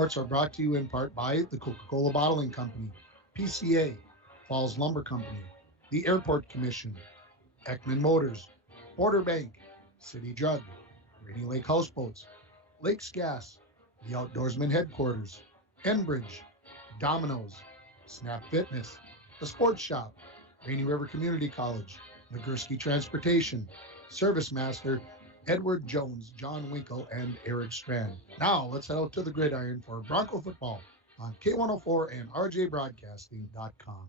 Sports are brought to you in part by the Coca-Cola Bottling Company, PCA, Falls Lumber Company, the Airport Commission, Ekman Motors, Border Bank, City Drug, Rainy Lake Houseboats, Lakes Gas, the Outdoorsman Headquarters, Enbridge, Domino's, Snap Fitness, The Sports Shop, Rainy River Community College, Nagurski Transportation, Service Master, Edward Jones, John Winkle, and Eric Strand. Now, let's head out to the gridiron for Bronco football on K104 and RJBroadcasting.com.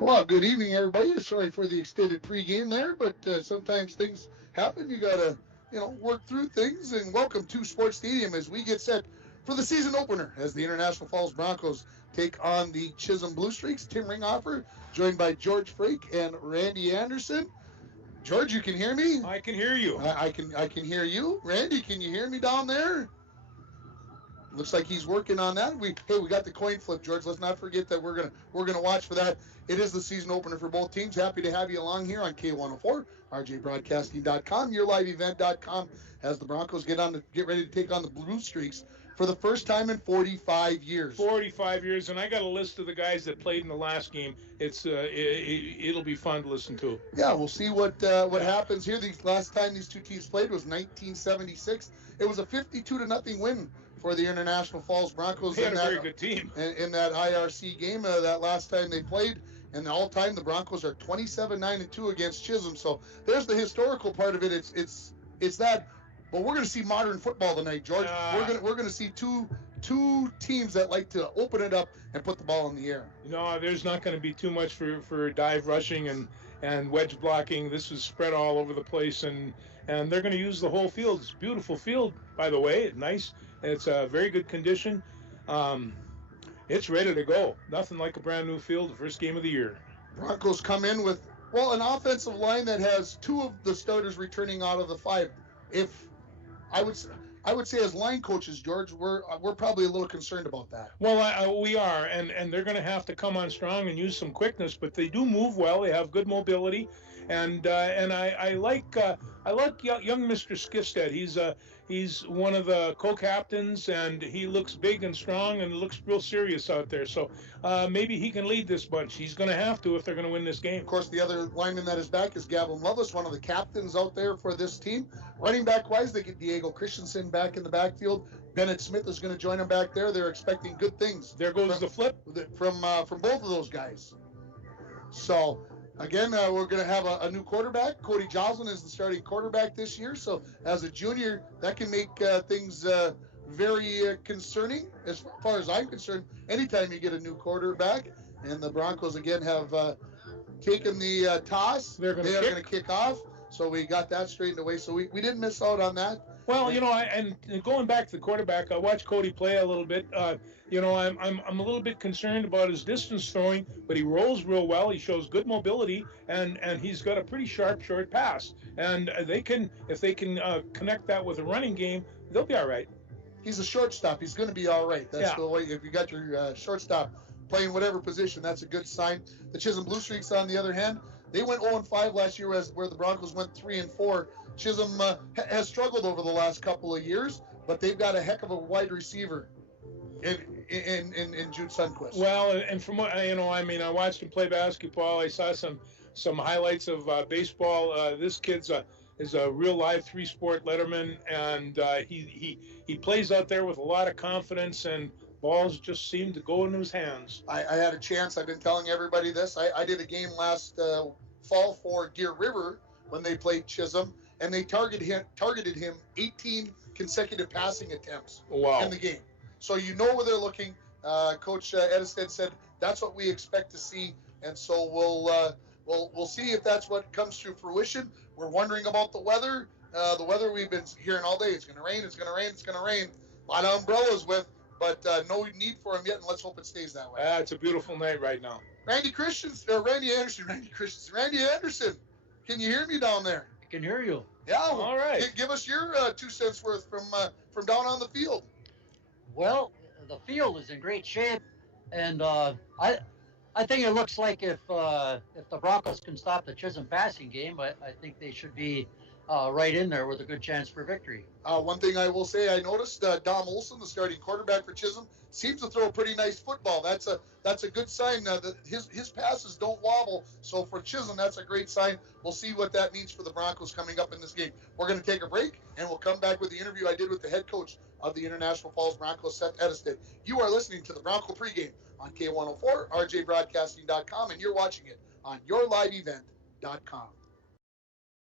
Well, good evening, everybody. Sorry for the extended pregame there, but sometimes things happen. You got to, work through things. And welcome to Sports Stadium as we get set for the season opener as the International Falls Broncos take on the Chisholm Blue Streaks. Tim Ringhofer, joined by George Frake and Randy Anderson. George, you can hear me? I can hear you. I can hear you. Randy, can you hear me down there? Looks like he's working on that. We got the coin flip, George. Let's not forget that we're gonna watch for that. It is the season opener for both teams. Happy to have you along here on K104, RJBroadcasting.com, YourLiveEvent.com, as the Broncos get ready to take on the Blue Streaks for the first time in 45 years. 45 years, and I got a list of the guys that played in the last game. It'll be fun to listen to. Yeah, we'll see what happens here. The last time these two teams played was 1976. It was a 52-0 win for the International Falls Broncos. They had a very good team. In that IRC game that last time they played. And all time, the Broncos are 27-9-2 against Chisholm. So there's the historical part of it. It's that. But we're going to see modern football tonight, George. We're going to see two teams that like to open it up and put the ball in the air. No, there's not going to be too much for dive rushing and wedge blocking. This is spread all over the place, and they're going to use the whole field. It's a beautiful field, by the way. It's nice. It's a very good condition. It's ready to go. Nothing like a brand new field, the first game of the year. Broncos come in with, an offensive line that has two of the starters returning out of the five. If I would say as line coaches, George, we're probably a little concerned about that. Well, we are, and they're going to have to come on strong and use some quickness, but they do move well. They have good mobility, and I like young Mr. Skifstead. He's one of the co-captains, and he looks big and strong and looks real serious out there. So maybe he can lead this bunch. He's going to have to if they're going to win this game. Of course, the other lineman that is back is Gavin Loveless, one of the captains out there for this team. Running back-wise, they get Diego Christensen back in the backfield. Bennett Smith is going to join them back there. They're expecting good things. There goes the flip from both of those guys. So, again, we're going to have a new quarterback. Cody Joslin is the starting quarterback this year. So, as a junior, that can make things very concerning as far as I'm concerned. Anytime you get a new quarterback, and the Broncos, again, have taken the toss. They are going to kick off. So we got that straightened away. So we didn't miss out on that. Well, and going back to the quarterback, I watched Cody play a little bit. I'm a little bit concerned about his distance throwing, but he rolls real well. He shows good mobility, and he's got a pretty sharp short pass. And if they can connect that with a running game, they'll be all right. He's a shortstop. He's going to be all right. That's the way. If you got your shortstop playing whatever position, that's a good sign. The Chisholm Blue Streaks, on the other hand, they went 0-5 last year, where the Broncos went 3-4. Chisholm has struggled over the last couple of years, but they've got a heck of a wide receiver in Jude Sundquist. Well, and from what I watched him play basketball. I saw some highlights of baseball. This kid's is a real live three-sport letterman, and he plays out there with a lot of confidence, and balls just seem to go into his hands. I had a chance. I've been telling everybody this. I did a game last fall for Deer River when they played Chisholm, and they targeted him 18 consecutive passing attempts in the game. So you know where they're looking. Coach Edestead said that's what we expect to see, and so we'll see if that's what comes to fruition. We're wondering about the weather. The weather we've been hearing all day. It's going to rain. It's going to rain. It's going to rain. A lot of umbrellas but no need for them yet, and let's hope it stays that way. It's a beautiful night right now. Randy Anderson, can you hear me down there? I can hear you. Yeah. All right. Give us your 2 cents worth from down on the field. Well, the field is in great shape, and I think it looks like if the Broncos can stop the Chisholm passing game, I think they should be right in there with a good chance for victory. One thing I will say, I noticed Dom Olson, the starting quarterback for Chisholm, seems to throw a pretty nice football. That's a good sign that his passes don't wobble. So for Chisholm, that's a great sign. We'll see what that means for the Broncos coming up in this game. We're going to take a break, and we'll come back with the interview I did with the head coach of the International Falls Broncos, Seth Edestead. You are listening to the Bronco Pregame on K104, rjbroadcasting.com, and you're watching it on yourliveevent.com.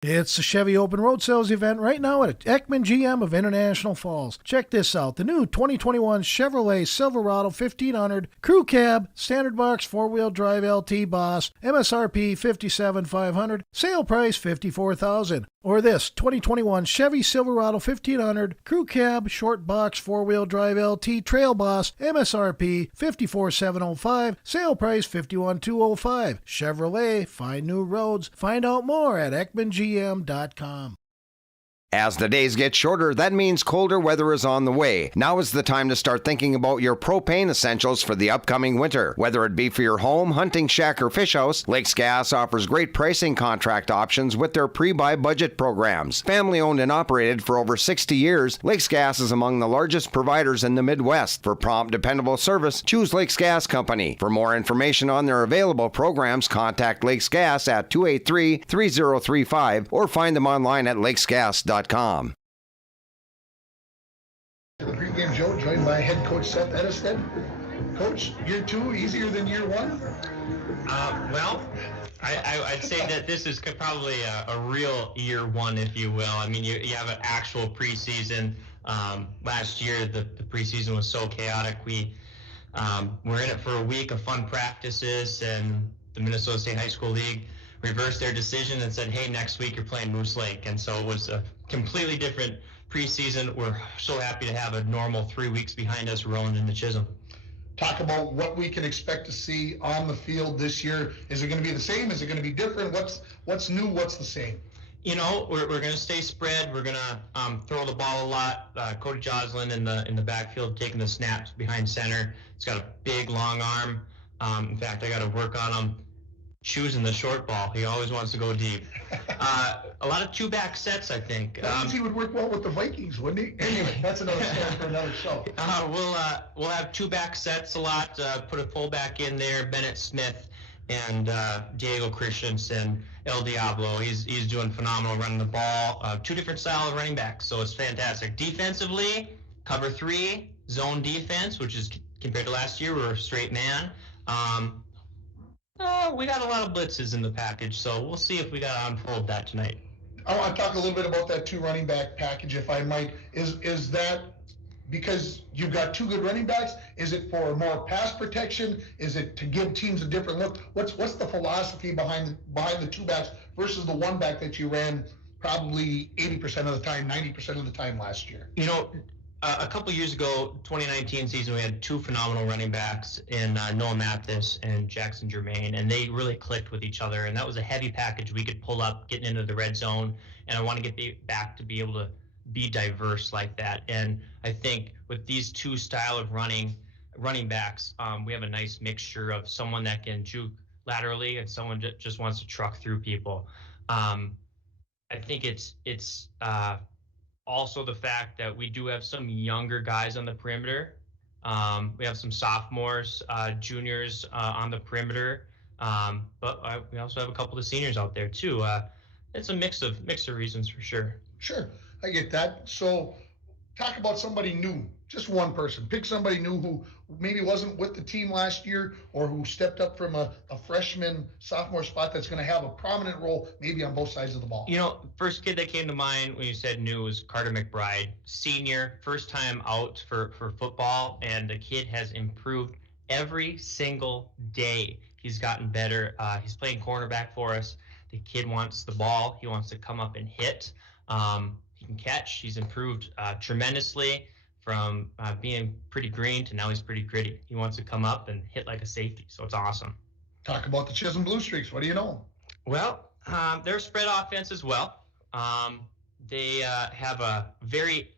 It's the Chevy Open Road Sales event right now at Ekman GM of International Falls. Check this out. The new 2021 Chevrolet Silverado 1500 Crew Cab, Standard Box 4-Wheel Drive LT Boss, MSRP $57,500, sale price $54,000. Or this 2021 Chevy Silverado 1500 Crew Cab, Short Box 4-Wheel Drive LT Trail Boss, MSRP $54,705, sale price $51,205. Chevrolet, find new roads. Find out more at EkmanGM.com. As the days get shorter, that means colder weather is on the way. Now is the time to start thinking about your propane essentials for the upcoming winter. Whether it be for your home, hunting shack, or fish house, Lakes Gas offers great pricing contract options with their pre-buy budget programs. Family owned and operated for over 60 years, Lakes Gas is among the largest providers in the Midwest. For prompt, dependable service, choose Lakes Gas Company. For more information on their available programs, contact Lakes Gas at 283-3035 or find them online at lakesgas.com. The pregame show, joined by head coach Seth Edestead. Coach, year 2 easier than year 1? Well, I'd say that this is probably a real year 1, if you will. I mean, you have an actual preseason. Last year, the preseason was so chaotic. We were in it for a week of fun practices, and the Minnesota State High School League reversed their decision and said, hey, next week you're playing Moose Lake. And so it was a completely different preseason. We're so happy to have a normal 3 weeks behind us rolling into Chisholm. Talk about what we can expect to see on the field this year. Is it going to be the same? Is it going to be different? What's new? What's the same? You know, we're going to stay spread. We're going to throw the ball a lot. Cody Joslin in the backfield taking the snaps behind center. He's got a big, long arm. In fact, I got to work on him choosing the short ball. He always wants to go deep. A lot of two-back sets, I think. He would work well with the Vikings, wouldn't he? Anyway, that's another story for another show. We'll have two-back sets a lot. Put a fullback in there, Bennett Smith and Diego Christensen, El Diablo. He's doing phenomenal running the ball. 2 different style of running backs, so it's fantastic. Defensively, cover 3, zone defense, which is compared to last year, we're a straight man. We got a lot of blitzes in the package, so we'll see if we got to unfold that tonight. I want to talk a little bit about that 2 running back package, if I might. Is that because you've got 2 good running backs? Is it for more pass protection? Is it to give teams a different look? What's the philosophy behind the 2 backs versus the 1 back that you ran probably 80% of the time, 90% of the time last year? You know, a couple years ago, 2019 season, we had 2 phenomenal running backs in Noah Mathis and Jackson Germain, and they really clicked with each other. And that was a heavy package we could pull up getting into the red zone. And I want to get back to be able to be diverse like that. And I think with these 2 style of running backs, we have a nice mixture of someone that can juke laterally and someone that just wants to truck through people. I think it's also the fact that we do have some younger guys on the perimeter. We have some sophomores, juniors on the perimeter, but we also have a couple of seniors out there too. It's a mix of reasons for sure. Sure, I get that. So talk about somebody new, just one person. Pick somebody new who maybe wasn't with the team last year or who stepped up from a freshman, sophomore spot that's going to have a prominent role maybe on both sides of the ball. You know, first kid that came to mind when you said new was Carter McBride, senior, first time out for football, and the kid has improved every single day. He's gotten better. He's playing cornerback for us. The kid wants the ball. He wants to come up and hit. He can catch. He's improved tremendously from being pretty green to now he's pretty gritty. He wants to come up and hit like a safety, so it's awesome. Talk about the Chisholm Blue Streaks. What do you know? Well, they're a spread offense as well. They have a very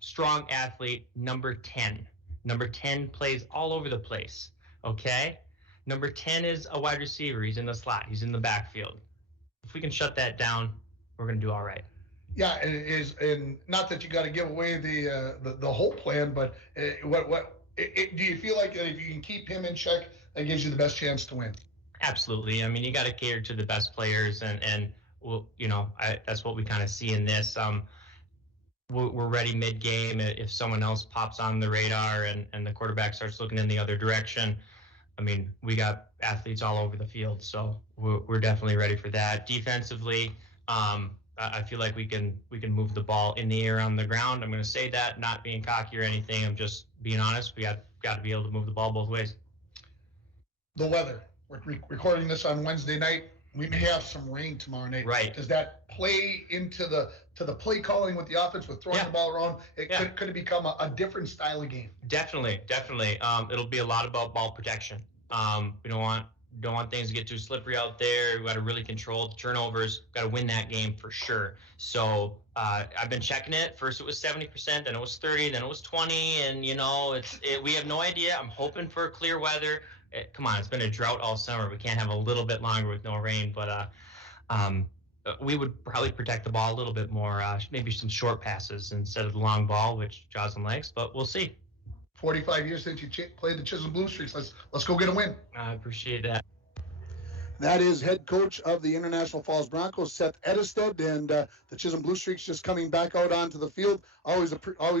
strong athlete, number 10. Number 10 plays all over the place, okay? Number 10 is a wide receiver. He's in the slot. He's in the backfield. If we can shut that down, we're going to do all right. Yeah, and not that you got to give away the whole plan, but do you feel like if you can keep him in check, that gives you the best chance to win? Absolutely. I mean, you got to cater to the best players, and we'll, that's what we kind of see in this. We're ready mid-game if someone else pops on the radar and the quarterback starts looking in the other direction. I mean, we got athletes all over the field, so we're definitely ready for that. Defensively, I feel like we can move the ball in the air, on the ground. I'm going to say that, not being cocky or anything. I'm just being honest. We got to be able to move the ball both ways. The weather. We're recording this on Wednesday night. We may have some rain tomorrow night. Right. Does that play into the play calling with the offense, with throwing the ball around? Could it become a different style of game? Definitely. It'll be a lot about ball protection. We don't want things to get too slippery out there. We got to really control the turnovers. Got to win that game for sure. So I've been checking it. First it was 70%, then it was 30, then it was 20, and we have no idea. I'm hoping for clear weather. Come on, it's been a drought all summer. We can't have a little bit longer with no rain, but we would probably protect the ball a little bit more. Maybe some short passes instead of the long ball, which Joslin likes, but we'll see. 45 years since you played the Chisholm Blue Streaks. Let's go get a win. I appreciate that. That is head coach of the International Falls Broncos, Seth Edestead, and the Chisholm Blue Streaks just coming back out onto the field. Always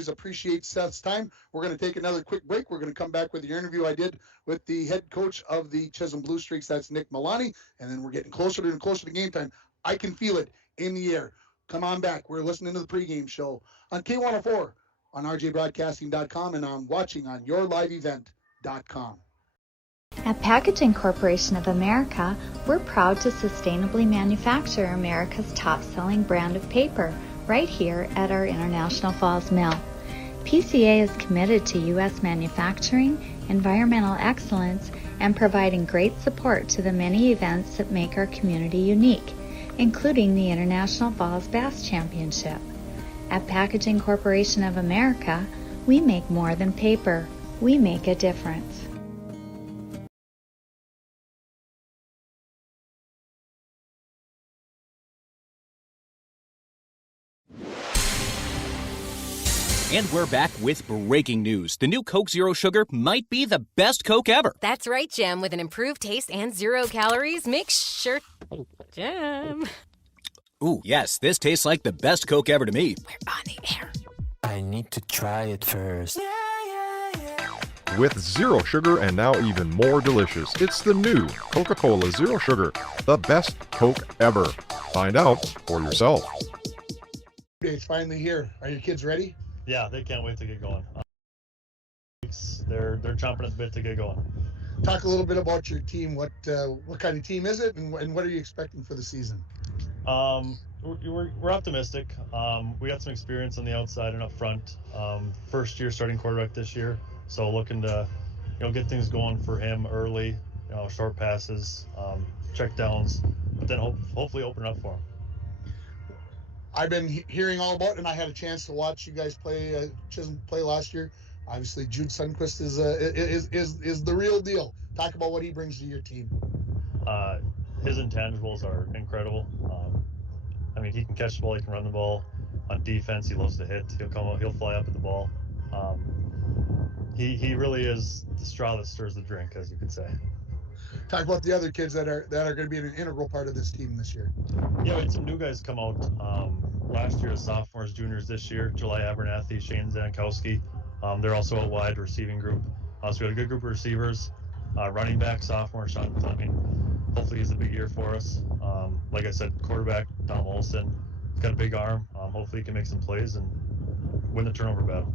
appreciate Seth's time. We're going to take another quick break. We're going to come back with the interview I did with the head coach of the Chisholm Blue Streaks. That's Nick Milani, and then we're getting closer and closer to game time. I can feel it in the air. Come on back. We're listening to the pregame show on K104, on rjbroadcasting.com, and on watching on yourliveevent.com. At Packaging Corporation of America, we're proud to sustainably manufacture America's top-selling brand of paper right here at our International Falls mill. PCA is committed to U.S. manufacturing, environmental excellence, and providing great support to the many events that make our community unique, including the International Falls Bass Championship. At Packaging Corporation of America, we make more than paper. We make a difference. And we're back with breaking news. The new Coke Zero Sugar might be the best Coke ever. That's right, Jam. With an improved taste and 0 calories, make sure... Jam. Ooh, yes, this tastes like the best Coke ever to me. We're on the air. I need to try it first. With zero sugar and now even more delicious, it's the new Coca-Cola Zero Sugar, the best Coke ever. Find out for yourself. It's finally here. Are your kids ready? Yeah, they can't wait to get going. They're chomping at the bit to get going. Talk a little bit about your team. What kind of team is it, and what are you expecting for the season? We're optimistic. We got some experience on the outside and up front. First year starting quarterback this year, so looking to get things going for him early. Short passes, check downs, but then hopefully open up for him. I've been hearing all about it, and I had a chance to watch you guys play Chisholm play last year. Obviously, Jude Sundquist is the real deal. Talk about what he brings to your team. His intangibles are incredible. He can catch the ball, he can run the ball. on defense. He loves to hit. He'll fly up at the ball. He really is the straw that stirs the drink, as you could say. Talk about the other kids that are going to be an integral part of this team this year. Yeah, we had some new guys come out last year as sophomores, juniors this year. July Abernathy, Shane Zankowski. They're also a wide receiving group. So we had a good group of receivers. Running back, sophomore, Sean Fleming. Hopefully he's a big year for us. Like I said, quarterback, Tom Olson. He's got a big arm. Hopefully he can make some plays and win the turnover battle.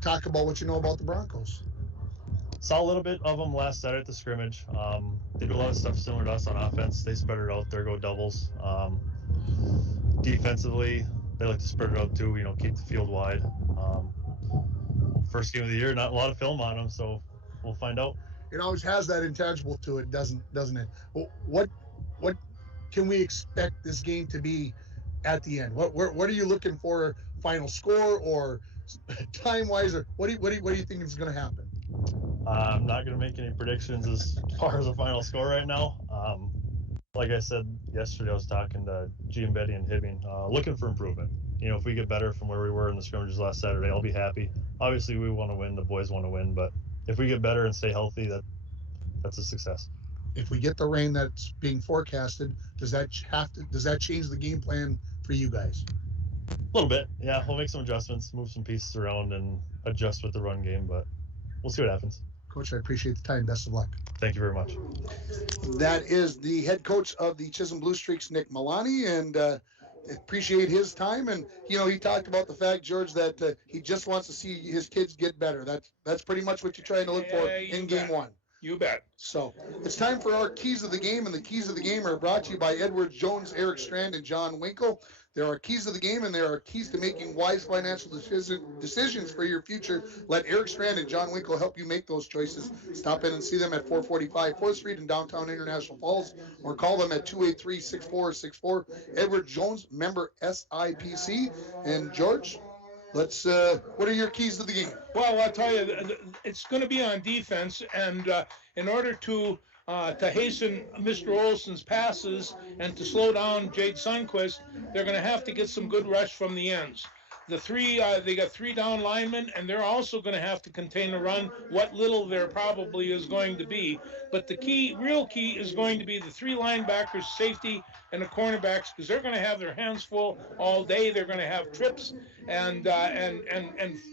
Talk about what you know about the Broncos. Saw a little bit of them last Saturday at the scrimmage. They do a lot of stuff similar to us on offense. They spread it out there, go doubles. Defensively, they like to spread it out too, keep the field wide. First game of the year, not a lot of film on them, so we'll find out. It always has that intangible to it, doesn't it? What can we expect this game to be at the end? What are you looking for, final score or time-wise, or what do you think is going to happen? I'm not going to make any predictions as far as the final score right now. Like I said yesterday, I was talking to G. Betty and Hibbing, looking for improvement. If we get better from where we were in the scrimmages last Saturday, I'll be happy. Obviously, we want to win. The boys want to win. But if we get better and stay healthy, that's a success. If we get the rain that's being forecasted, does that change the game plan for you guys? A little bit, yeah. We'll make some adjustments, move some pieces around, and adjust with the run game. But we'll see what happens. Coach, I appreciate the time. Best of luck. Thank you very much. That is the head coach of the Chisholm Blue Streaks, Nick Milani, and appreciate his time. And he talked about the fact, George, that he just wants to see his kids get better. That's pretty much what you're trying to look for in game one. You bet. So it's time for our keys of the game, and the keys of the game are brought to you by Edward Jones, Eric Strand, and John Winkle. There are keys of the game, and there are keys to making wise financial decisions for your future. Let Eric Strand and John Winkle help you make those choices. Stop in and see them at 445 4th Street in downtown International Falls, or call them at 283-6464. Edward Jones, member SIPC. And George, what are your keys to the game? Well, I'll tell you, it's going to be on defense, and in order to hasten Mr. Olson's passes and to slow down Jade Sundquist, they're going to have to get some good rush from the ends. They got 3 down linemen, and they're also going to have to contain the run, what little there probably is going to be. But the real key is going to be the 3 linebackers, safety, and the cornerbacks, because they're going to have their hands full all day. They're going to have trips and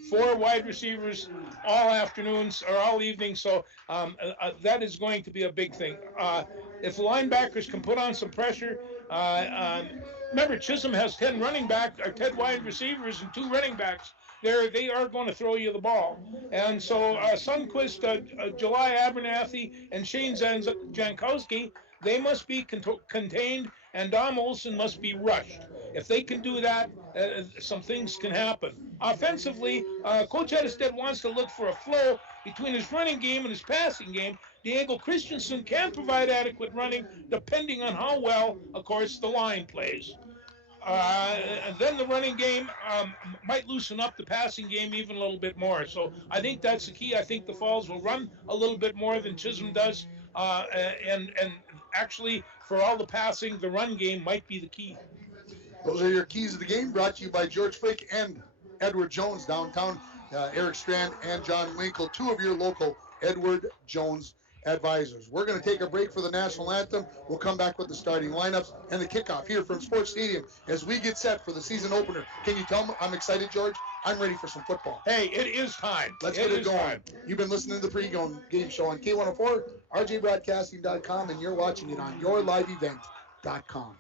4 wide receivers all afternoons or all evening. So that is going to be a big thing. If the linebackers can put on some pressure, remember, Chisholm has 10 wide receivers and 2 running backs. They are going to throw you the ball. And so Sundquist, July Abernathy, and Shane Jankowski, they must be contained, and Dom Olson must be rushed. If they can do that, some things can happen. Offensively, Coach Edestead wants to look for a flow between his running game and his passing game. Diego Christensen can provide adequate running depending on how well, of course, the line plays. And then the running game might loosen up the passing game even a little bit more. So I think that's the key. I think the Falls will run a little bit more than Chisholm does. And actually, for all the passing, the run game might be the key. Those are your keys of the game, brought to you by George Flick and Edward Jones downtown, Eric Strand and John Winkle, 2 of your local Edward Jones advisors. We're going to take a break for the national anthem. We'll come back with the starting lineups and the kickoff here from Sports Stadium as we get set for the season opener. Can you tell me I'm excited, George? I'm ready for some football. Hey, it is time. Let's get it going. You've been listening to the Pregame Game Show on K104, rjbroadcasting.com, and you're watching it on yourliveevent.com.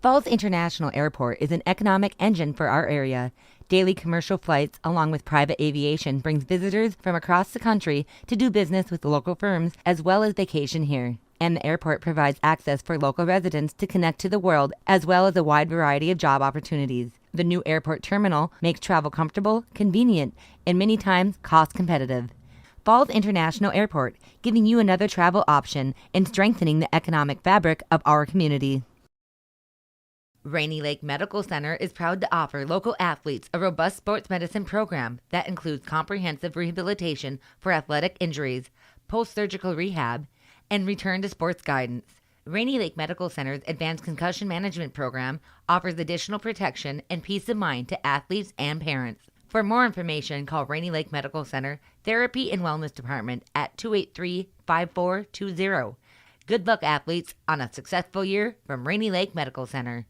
Falls International Airport is an economic engine for our area. Daily commercial flights, along with private aviation, brings visitors from across the country to do business with local firms as well as vacation here. And the airport provides access for local residents to connect to the world as well as a wide variety of job opportunities. The new airport terminal makes travel comfortable, convenient, and many times cost competitive. Falls International Airport, giving you another travel option and strengthening the economic fabric of our community. Rainy Lake Medical Center is proud to offer local athletes a robust sports medicine program that includes comprehensive rehabilitation for athletic injuries, post-surgical rehab, and return to sports guidance. Rainy Lake Medical Center's Advanced Concussion Management Program offers additional protection and peace of mind to athletes and parents. For more information, call Rainy Lake Medical Center Therapy and Wellness Department at 283-5420. Good luck, athletes, on a successful year from Rainy Lake Medical Center.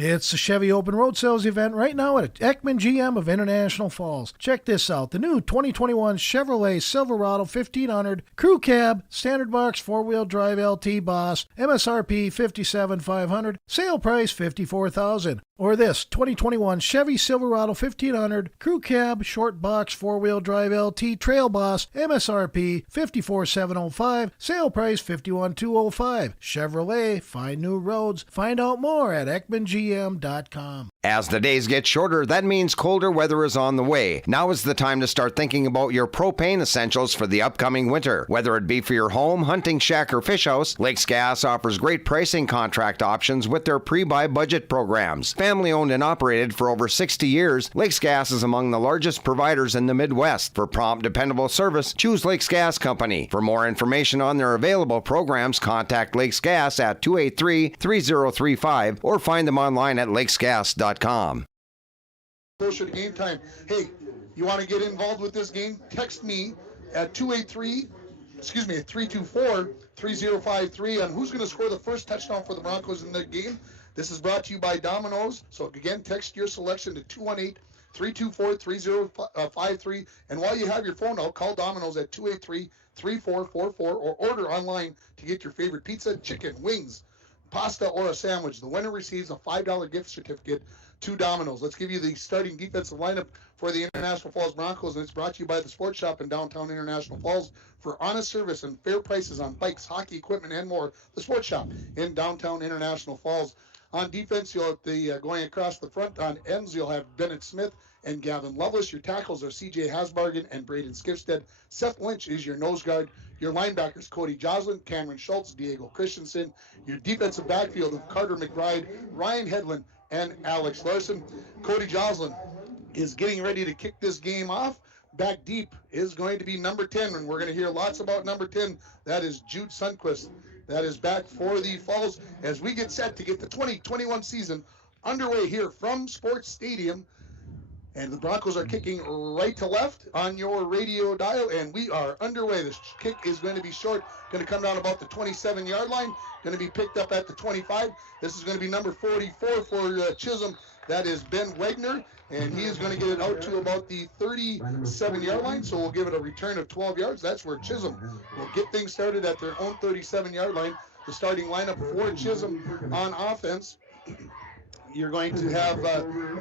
It's the Chevy Open Road Sales event right now at Ekman GM of International Falls. Check this out. The new 2021 Chevrolet Silverado 1500 Crew Cab, Standard Box 4-Wheel Drive LT Boss, MSRP $57,500, sale price $54,000. Or this 2021 Chevy Silverado 1500 Crew Cab, Short Box 4-Wheel Drive LT Trail Boss, MSRP $54,705, sale price $51,205. Chevrolet, find new roads. Find out more at EkmanGM.com. As the days get shorter, that means colder weather is on the way. Now is the time to start thinking about your propane essentials for the upcoming winter. Whether it be for your home, hunting shack, or fish house, Lakes Gas offers great pricing contract options with their pre-buy budget programs. Family owned and operated for over 60 years, Lakes Gas is among the largest providers in the Midwest. For prompt, dependable service, choose Lakes Gas Company. For more information on their available programs, contact Lakes Gas at 283-3035 or find them online at lakesgas.com. Closer to game time. Hey, you want to get involved with this game? Text me at 324-3053 on who's going to score the first touchdown for the Broncos in the game. This is brought to you by Domino's. So again, text your selection to 218-324-3053. And while you have your phone out, call Domino's at 283-3444 or order online to get your favorite pizza, chicken, wings, pasta, or a sandwich. The winner receives a $5 gift certificate to Domino's. Let's give you the starting defensive lineup for the International Falls Broncos, and it's brought to you by the Sports Shop in downtown International Falls. For honest service and fair prices on bikes, hockey equipment, and more, the Sports Shop in downtown International Falls. On defense, you'll have the going across the front. On ends, you'll have Bennett Smith and Gavin Lovelace. Your tackles are C.J. Hasbargen and Braden Skifstead. Seth Lynch is your nose guard. Your linebackers, Cody Joslin, Cameron Schultz, Diego Christensen. Your defensive backfield of Carter McBride, Ryan Hedlund, and Alex Larson. Cody Joslin is getting ready to kick this game off. Back deep is going to be number 10, and we're going to hear lots about number 10. That is Jude Sundquist. That is back for the Falls as we get set to get the 2021 season underway here from Sports Stadium. And the Broncos are kicking right to left on your radio dial, and we are underway. This kick is going to be short, going to come down about the 27-yard line, going to be picked up at the 25. This is going to be number 44 for Chisholm. That is Ben Wagner, and he is going to get it out to about the 37-yard line, so we'll give it a return of 12 yards. That's where Chisholm will get things started at their own 37-yard line. The starting lineup for Chisholm on offense. You're going to have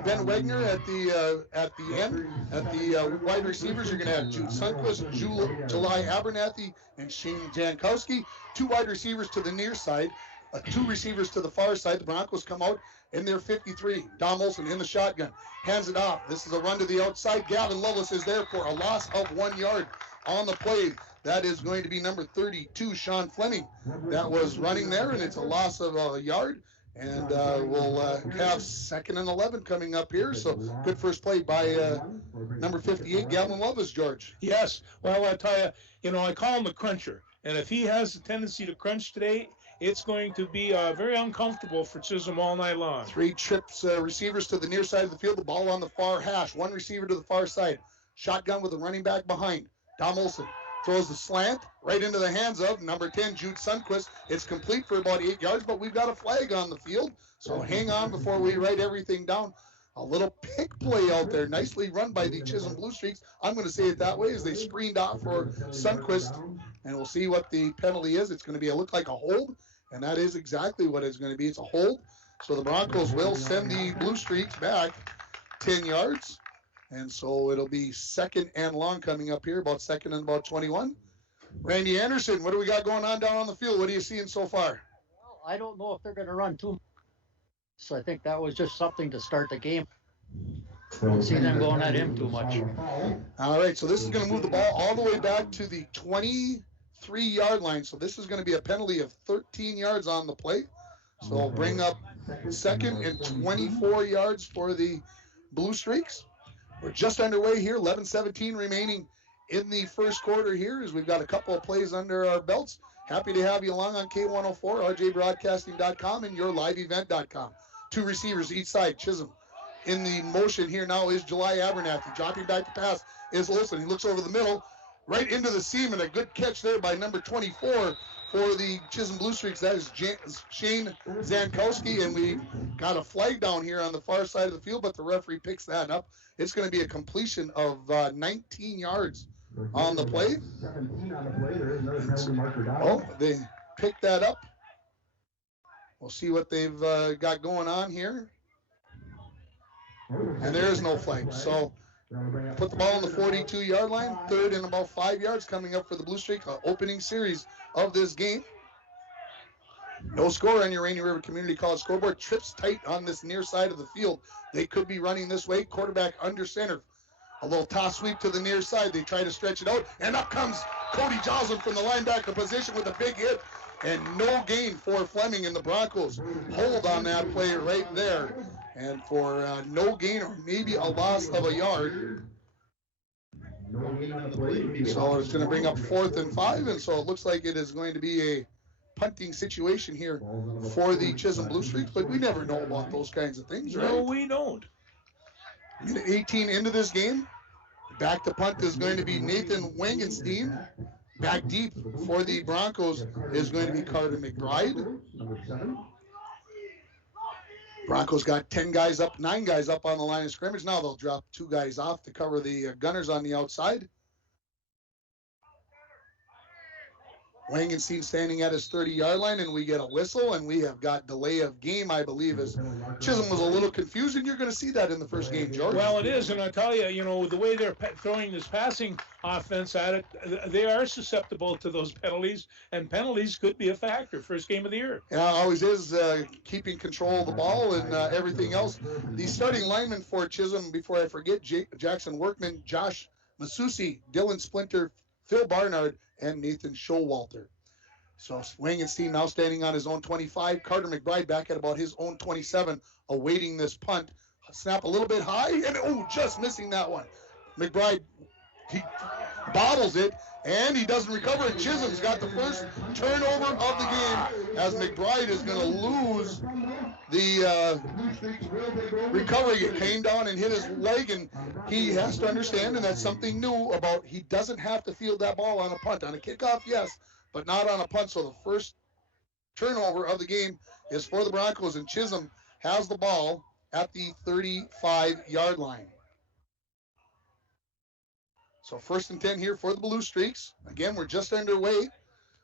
Ben Wagner at the end. At the wide receivers, you're going to have Jude Sundquist, July Abernathy, and Shane Jankowski. Two wide receivers to the near side, two receivers to the far side. The Broncos come out in their 53. Dom Olsen in the shotgun. Hands it off. This is a run to the outside. Gavin Lovelace is there for a loss of 1 yard on the play. That is going to be number 32, Sean Fleming. That was running there, and it's a loss of a yard. And we'll have 2nd and 11 coming up here. So good first play by number 58, Gavin Lovelace, George. Yes. Well, I tell you, I call him the cruncher. And if he has a tendency to crunch today, it's going to be very uncomfortable for Chisholm all night long. 3 trips, receivers to the near side of the field. The ball on the far hash. 1 receiver to the far side. Shotgun with a running back behind. Dom Olsen throws the slant right into the hands of number 10, Jude Sundquist. It's complete for about 8 yards, but we've got a flag on the field. So hang on before we write everything down. A little pick play out there, nicely run by the Chisholm Blue Streaks. I'm going to say it that way as they screened off for Sundquist. And we'll see what the penalty is. It's going to look like a hold, and that is exactly what it's going to be. It's a hold. So the Broncos will send the Blue Streaks back 10 yards. And so it'll be 2nd and long coming up here, about 2nd and about 21. Randy Anderson, what do we got going on down on the field? What are you seeing so far? Well, I don't know if they're going to run too much. So I think that was just something to start the game. I don't see them going at him too much. All right, so this is going to move the ball all the way back to the 23-yard line. So this is going to be a penalty of 13 yards on the play. So we'll bring up 2nd and 24 yards for the Blue Streaks. We're just underway here, 11-17 remaining in the first quarter here as we've got a couple of plays under our belts. Happy to have you along on K104, rjbroadcasting.com, and yourliveevent.com. 2 receivers each side. Chisholm in the motion here now is July Abernathy. Dropping back to pass is Olsen. He looks over the middle, right into the seam, and a good catch there by number 24 for the Chisholm Blue Streaks. That is Shane Zankowski, and we've got a flag down here on the far side of the field, but the referee picks that up. It's going to be a completion of 19 yards on the play. 17 on the play. There is no marker down. Oh, they picked that up. We'll see what they've got going on here. And there is no flag. So put the ball on the 42-yard line. 3rd and about 5 yards coming up for the Blue Streak, opening series of this game. No score on your Rainy River Community College scoreboard. Trips tight on this near side of the field. They could be running this way. Quarterback under center. A little toss sweep to the near side. They try to stretch it out. And up comes Cody Joslin from the linebacker position with a big hit. And no gain for Fleming, and the Broncos hold on that play right there. And for no gain or maybe a loss of a yard. So it's going to bring up 4th and 5. And so it looks like it is going to be a punting situation here for the Chisholm Blue Streaks. But we never know about those kinds of things, right? No, we don't. Minute 18 into this game. Back to punt is going to be Nathan Wangenstein. Back deep for the Broncos is going to be Carter McBride. Broncos got 10 guys up, 9 guys up on the line of scrimmage. Now they'll drop 2 guys off to cover the Gunners on the outside. Wangenstein standing at his 30-yard line, and we get a whistle, and we have got delay of game, I believe, as Chisholm was a little confused, and you're going to see that in the first game, George. Well, it is, and I tell you, the way they're throwing this passing offense at it, they are susceptible to those penalties, and penalties could be a factor first game of the year. Yeah, always is, keeping control of the ball and everything else. The starting linemen for Chisholm, before I forget, Jackson Workman, Josh Masusi, Dylan Splinter, Phil Barnard, and Nathan Showalter. So Wangenstein now standing on his own 25. Carter McBride back at about his own 27, awaiting this punt. Snap a little bit high, and just missing that one. McBride, he bobbles it, and he doesn't recover it. Chisholm's got the first turnover of the game, as McBride is going to lose the recovery. It came down and hit his leg, and he has to understand, and that's something new about, he doesn't have to field that ball on a punt. On a kickoff, yes, but not on a punt. So the first turnover of the game is for the Broncos, and Chisholm has the ball at the 35-yard line. So 1st and 10 here for the Blue Streaks. Again, we're just underway,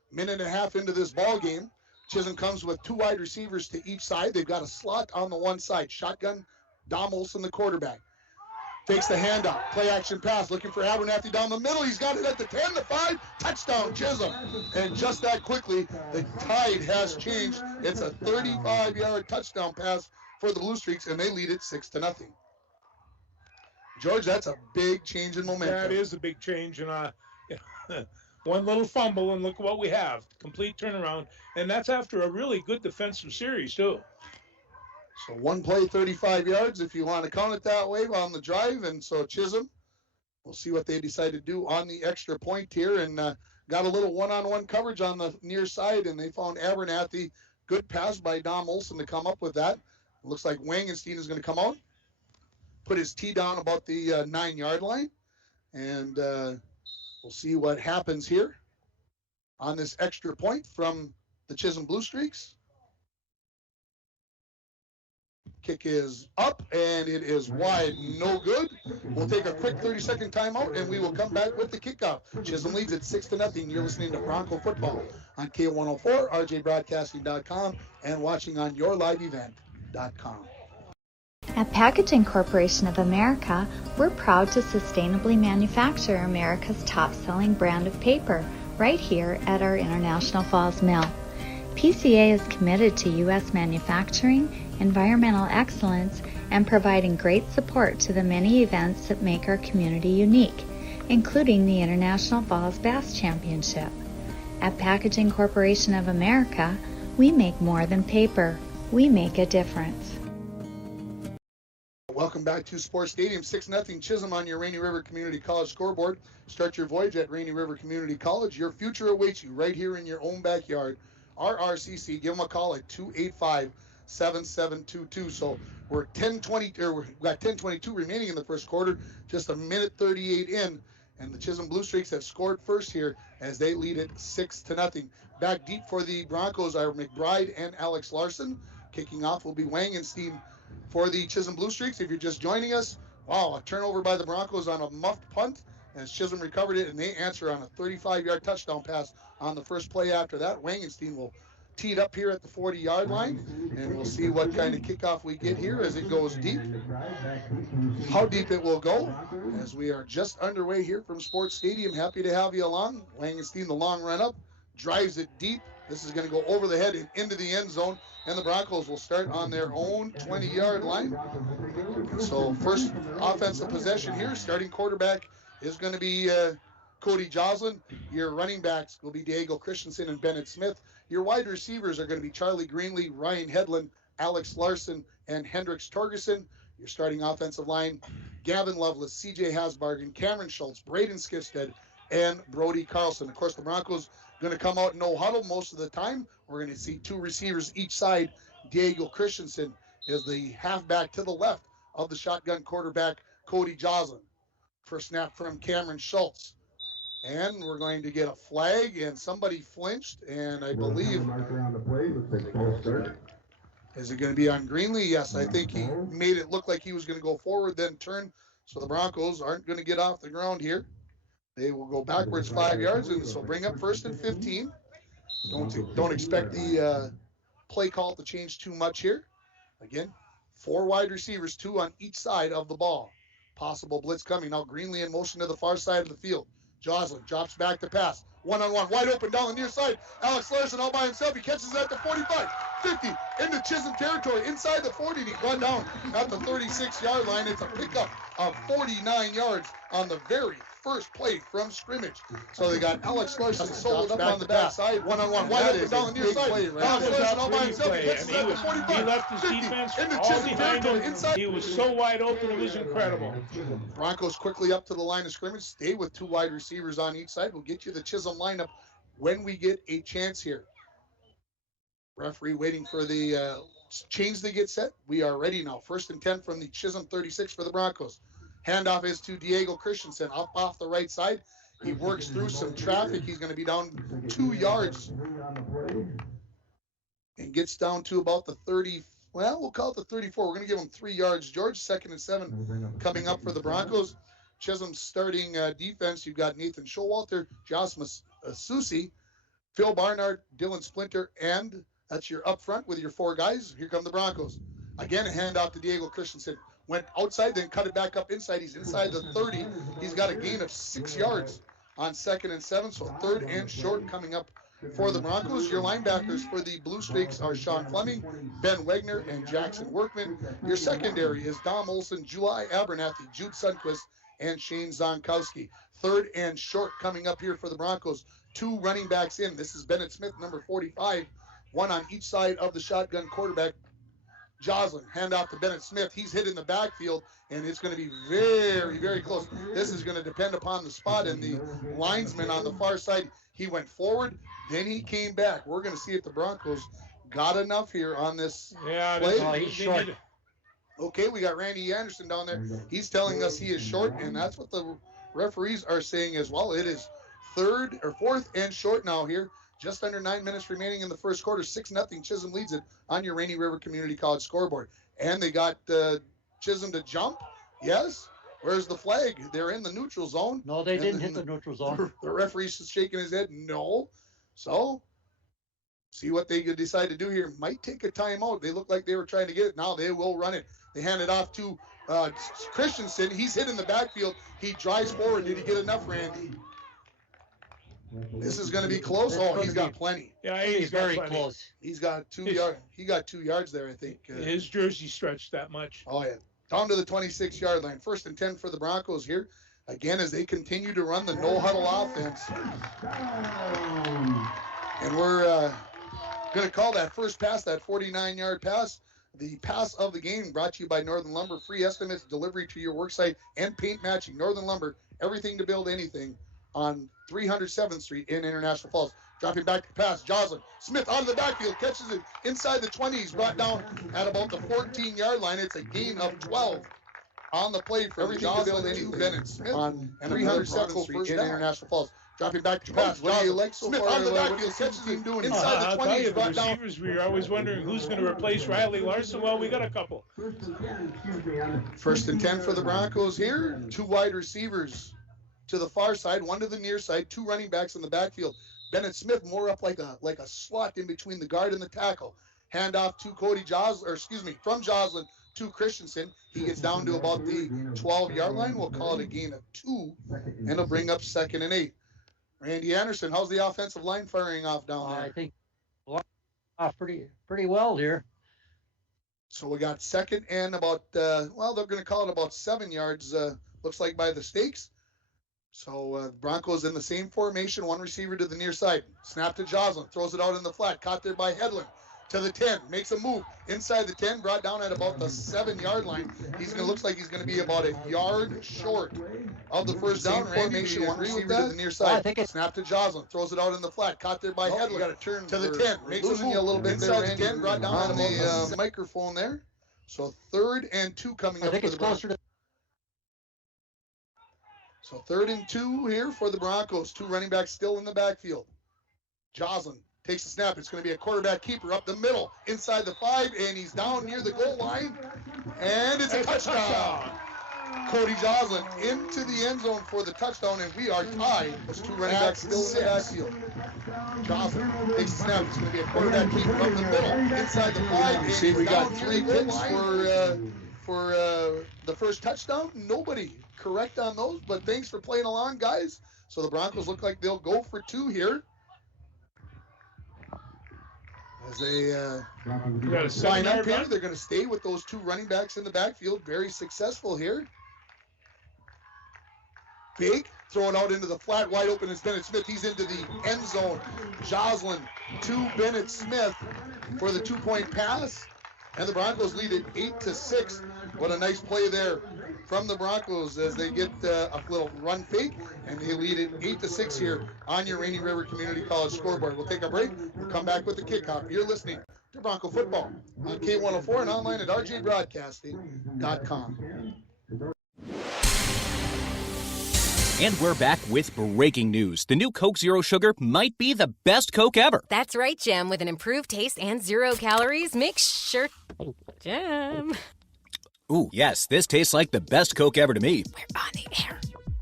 minute and a half into this ball game. Chisholm comes with 2 wide receivers to each side. They've got a slot on the one side. Shotgun, Dom Olson, the quarterback. Takes the handoff, play action pass, looking for Abernathy down the middle. He's got it at the 10, the 5, touchdown Chisholm. And just that quickly, the tide has changed. It's a 35-yard touchdown pass for the Blue Streaks, and they lead it 6-0. George, that's a big change in momentum. That is a big change, and one little fumble, and look what we have. Complete turnaround, and that's after a really good defensive series, too. So 1 play, 35 yards, if you want to count it that way, on the drive. And so Chisholm, we'll see what they decide to do on the extra point here. And got a little one-on-one coverage on the near side, and they found Abernathy. Good pass by Dom Olson to come up with that. It looks like Wangenstein is going to come out, put his tee down about the 9-yard line. And we'll see what happens here on this extra point from the Chisholm Blue Streaks. Kick is up, and it is wide. No good. We'll take a quick 30-second timeout, and we will come back with the kickoff. Chisholm leads at 6-0. You're listening to Bronco Football on K104, rjbroadcasting.com, and watching on yourliveevent.com. At Packaging Corporation of America, we're proud to sustainably manufacture America's top-selling brand of paper right here at our International Falls Mill. PCA is committed to U.S. manufacturing, environmental excellence, and providing great support to the many events that make our community unique, including the International Falls Bass Championship. At Packaging Corporation of America, we make more than paper. We make a difference. Welcome back to Sports Stadium. 6-0 Chisholm on your Rainy River Community College scoreboard. Start your voyage at Rainy River Community College. Your future awaits you right here in your own backyard. RRCC, give them a call at 285-7722. So we're 10:20, we've got 10:22 remaining in the first quarter, just a minute 38 in, and the Chisholm Blue Streaks have scored first here as they lead it 6-0. Back deep for the Broncos are McBride and Alex Larson. Kicking off will be Wangenstein for the Chisholm Blue Streaks. If you're just joining us, wow, a turnover by the Broncos on a muffed punt as Chisholm recovered it, and they answer on a 35-yard touchdown pass on the first play after that. Wangenstein will tee it up here at the 40-yard line, and we'll see what kind of kickoff we get here as it goes deep. How deep it will go as we are just underway here from Sports Stadium. Happy to have you along. Wangenstein, the long run up, drives it deep. This is going to go over the head and into the end zone, and the Broncos will start on their own 20-yard line. So first offensive possession here, starting quarterback is going to be Cody Joslin. Your running backs will be Diego Christensen and Bennett Smith. Your wide receivers are going to be Charlie Greenlee, Ryan Hedlund, Alex Larson, and Hendricks Torgerson. Your starting offensive line, Gavin Lovelace, CJ Hasbargen, Cameron Schultz, Braden Skifstead, and Brody Carlson. Of course, the Broncos going to come out no huddle most of the time. We're going to see two receivers each side. Diego Christensen is the halfback to the left of the shotgun quarterback, Cody Joslin. First snap from Cameron Schultz. And we're going to get a flag, and somebody flinched, and I believe, is it going to be on Greenlee? Yes, I think he made it look like he was going to go forward, then turn, so the Broncos aren't going to get off the ground here. They will go backwards 5 yards, and so bring up 1st and 15. Don't expect the play call to change too much here. Again, 4 wide receivers, 2 on each side of the ball. Possible blitz coming. Now Greenlee in motion to the far side of the field. Joslin drops back to pass. One-on-one, wide open down the near side. Alex Larson all by himself. He catches at the 45, 50, into Chisholm territory, inside the 40. And he brought down at the 36-yard line. It's a pickup of 49 yards on the very first play from scrimmage. So they got Alex Larson soloed up on the backside. One-on-one, wide open down the near side. Alex Larson all by himself. He catches at the 45, he left his 50, defense into all Chisholm behind territory, him. inside. He was so wide open, it was incredible. Broncos quickly up to the line of scrimmage. Stay with 2 wide receivers on each side. We'll get you the Chisholm lineup when we get a chance here. Referee waiting for the chains to get set. We are ready now. 1st and 10 from the Chisholm 36 for the Broncos. Handoff is to Diego Christensen up off the right side. He works through some traffic. He's going to be down 2 yards and gets down to about the 30. Well, we'll call it the 34. We're going to give him 3 yards. George, 2nd and 7 coming up for the Broncos. Chisholm's starting defense. You've got Nathan Showalter, Josmus Susi, Phil Barnard, Dylan Splinter, and that's your up front with your 4 guys. Here come the Broncos. Again, a handoff to Diego Christensen. Went outside, then cut it back up inside. He's inside the 30. He's got a gain of 6 yards on 2nd and 7, so 3rd and short coming up for the Broncos. Your linebackers for the Blue Streaks are Sean Fleming, Ben Wegner, and Jackson Workman. Your secondary is Dom Olson, July Abernathy, Jude Sundquist, and Shane Zonkowski. 3rd and short coming up here for the Broncos. 2 running backs in. This is Bennett Smith, number 45, 1 on each side of the shotgun quarterback. Joslin, handoff to Bennett Smith. He's hit in the backfield, and it's going to be very, very close. This is going to depend upon the spot, and the linesman on the far side, he went forward, then he came back. We're going to see if the Broncos got enough here on this play. He's short. Okay, we got Randy Anderson down there. He's telling us he is short, and that's what the referees are saying as well. It is 4th and short now here. Just under 9 minutes remaining in the first quarter. 6-0. Chisholm leads it on your Rainy River Community College scoreboard. And they got Chisholm to jump. Yes. Where's the flag? They're in the neutral zone. No, they didn't hit the neutral zone. The referee's shaking his head. No. So, see what they decide to do here. Might take a timeout. They look like they were trying to get it. Now they will run it. They hand it off to Christensen. He's hit in the backfield. He drives forward. Did he get enough, Randy? This is going to be close. Oh, he's got plenty. Yeah, He's very close. He's got 2 yards. He got 2 yards there, I think. His jersey stretched that much. Oh, yeah. Down to the 26-yard line. 1st and 10 for the Broncos here. Again, as they continue to run the no-huddle offense. And we're going to call that first pass, that 49-yard pass. The pass of the game brought to you by Northern Lumber. Free estimates, delivery to your worksite, and paint matching. Northern Lumber, everything to build anything, on 307th Street in International Falls. Dropping back to pass, Jocelyn Smith out of the backfield, catches it inside the 20s, brought down at about the 14-yard line. It's a gain of 12 on the play from Jocelyn and Bennett Smith on 307th Street in International Falls. Dropping back to pass, What do you like so Smith far? out of the What's backfield, the catches team it doing? inside the I'll tell you, 20s, the brought down. receivers, we were always wondering who's going to replace Riley Larson. Well, we got a couple. First and 10 for the Broncos here. Two wide receivers to the far side, one to the near side, two running backs in the backfield. Bennett Smith more up like a slot in between the guard and the tackle. Hand off to from Joslin to Christensen. He gets down to about the 12-yard line. We'll call it a gain of 2, and it'll bring up 2nd and 8. Randy Anderson, how's the offensive line firing off down there? I think pretty well here. So we got 2nd and about, they're going to call it about 7 yards, looks like by the stakes. So Broncos in the same formation, one receiver to the near side. Snap to Joslin, throws it out in the flat, caught there by Hedlund. To the 10, makes a move inside the 10, brought down at about the 7-yard line. Looks like he's going to be about a yard short of the first down. Formation, one receiver to the near side. Snap to Joslin, throws it out in the flat, caught there by Hedlund. Got to turn to the 10, makes a move a little bit inside there, the 10, brought down on the microphone there. So 3rd and 2 coming up for the Broncos. So 3rd and 2 here for the Broncos. Two running backs still in the backfield. Joslin takes the snap. It's going to be a quarterback keeper up the middle, inside the 5, and he's down near the goal line. And it's a touchdown. Cody Joslin into the end zone for the touchdown, and we are tied. Those two running backs still in the backfield. Joslin takes the snap. It's going to be a quarterback keeper up the middle, inside the 5, and he's we got down 3 near the goal picks line. For the first touchdown. Nobody correct on those, but thanks for playing along, guys. So the Broncos look like they'll go for 2 here. As they line up here, they're going to stay with those two running backs in the backfield. Very successful here. Big, throw it out into the flat, wide open is Bennett Smith. He's into the end zone. Joslin to Bennett Smith for the 2-point pass. And the Broncos lead it 8-6. What a nice play there from the Broncos as they get a little run fake, and they lead it 8-6 here on your Rainy River Community College scoreboard. We'll take a break. We'll come back with the kickoff. You're listening to Bronco Football on K104 and online at rjbroadcasting.com. And we're back with breaking news. The new Coke Zero Sugar might be the best Coke ever. That's right, Jam. With an improved taste and 0 calories, make sure... Jam. Ooh, yes, this tastes like the best Coke ever to me. We're on the air.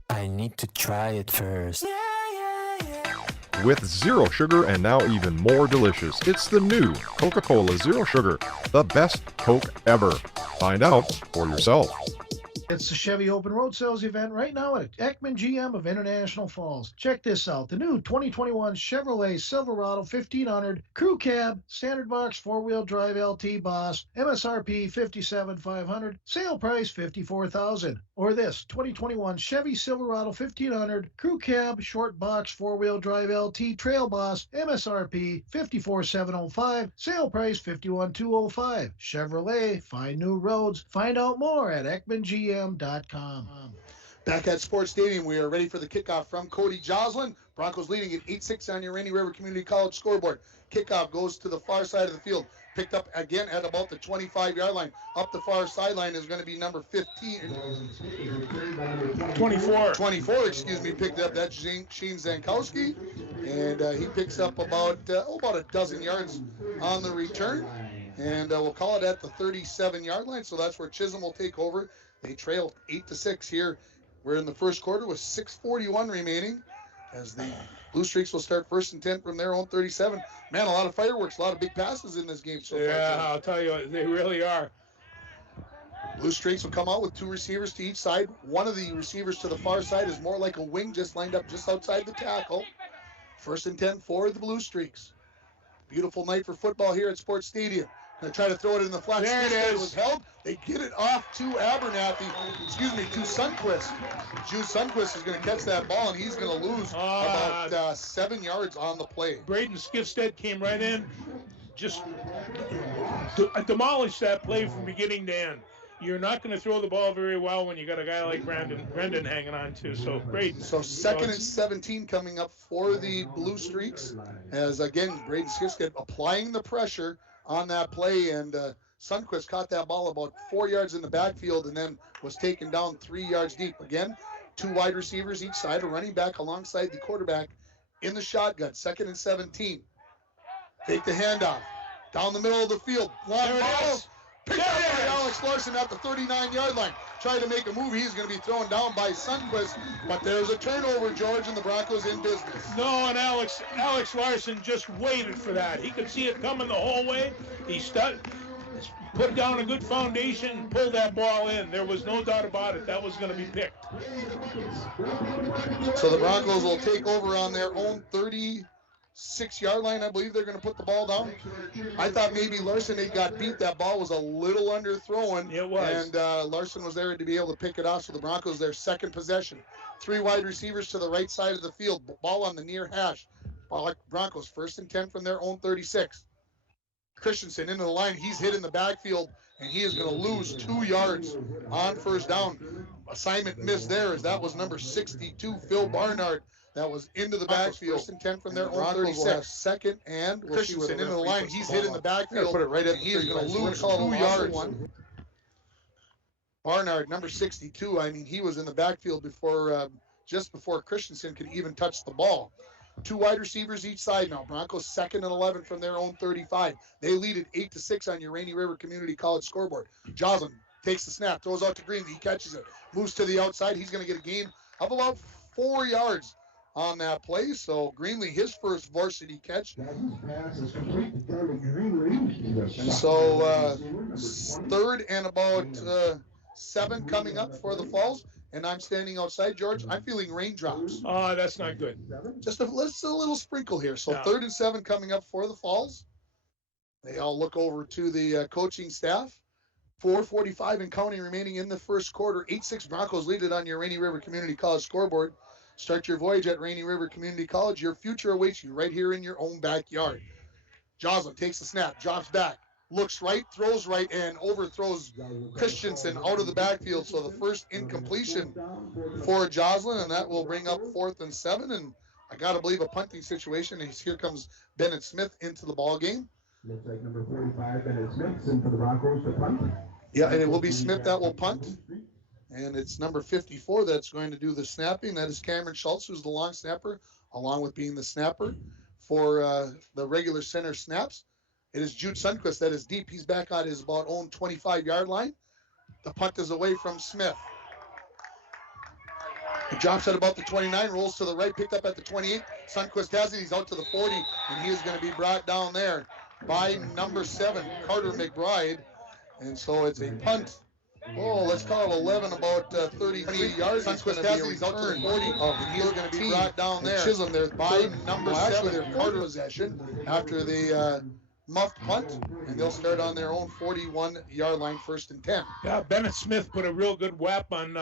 I need to try it first. With zero sugar and now even more delicious, it's the new Coca-Cola Zero Sugar, the best Coke ever. Find out for yourself. It's the Chevy Open Road Sales event right now at Ekman GM of International Falls. Check this out. The new 2021 Chevrolet Silverado 1500 Crew Cab, Standard Box 4-wheel drive LT Boss, MSRP $57,500, sale price $54,000. Or this 2021 Chevy Silverado 1500 Crew Cab, Short Box 4-wheel drive LT Trail Boss, MSRP $54,705, sale price $51,205. Chevrolet, find new roads. Find out more at EkmanGM.com. Back at Sports Stadium, we are ready for the kickoff from Cody Joslin. Broncos leading at 8-6 on your Rainy River Community College scoreboard. Kickoff goes to the far side of the field. Picked up again at about the 25-yard line. Up the far sideline is going to be number 24, picked up. That's Shane Zankowski. And he picks up about a dozen yards on the return. And we'll call it at the 37-yard line. So that's where Chisholm will take over. They trail 8-6 here. We're in the first quarter with 6:41 remaining as the Blue Streaks will start 1st and 10 from their own 37. Man, a lot of fireworks, a lot of big passes in this game so far. Yeah, I'll tell you, they really are. Blue Streaks will come out with 2 receivers to each side. One of the receivers to the far side is more like a wing, just lined up just outside the tackle. 1st and 10 for the Blue Streaks. Beautiful night for football here at Sports Stadium. Going to try to throw it in the flat. There it is. It was held. They get it off to Sundquist. Jude Sundquist is going to catch that ball, and he's going to lose about 7 yards on the play. Braden Skifstead came right in, just demolish that play from beginning to end. You're not going to throw the ball very well when you got a guy like Brendan hanging on to. So great. So second and 17 coming up for the Blue Streaks, as again Braden Skifstead applying the pressure on that play, and Sundquist caught that ball about 4 yards in the backfield and then was taken down 3 yards deep. Again, 2 wide receivers each side, a running back alongside the quarterback in the shotgun. Second and 17. Take the handoff down the middle of the field. Long ball. Picked up by Alex Larson at the 39-yard line. Tried to make a move. He's going to be thrown down by Sundquist, but there's a turnover, George, and the Broncos in business. No, and Alex Larson just waited for that. He could see it coming the whole way. He put down a good foundation and pulled that ball in. There was no doubt about it. That was going to be picked. So the Broncos will take over on their own 36-yard line. I believe they're going to put the ball down. I thought maybe Larson had got beat. That ball was a little underthrown. It was. And Larson was there to be able to pick it off. So the Broncos, their second possession. 3 wide receivers to the right side of the field. Ball on the near hash. Broncos first and 10 from their own 36. Christensen into the line. He's hit in the backfield, and he is going to lose 2 yards on first down. Assignment missed there, as that was number 62, Phil Barnard. That was into the backfield. First and 10 from their own 36. Second and Christensen into the line. He's hit in the backfield. Put it right at. He is going to lose 2 yards. Barnard, number 62. I mean, he was in the backfield before, just before Christensen could even touch the ball. 2 wide receivers each side now. Broncos second and 11 from their own 35. They lead it 8-6 on your Rainy River Community College scoreboard. Joslin takes the snap, throws out to Green. He catches it, moves to the outside. He's going to get a gain of about 4 yards on that play. So Greenlee, his first varsity catch. So third and about 7 coming up for the Falls. And I'm standing outside, George. I'm feeling raindrops. Oh, that's not good. Just a little sprinkle here. So yeah. 3rd and 7 coming up for the Falls. They all look over to the coaching staff. 4:45 and counting remaining in the first quarter. 8-6 Broncos lead it on your Rainy River Community College scoreboard. Start your voyage at Rainy River Community College. Your future awaits you right here in your own backyard. Joslin takes the snap, drops back. Looks right, throws right, and overthrows Christensen out of the backfield. So the first incompletion for Joslin, and that will bring up 4th and 7. And I got to believe a punting situation. And here comes Bennett Smith into the ball game. Looks like number 45, Bennett Smith, in for the Broncos to punt. Yeah, and it will be Smith that will punt. And it's number 54 that's going to do the snapping. That is Cameron Schultz, who's the long snapper, along with being the snapper for the regular center snaps. It is Jude Sundquist that is deep. He's back on his about own 25-yard line. The punt is away from Smith. He drops at about the 29, rolls to the right, picked up at the 28. Sundquist has it. He's out to the 40, and he is going to be brought down there by number 7, Carter McBride. And so it's a punt. Oh, let's call it 11, about 33 yards. Sundquist has it. He's out to the 40, and he is going to be brought down there. Chisholm there by number 7, their Carter possession after the muffed punt, and they'll start on their own 41-yard line, 1st and 10. Yeah, Bennett Smith put a real good whap on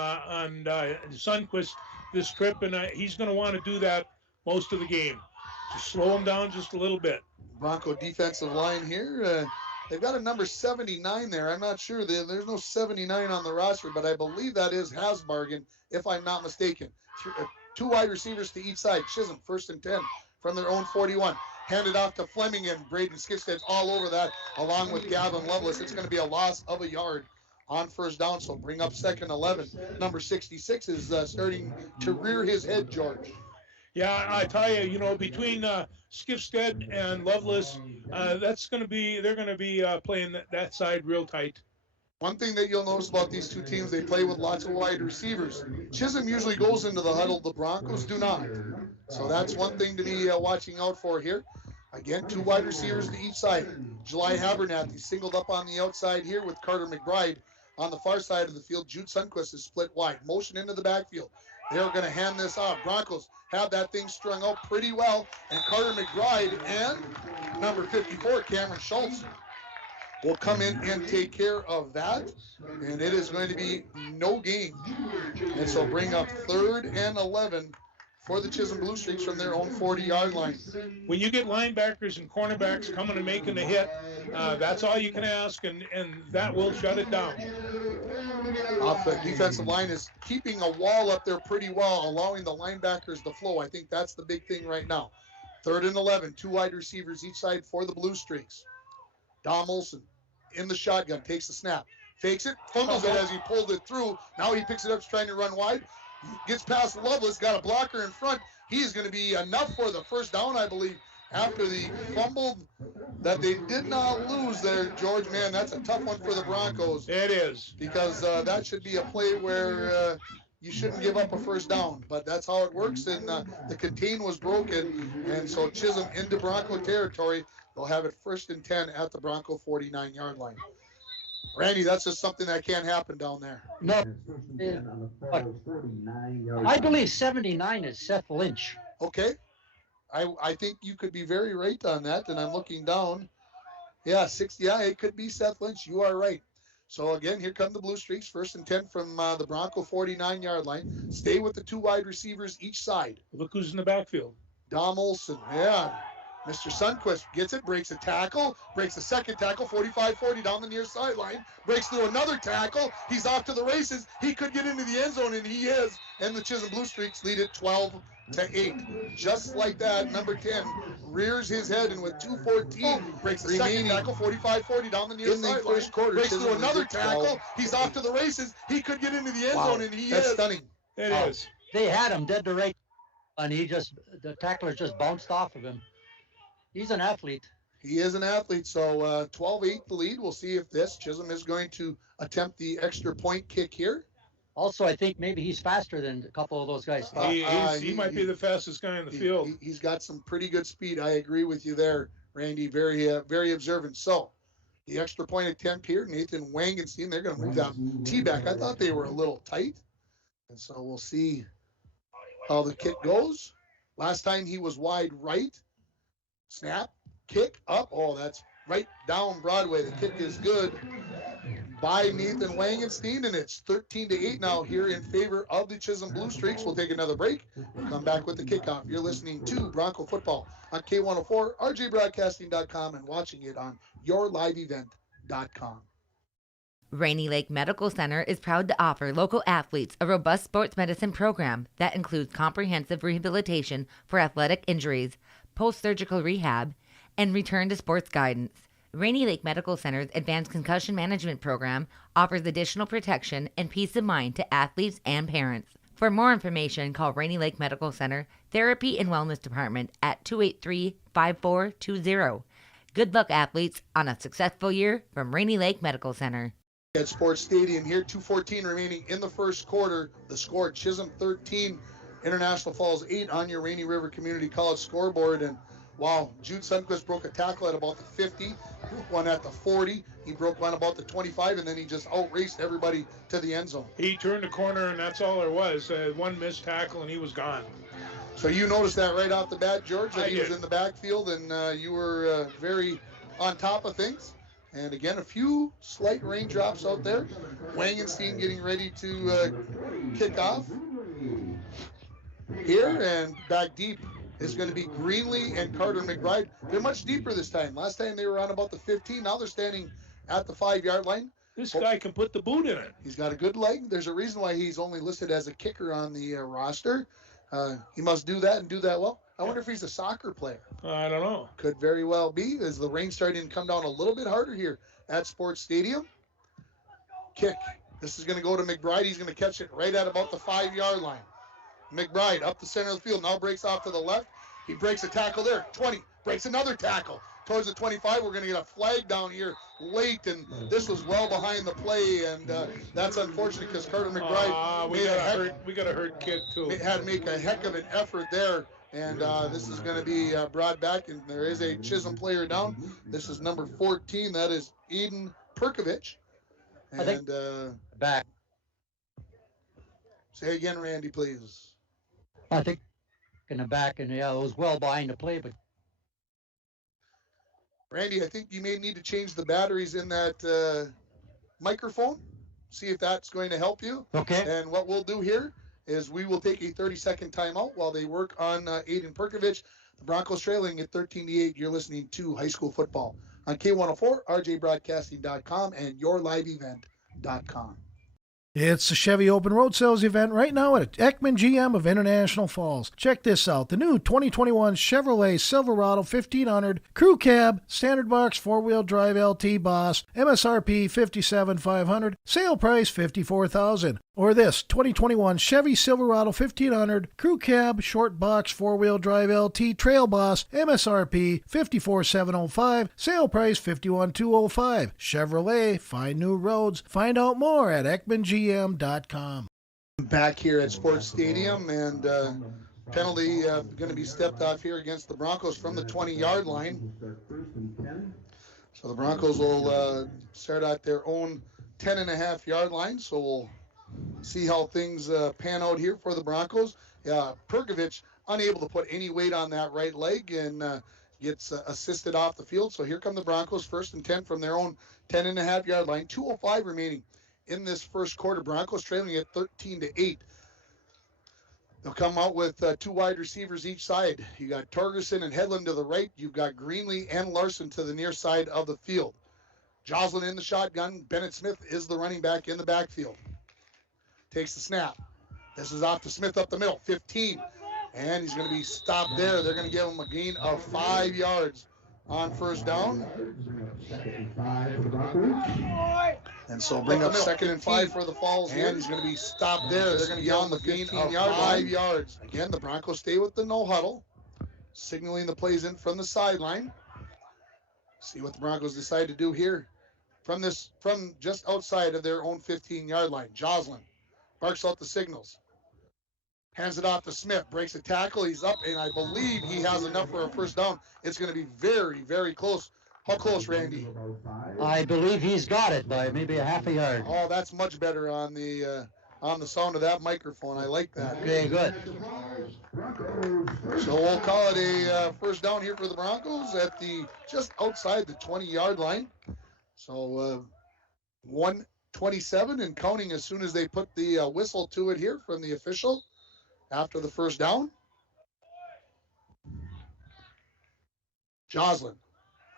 Sundquist this trip, and he's going to want to do that most of the game. Just slow him down just a little bit. Bronco defensive line here. They've got a number 79 there. I'm not sure. There's no 79 on the roster, but I believe that is Hasbargen, if I'm not mistaken. 2 wide receivers to each side. Chisholm, 1st and 10 from their own 41. Handed off to Fleming, and Braden Skifsted's all over that, along with Gavin Lovelace. It's going to be a loss of a yard on first down, so bring up 2nd 11. Number 66 is starting to rear his head, George. Yeah, I tell you, between Skifsted and Lovelace, they're going to be playing that side real tight. One thing that you'll notice about these two teams, they play with lots of wide receivers. Chisholm usually goes into the huddle. The Broncos do not. So that's one thing to be watching out for here. Again, 2 wide receivers to each side. July Abernathy singled up on the outside here with Carter McBride. On the far side of the field, Jude Sundquist is split wide. Motion into the backfield. They're going to hand this off. Broncos have that thing strung out pretty well. And Carter McBride and number 54, Cameron Schultz, will come in and take care of that. And it is going to be no gain. And so bring up 3rd and 11 for the Chisholm Blue Streaks from their own 40-yard line. When you get linebackers and cornerbacks coming and making the hit, That's all you can ask, and that will shut it down. The defensive line is keeping a wall up there pretty well, allowing the linebackers to flow. I think that's the big thing right now. 3rd and 11, 2 wide receivers each side for the Blue Streaks. Dom Olsen in the shotgun, takes the snap, fakes it, fumbles it as he pulled it through. Now he picks it up, trying to run wide. Gets past Lovelace, got a blocker in front. He's going to be enough for the first down, I believe, after the fumble that they did not lose there, George. Man, that's a tough one for the Broncos. It is. Because that should be a play where you shouldn't give up a first down. But that's how it works, and the contain was broken. And so Chisholm into Bronco territory. They'll have it 1st and 10 at the Bronco 49-yard line. Randy, that's just something that can't happen down there. No. I believe 79 is Seth Lynch. Okay. I think you could be very right on that, and I'm looking down. Yeah, 60. Yeah, it could be Seth Lynch. You are right. So, again, here come the Blue Streaks. 1st and 10 from the Bronco 49-yard line. Stay with the 2 wide receivers each side. Look who's in the backfield. Dom Olsen, yeah. Mr. Sundquist gets it, breaks a tackle, breaks a second tackle, 45-40 down the near sideline, breaks through another tackle. He's off to the races. He could get into the end zone, and he is. And the Chisholm Blue Streaks lead it 12-8. Just like that, number 10 rears his head, and with 2:14, breaks the second tackle, 45-40 down the near sideline. First quarter, breaks through another tackle. He's off to the races. He could get into the end zone, and he is. That's stunning. It is. They had him dead to right, and the tackler just bounced off of him. He's an athlete. He is an athlete. So 12-8 the lead. We'll see if Chisholm is going to attempt the extra point kick here. Also, I think maybe he's faster than a couple of those guys. He might be the fastest guy in the field. He's got some pretty good speed. I agree with you there, Randy. Very observant. So the extra point attempt here, Nathan Wangenstein, they're going to move that tee back. I thought they were a little tight. And so we'll see how the kick goes. Last time he was wide right. Snap, kick, up. Oh, that's right down Broadway. The kick is good by Nathan Wangenstein, and it's 13-8 now here in favor of the Chisholm Blue Streaks. We'll take another break. We'll come back with the kickoff. You're listening to Bronco Football on K104, rjbroadcasting.com, and watching it on yourliveevent.com. Rainy Lake Medical Center is proud to offer local athletes a robust sports medicine program that includes comprehensive rehabilitation for athletic injuries, post-surgical rehab, and return to sports guidance. Rainy Lake Medical Center's Advanced Concussion Management Program offers additional protection and peace of mind to athletes and parents. For more information, call Rainy Lake Medical Center Therapy and Wellness Department at 283-5420. Good luck, athletes, on a successful year from Rainy Lake Medical Center. At Sports Stadium here, 2:14 remaining in the first quarter. The score, Chisholm 13, International Falls 8 on your Rainy River Community College scoreboard. And wow, Jude Sundquist broke a tackle at about the 50, broke one at the 40. He broke one about the 25, and then he just outraced everybody to the end zone. He turned the corner, and that's all there was. One missed tackle, and he was gone. So you noticed that right off the bat, George, that I he did. was in the backfield, and you were very on top of things. And again, a few slight raindrops out there. Wangenstein getting ready to kick off here, and back deep is going to be Greenlee and Carter McBride. They're much deeper this time. Last time they were on about the 15. Now they're standing at the 5-yard line. This guy can put the boot in it. He's got a good leg. There's a reason why he's only listed as a kicker on the roster. He must do that and do that well. I wonder if he's a soccer player. I don't know. Could very well be, as the rain starting to come down a little bit harder here at Sports Stadium. Kick. This is going to go to McBride. He's going to catch it right at about the 5-yard line. McBride up the center of the field. Now breaks off to the left. He breaks a tackle there. 20. Breaks another tackle towards the 25. We're going to get a flag down here late, and this was well behind the play, and that's unfortunate because Carter McBride we got a hurt kid too. Had to make a heck of an effort there, and this is going to be brought back, and there is a Chisholm player down. This is number 14. That is Eden Perkovich. And back. Say again, Randy, please. I think in the back, and yeah, it was well behind the play, but Randy, I think you may need to change the batteries in that microphone. See if that's going to help you. Okay. And what we'll do here is we will take a 30-second timeout while they work on Aiden Perkovich. The Broncos trailing at 13-8. You're listening to High School Football on K104, rjbroadcasting.com, and yourliveevent.com. It's the Chevy Open Road Sales event right now at Ekman GM of International Falls. Check this out. The new 2021 Chevrolet Silverado 1500 Crew Cab, Standard Box 4-wheel drive LT Boss, MSRP $57,500, sale price $54,000. Or this 2021 Chevy Silverado 1500 Crew Cab, Short Box 4-wheel drive LT Trail Boss, MSRP $54,705, sale price $51,205. Chevrolet, find new roads. Find out more at EkmanGM.com. Back here at Sports Stadium, and penalty going to be stepped off here against the Broncos from the 20-yard line. So the Broncos will start at their own 10.5-yard line. So we'll see how things pan out here for the Broncos. Perkovich unable to put any weight on that right leg and gets assisted off the field. So here come the Broncos, 1st and 10 from their own 10.5-yard line. 2:05 remaining in this first quarter. Broncos trailing at 13-8. They'll come out with 2 wide receivers each side. You got Torgerson and Hedlund to the right. You've got Greenlee and Larson to the near side of the field. Joslin in the shotgun. Bennett Smith is the running back in the backfield. Takes the snap. This is off to Smith up the middle. 15. And he's going to be stopped there. They're going to give him a gain of 5 yards on first down. And so bring up 2nd and 5 for the Falls. And he's going to be stopped there. They're going to get on the gain of 5 yards. Again, the Broncos stay with the no huddle, signaling the plays in from the sideline. See what the Broncos decide to do here from just outside of their own 15-yard line. Joslin barks out the signals. Hands it off to Smith. Breaks a tackle. He's up, and I believe he has enough for a first down. It's going to be very, very close. How close, Randy? I believe he's got it by maybe a half a yard. Oh, that's much better on the sound of that microphone. I like that. Okay, good. So we'll call it a first down here for the Broncos at just outside the 20-yard line. So 1:27 and counting as soon as they put the whistle to it here from the official after the first down. Joslin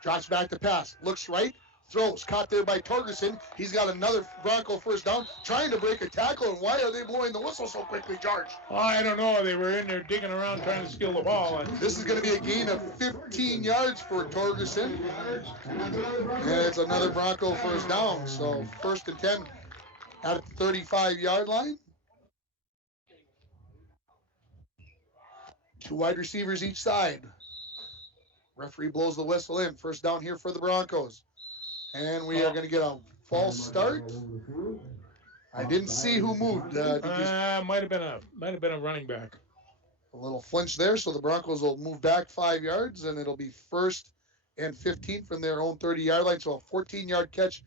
drops back to pass, looks right, throws, caught there by Torgerson. He's got another Bronco first down, trying to break a tackle, and why are they blowing the whistle so quickly, George? Oh, I don't know. They were in there digging around trying to steal the ball. And this is going to be a gain of 15 yards for Torgerson. And it's another Bronco first down. So 1st and 10 at the 35-yard line. 2 wide receivers each side. Referee blows the whistle in. First down here for the Broncos. And we are going to get a false start. I didn't see who moved. Might have been a running back. A little flinch there, so the Broncos will move back 5 yards, and it'll be 1st and 15 from their own 30-yard line. So a 14-yard catch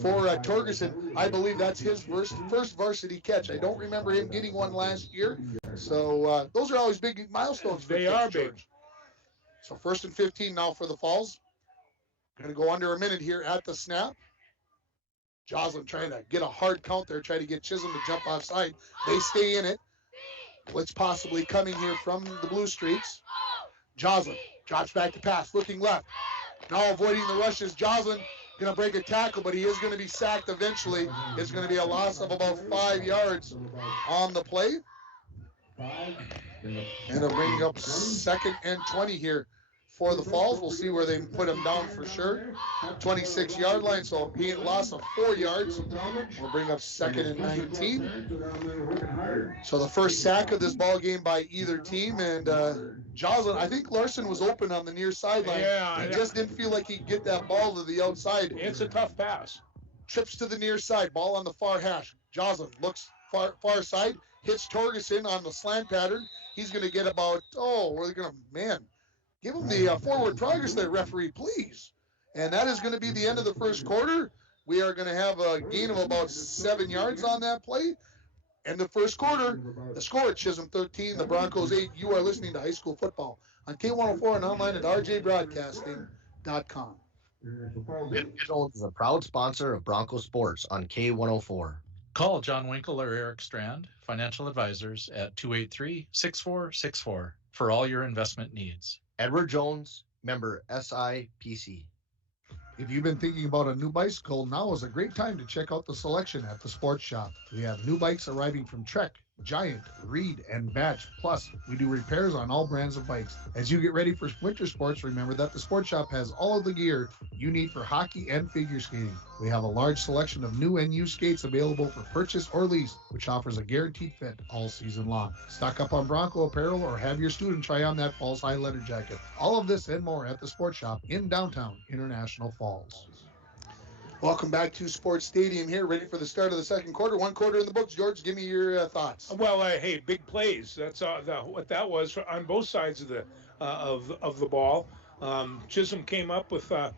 for Torgerson. I believe that's his first varsity catch. I don't remember him getting one last year. So those are always big milestones for They are big. So 1st and 15 now for the Falls. Going to go under a minute here at the snap. Joslin trying to get a hard count there, trying to get Chisholm to jump offside. They stay in it. Blitz possibly coming here from the Blue Streaks. Joslin drops back to pass, looking left. Now avoiding the rushes. Joslin going to break a tackle, but he is going to be sacked eventually. It's going to be a loss of about 5 yards on the play. And it'll bring up 2nd and 20 here for the Falls. We'll see where they put him down for sure. 26-yard line, so a loss of 4 yards. We'll bring up 2nd and 19. So the first sack of this ball game by either team, and Joslin, I think Larson was open on the near sideline. Yeah, he just didn't feel like he'd get that ball to the outside. It's a tough pass. Trips to the near side, ball on the far hash. Joslin looks far side, hits Torgerson on the slant pattern. He's going to get about, give him the forward progress there, referee, please. And that is going to be the end of the first quarter. We are going to have a gain of about 7 yards on that play. End of first quarter, the score at Chisholm 13, the Broncos 8. You are listening to high school football on K104 and online at rjbroadcasting.com. Jones is a proud sponsor of Bronco Sports on K104. Call John Winkle or Eric Strand, financial advisors, at 283-6464 for all your investment needs. Edward Jones, member SIPC. If you've been thinking about a new bicycle, now is a great time to check out the selection at the Sports Shop. We have new bikes arriving from Trek, Giant, Reed, and Batch. Plus, we do repairs on all brands of bikes. As you get ready for winter sports, remember that the Sports Shop has all of the gear you need for hockey and figure skating. We have a large selection of new and used skates available for purchase or lease, which offers a guaranteed fit all season long. Stock up on Bronco apparel or have your student try on that Falls High leather jacket. All of this and more at the Sports Shop in downtown International Falls. Welcome back to Sports Stadium here, ready for the start of the second quarter. 1 quarter in the books. George, give me your thoughts. Well, hey, big plays. That's what that was on both sides of the ball. Chisholm came up with a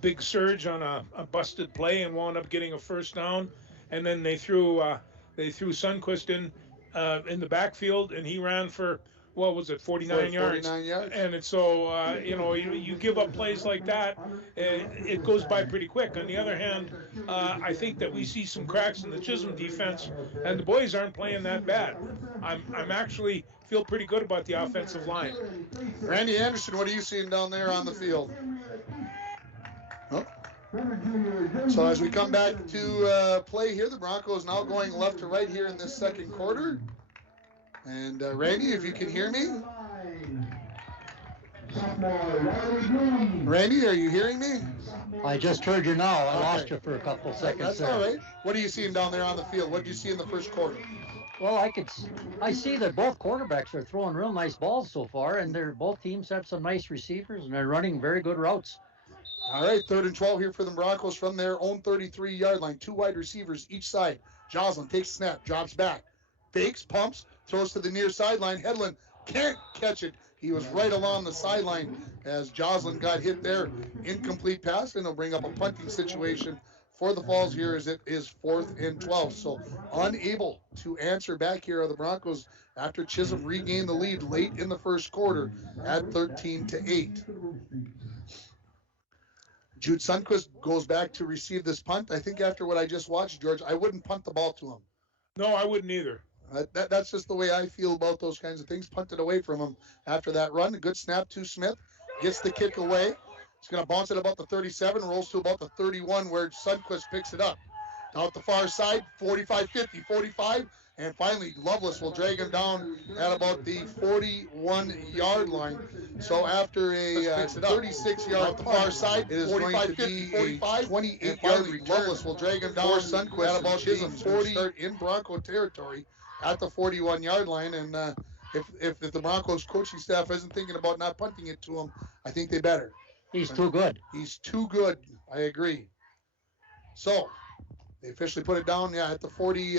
big surge on a busted play and wound up getting a first down, and then they threw Sundquist in the backfield, and he ran for, what was it, 49 yards? 49 yards. And it's so, you give up plays like that, it goes by pretty quick. On the other hand, I think that we see some cracks in the Chisholm defense, and the boys aren't playing that bad. I'm actually feel pretty good about the offensive line. Randy Anderson, what are you seeing down there on the field? Oh. So as we come back to play here, the Broncos now going left to right here in this second quarter. And Randy, if you can hear me? Randy, are you hearing me? I just heard you now. I lost you for a couple seconds. That's all right. What are you seeing down there on the field? What did you see in the first quarter? Well, I see that both quarterbacks are throwing real nice balls so far, and both teams have some nice receivers, and they're running very good routes. All right, 3rd and 12 here for the Broncos from their own 33-yard line. 2 wide receivers each side. Joslin takes a snap, drops back, fakes, pumps, throws to the near sideline. Hedlund can't catch it. He was right along the sideline as Joslin got hit there. Incomplete pass, and it'll bring up a punting situation for the Falls here as it is 4th and 12. So unable to answer back here are the Broncos after Chisholm regained the lead late in the first quarter at 13-8. Jude Sundquist goes back to receive this punt. I think after what I just watched, George, I wouldn't punt the ball to him. No, I wouldn't either. That's just the way I feel about those kinds of things. Punted away from him after that run. A good snap to Smith. Gets the kick away. He's going to bounce it about the 37, rolls to about the 31 where Sundquist picks it up. Down at the far side, 45, 50, 45, and finally Loveless will drag him down at about the 41-yard line. So after a 36-yard at the far side, it is 45, going to 50, be 45, 28-yard return. Loveless will drag him down Sundquist at about Chisholm's 40 start in Bronco territory at the 41-yard line. And if the Broncos coaching staff isn't thinking about not punting it to him, I think they better. He's too good. He's too good. I agree. So they officially put it down, at the 40,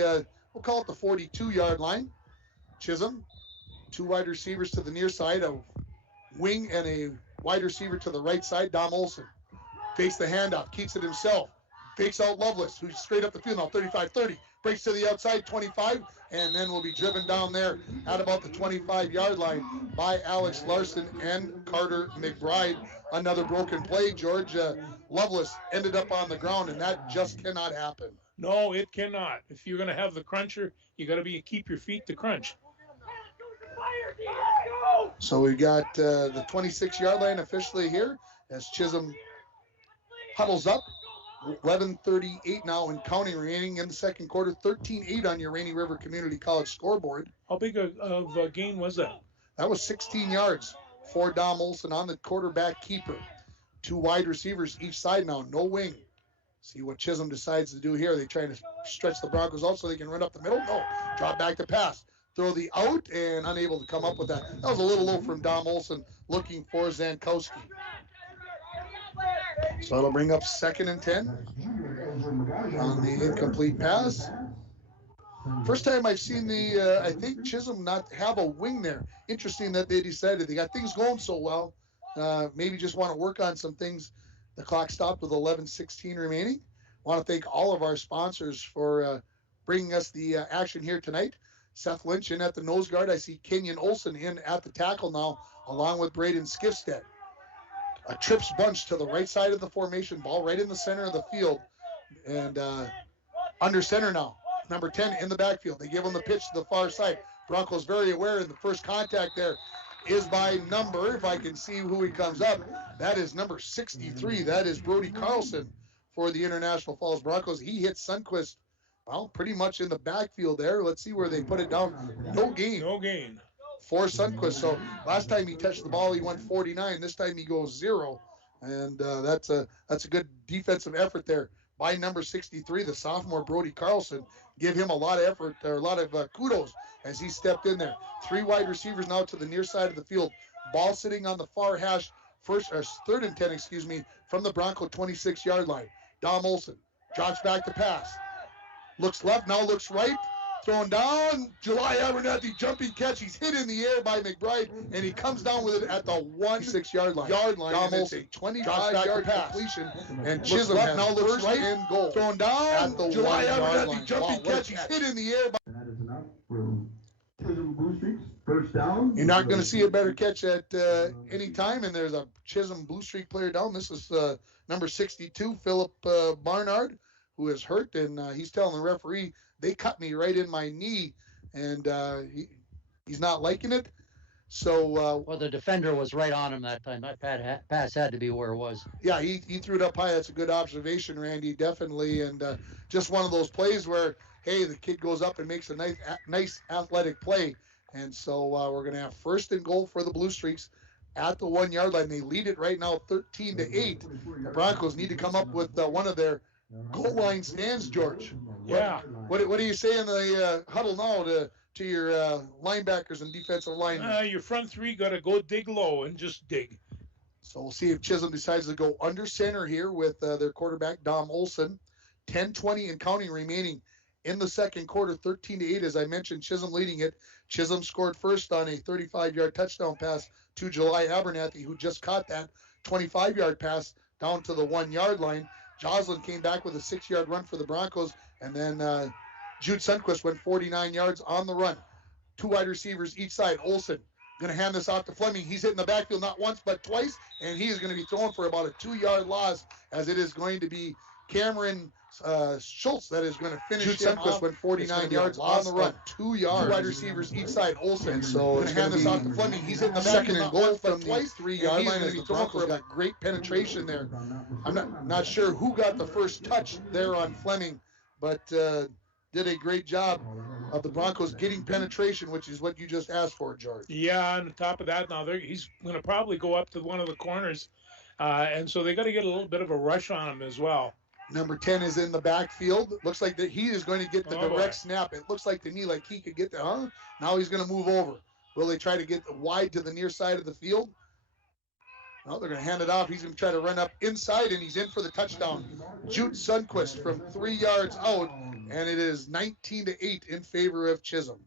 we'll call it the 42-yard line. Chisholm, 2 wide receivers to the near side, a wing and a wide receiver to the right side. Dom Olsen fakes the handoff, keeps it himself, fakes out Loveless, who's straight up the field now, 35-30, breaks to the outside, 25, and then will be driven down there at about the 25-yard line by Alex Larson and Carter McBride. Another broken play, George. Loveless ended up on the ground, and that just cannot happen. No, it cannot. If you're going to have the cruncher, you got to keep your feet to crunch. So we got the 26-yard line officially here as Chisholm huddles up. 11:38 now and counting remaining in the second quarter. 13-8 on your Rainy River Community College scoreboard. How big of a gain was that? That was 16 yards for Dom Olsen on the quarterback keeper. 2 wide receivers each side now, no wing. See what Chisholm decides to do here. Are they trying to stretch the Broncos out so they can run up the middle? No. Drop back to pass. Throw the out and unable to come up with that. That was a little low from Dom Olsen looking for Zankowski. So it'll bring up 2nd and 10 on the incomplete pass. First time I've seen I think Chisholm not have a wing there. Interesting that they decided they got things going so well. Maybe just want to work on some things. The clock stopped with 11:16 remaining. Want to thank all of our sponsors for bringing us the action here tonight. Seth Lynch in at the nose guard. I see Kenyon Olsen in at the tackle now, along with Braden Skifstead. A trips bunch to the right side of the formation, ball right in the center of the field, and under center now. Number 10 in the backfield. They give him the pitch to the far side. Broncos very aware in the first contact there is by number, if I can see who he comes up. That is number 63. That is Brody Carlson for the International Falls Broncos. He hits Sundquist, well, pretty much in the backfield there. Let's see where they put it down. No gain. No gain. For Sundquist. So last time he touched the ball, he went 49. This time he goes 0. And that's a good defensive effort there by number 63, the sophomore Brody Carlson. Give him a lot of effort, or a lot of kudos as he stepped in there. 3 wide receivers now to the near side of the field. Ball sitting on the far hash, third and 10, from the Bronco 26-yard line. Dom Olsen drops back to pass. Looks left, now looks right. Thrown down. July Abernathy jumping catch. He's hit in the air by McBride, and he comes down with it at the 1-6-yard line. Dom Olsen, 25-yard completion, and Chisholm has now looks right and goal. Thrown down at the July Abernathy jumping catch. He's hit in the air. That is enough for Chisholm Blue Streaks. First down. You're not going to see a better catch at any time, and there's a Chisholm Blue Streak player down. This is number 62, Philip Barnard, who is hurt, and he's telling the referee, they cut me right in my knee, and he's not liking it. So, well, the defender was right on him that time. That pass had to be where it was. Yeah, he threw it up high. That's a good observation, Randy, definitely. And just one of those plays where, hey, the kid goes up and makes a nice athletic play. And so we're going to have first and goal for the Blue Streaks at the 1-yard line. They lead it right now 13-8. The Broncos need to come up with one of their goal line stands, George. Yeah. What do you say in the huddle now to your linebackers and defensive linemen? Your front 3 got to go dig low and just dig. So we'll see if Chisholm decides to go under center here with their quarterback, Dom Olsen. 10-20 and counting remaining in the second quarter, 13-8. As I mentioned, Chisholm leading it. Chisholm scored first on a 35-yard touchdown pass to July Abernathy, who just caught that 25-yard pass down to the 1-yard line. Joslin came back with a 6-yard run for the Broncos, and then Jude Sundquist went 49 yards on the run. 2 wide receivers each side. Olsen going to hand this off to Fleming. He's hitting the backfield not once but twice, and he is going to be thrown for about a 2-yard loss, as it is going to be Cameron Schultz that is going to finish. Jude Sundquist went 49 yards on the run. 2 yards. 2 wide receivers each side. Olsen. And so going to hand this off to Fleming. He's hitting the second and goal from the 3-yard line. He's going to be thrown for that great penetration there. I'm not sure who got the first touch there on Fleming, but did a great job of the Broncos getting penetration, which is what you just asked for, George. Yeah, on top of that, now he's going to probably go up to one of the corners, and so they got to get a little bit of a rush on him as well. Number 10 is in the backfield. Looks like that he is going to get the direct snap. It looks like to me like he could get there. Now he's going to move over. Will they try to get wide to the near side of the field? No, they're going to hand it off. He's going to try to run up inside, and he's in for the touchdown. Jude Sundquist from 3 yards out, and it is 19-8 in favor of Chisholm.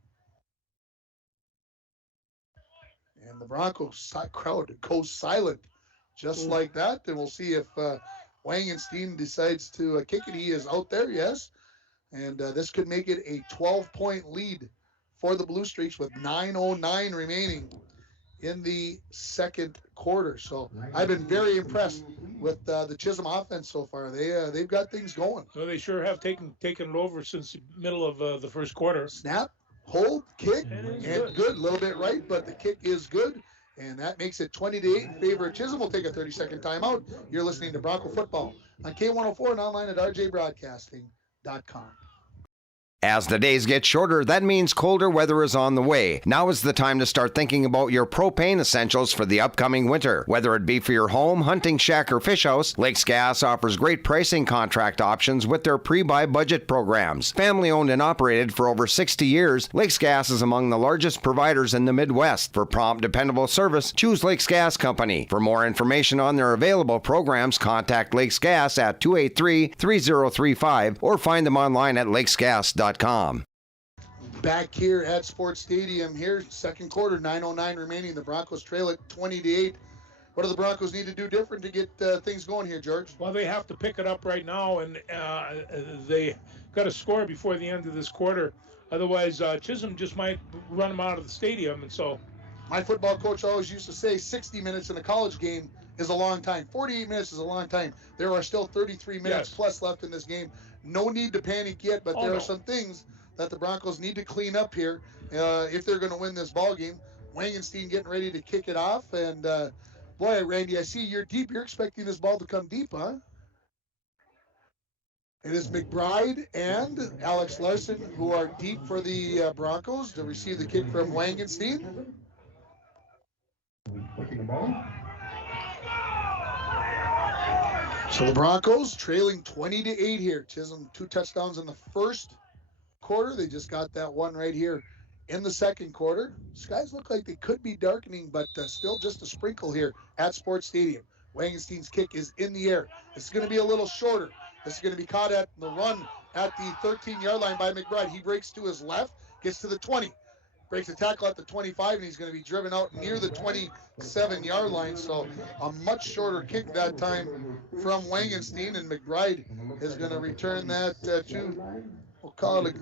And the Broncos crowd goes silent just like that. And we'll see if Wangenstein decides to kick it. He is out there, yes. And this could make it a 12-point lead for the Blue Streaks with 9:09 remaining in the second quarter. So I've been very impressed with the Chisholm offense so far. They've got things going. So they sure have taken it over since the middle of the first quarter. Snap, hold, kick, and good. A little bit right, but the kick is good. And that makes it 20-8 in favor of Chisholm. We'll take a 30-second timeout. You're listening to Bronco Football on K104 and online at rjbroadcasting.com. As the days get shorter, that means colder weather is on the way. Now is the time to start thinking about your propane essentials for the upcoming winter. Whether it be for your home, hunting shack, or fish house, Lakes Gas offers great pricing contract options with their pre-buy budget programs. Family owned and operated for over 60 years, Lakes Gas is among the largest providers in the Midwest. For prompt, dependable service, choose Lakes Gas Company. For more information on their available programs, contact Lakes Gas at 283-3035 or find them online at lakesgas.com. Back here at Sports Stadium here, second quarter, 9:09 remaining. The Broncos trail at 20-8. What do the Broncos need to do different to get things going here, George? Well, they have to pick it up right now, and they got to score before the end of this quarter. Otherwise, Chisholm just might run them out of the stadium, and so. My football coach always used to say 60 minutes in a college game is a long time. 48 minutes is a long time. There are still 33 minutes plus left in this game. No need to panic yet, but there are some things that the Broncos need to clean up here if they're going to win this ball game. Wangenstein getting ready to kick it off. And, boy, Randy, I see you're deep. You're expecting this ball to come deep, huh? It is McBride and Alex Larson who are deep for the Broncos to receive the kick from Wangenstein. So the Broncos trailing 20-8 here. Chisholm 2 touchdowns in the first quarter. They just got that one right here in the second quarter. Skies look like they could be darkening, but still just a sprinkle here at Sports Stadium. Wangenstein's kick is in the air. This is going to be a little shorter. This is going to be caught at the run at the 13-yard line by McBride. He breaks to his left, gets to the 20. Breaks a tackle at the 25, and he's going to be driven out near the 27-yard line. So a much shorter kick that time from Wangenstein, and McBride is going to return that to, we'll call it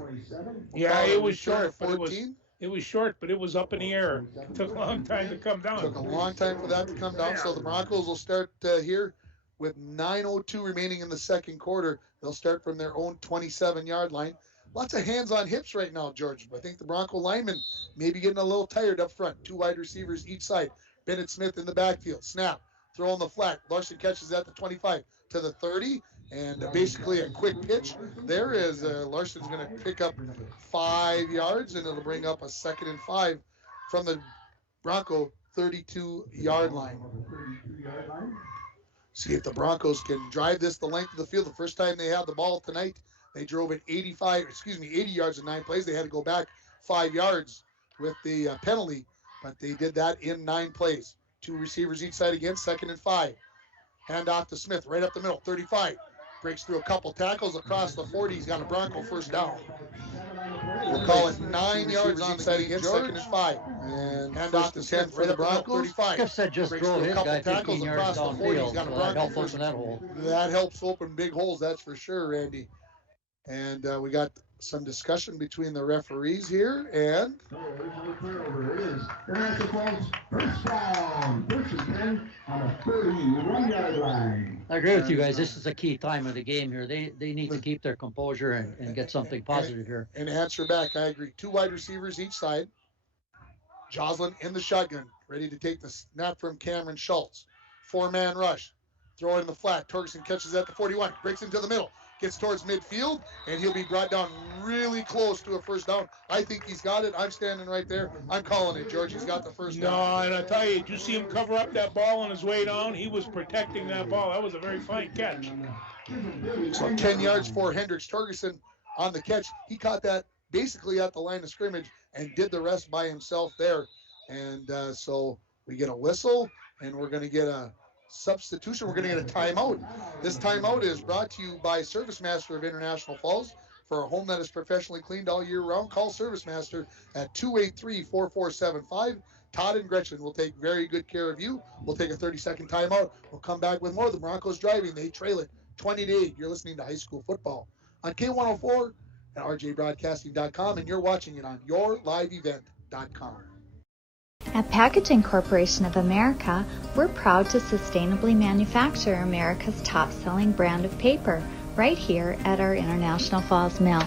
it was short. 14. It was short, but it was up in the air. It took a long time to come down. Took a long time for that to come down. So the Broncos will start here with 9:02 remaining in the second quarter. They'll start from their own 27-yard line. Lots of hands on hips right now, George. I think the Bronco linemen may be getting a little tired up front. 2 wide receivers each side. Bennett Smith in the backfield. Snap. Throw on the flat. Larson catches at the 25 to the 30. And basically a quick pitch. There is Larson's going to pick up 5 yards, and it'll bring up a 2nd and 5 from the Bronco 32-yard line. See if the Broncos can drive this the length of the field. The first time they had the ball tonight, they drove it 80 yards in 9 plays. They had to go back 5 yards with the penalty, but they did that in 9 plays. 2 receivers each side again, 2nd and 5. Hand off to Smith, right up the middle, 35. Breaks through a couple tackles across the 40. He's got a Bronco first down. We'll call it 9 yards on the side again, 2nd and 5. And hand off to Smith, right up the middle, 35. Skip said just drove his guy 15 yards downfield, so that helps open that hole. That helps open big holes, that's for sure, Randy. And we got some discussion between the referees here, and I agree with you guys. This is a key time of the game here. They need to keep their composure and get something positive here. And answer back, I agree. 2 wide receivers each side. Joslin in the shotgun, ready to take the snap from Cameron Schultz. 4-man rush. Throw it in the flat. Torgerson catches at the 41. Breaks into the middle. Gets towards midfield, and he'll be brought down really close to a first down. I think he's got it. I'm standing right there. I'm calling it, George. He's got the first down. No, and I tell you, did you see him cover up that ball on his way down? He was protecting that ball. That was a very fine catch. So 10 yards for Hendricks. Torgerson on the catch. He caught that basically at the line of scrimmage and did the rest by himself there. And so we get a whistle, and we're going to get a substitution. We're going to get a timeout. This timeout is brought to you by Service Master of International Falls. For a home that is professionally cleaned all year round, call Service Master at 283-4475. Todd and Gretchen will take very good care of you. We'll take a 30-second timeout. We'll come back with more. The Broncos driving. They trail it 20-8. You're listening to high school football on K104 at rjbroadcasting.com, and you're watching it on yourliveevent.com. At Packaging Corporation of America, we're proud to sustainably manufacture America's top-selling brand of paper right here at our International Falls Mill.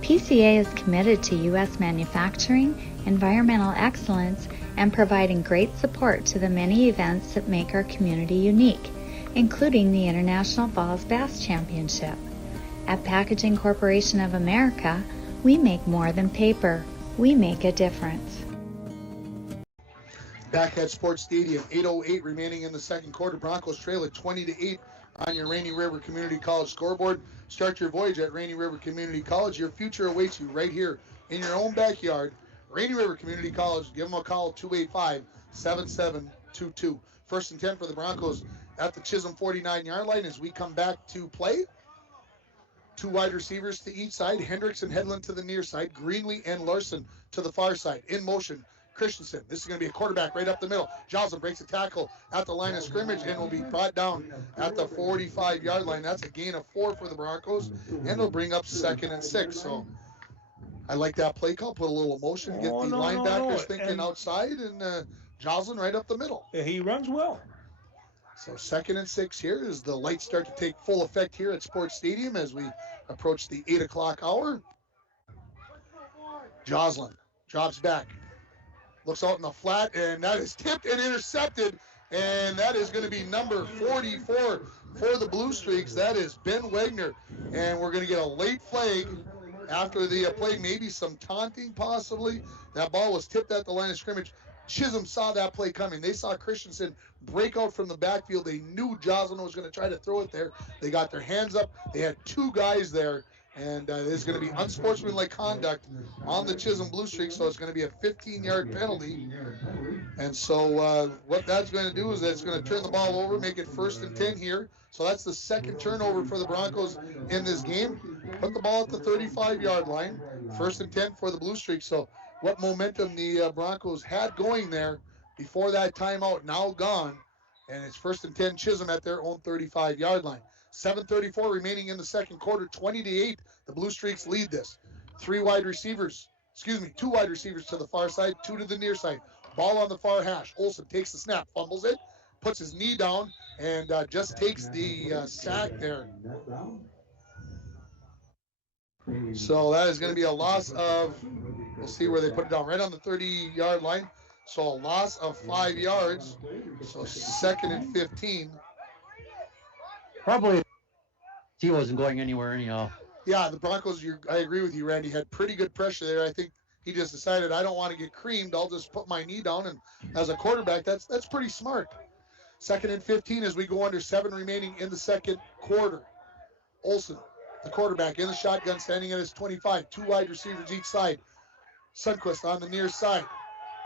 PCA is committed to U.S. manufacturing, environmental excellence, and providing great support to the many events that make our community unique, including the International Falls Bass Championship. At Packaging Corporation of America, we make more than paper. We make a difference. Back at Sports Stadium, 8:08 remaining in the second quarter. Broncos trail at 20-8 on your Rainy River Community College scoreboard. Start your voyage at Rainy River Community College. Your future awaits you right here in your own backyard. Rainy River Community College. Give them a call, 285-7722. 1st and 10 for the Broncos at the Chisholm 49-yard line as we come back to play. 2 wide receivers to each side. Hendricks and Headland to the near side. Greenlee and Larson to the far side. In motion, Christensen. This is going to be a quarterback right up the middle. Johnson breaks a tackle at the line of scrimmage and will be brought down at the 45-yard line. That's a gain of 4 for the Broncos, and it'll bring up 2nd and 6. So I like that play call. Put a little emotion, get the linebackers thinking outside, and Joslin right up the middle. He runs well. So 2nd and 6 here as the lights start to take full effect here at Sports Stadium as we approach the 8 o'clock hour. Joslin drops back. Looks out in the flat, and that is tipped and intercepted. And that is going to be number 44 for the Blue Streaks. That is Ben Wagner. And we're going to get a late flag after the play, maybe some taunting possibly. That ball was tipped at the line of scrimmage. Chisholm saw that play coming. They saw Christensen break out from the backfield. They knew Jocelyn was going to try to throw it there. They got their hands up. They had two guys there. And there's going to be unsportsmanlike conduct on the Chisholm Blue Streak, so it's going to be a 15-yard penalty. And so what that's going to do is that's going to turn the ball over, make it 1st and 10 here. So that's the second turnover for the Broncos in this game. Put the ball at the 35-yard line, 1st and 10 for the Blue Streak. So what momentum the Broncos had going there before that timeout, now gone. And it's 1st and 10 Chisholm at their own 35-yard line. 7:34 remaining in the second quarter, 20-8. The Blue Streaks lead this. Two wide receivers to the far side, 2 to the near side. Ball on the far hash. Olsen takes the snap, fumbles it, puts his knee down, and just takes the sack there. So that is going to be a loss of, we'll see where they put it down, right on the 30-yard line. So a loss of 5 yards. So 2nd and 15. Probably he wasn't going anywhere anyhow. Yeah, the Broncos, I agree with you, Randy, had pretty good pressure there. I think he just decided, I don't want to get creamed. I'll just put my knee down. And as a quarterback, that's pretty smart. 2nd and 15 as we go under 7 remaining in the second quarter. Olsen, the quarterback, in the shotgun, standing at his 25. 2 wide receivers each side. Sundquist on the near side.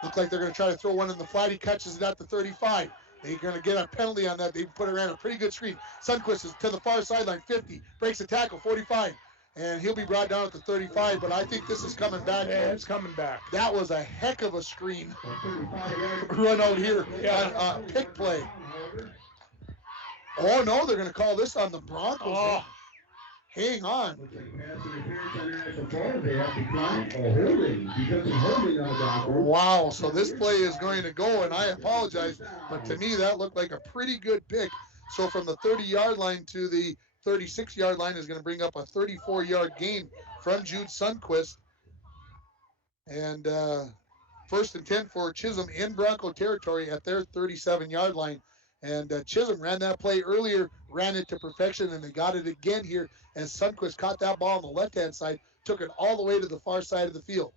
Look like they're going to try to throw one in the flat. He catches it at the 35. They're going to get a penalty on that. They put around a pretty good screen. Sundquist is to the far sideline, 50. Breaks a tackle, 45. And he'll be brought down at the 35, but I think this is coming back. Yeah, it's coming back. That was a heck of a screen run out here on pick play. Oh, no, they're going to call this on the Broncos. Oh. Hang on. Wow, so this play is going to go, and I apologize, but to me that looked like a pretty good pick. So from the 30-yard line to the 36-yard line is going to bring up a 34-yard gain from Jude Sundquist. And 1st and 10 for Chisholm in Bronco territory at their 37-yard line. And Chisholm ran that play earlier, ran it to perfection, and they got it again here as Sundquist caught that ball on the left-hand side, took it all the way to the far side of the field.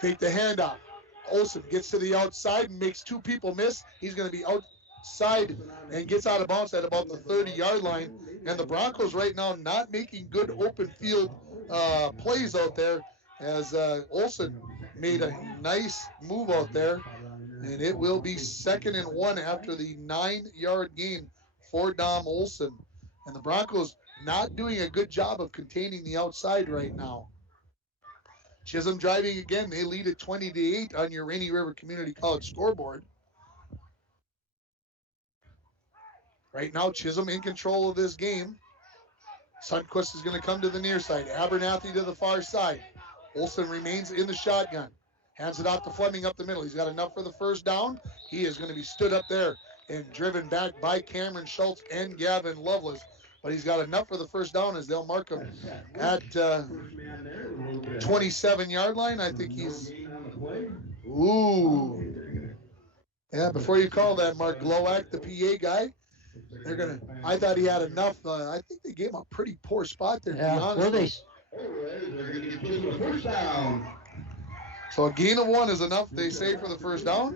Fake the handoff. Olsen gets to the outside and makes 2 people miss. He's going to be outside and gets out of bounds at about the 30-yard line. And the Broncos right now not making good open field plays out there as Olsen made a nice move out there. And it will be 2nd and 1 after the 9-yard gain for Dom Olsen. And the Broncos not doing a good job of containing the outside right now. Chisholm driving again. They lead at 20-8 on your Rainy River Community College scoreboard. Right now, Chisholm in control of this game. Sundquist is going to come to the near side. Abernathy to the far side. Olsen remains in the shotgun. Hands it out to Fleming up the middle. He's got enough for the 1st down. He is going to be stood up there and driven back by Cameron Schultz and Gavin Lovelace. But he's got enough for the 1st down as they'll mark him at 27-yard line. I think he's... Ooh. Yeah, before you call that, Mark Glowak, the PA guy, they're going to... I thought he had enough. I think they gave him a pretty poor spot there, to be honest. So a gain of 1 is enough, they say, for the 1st down.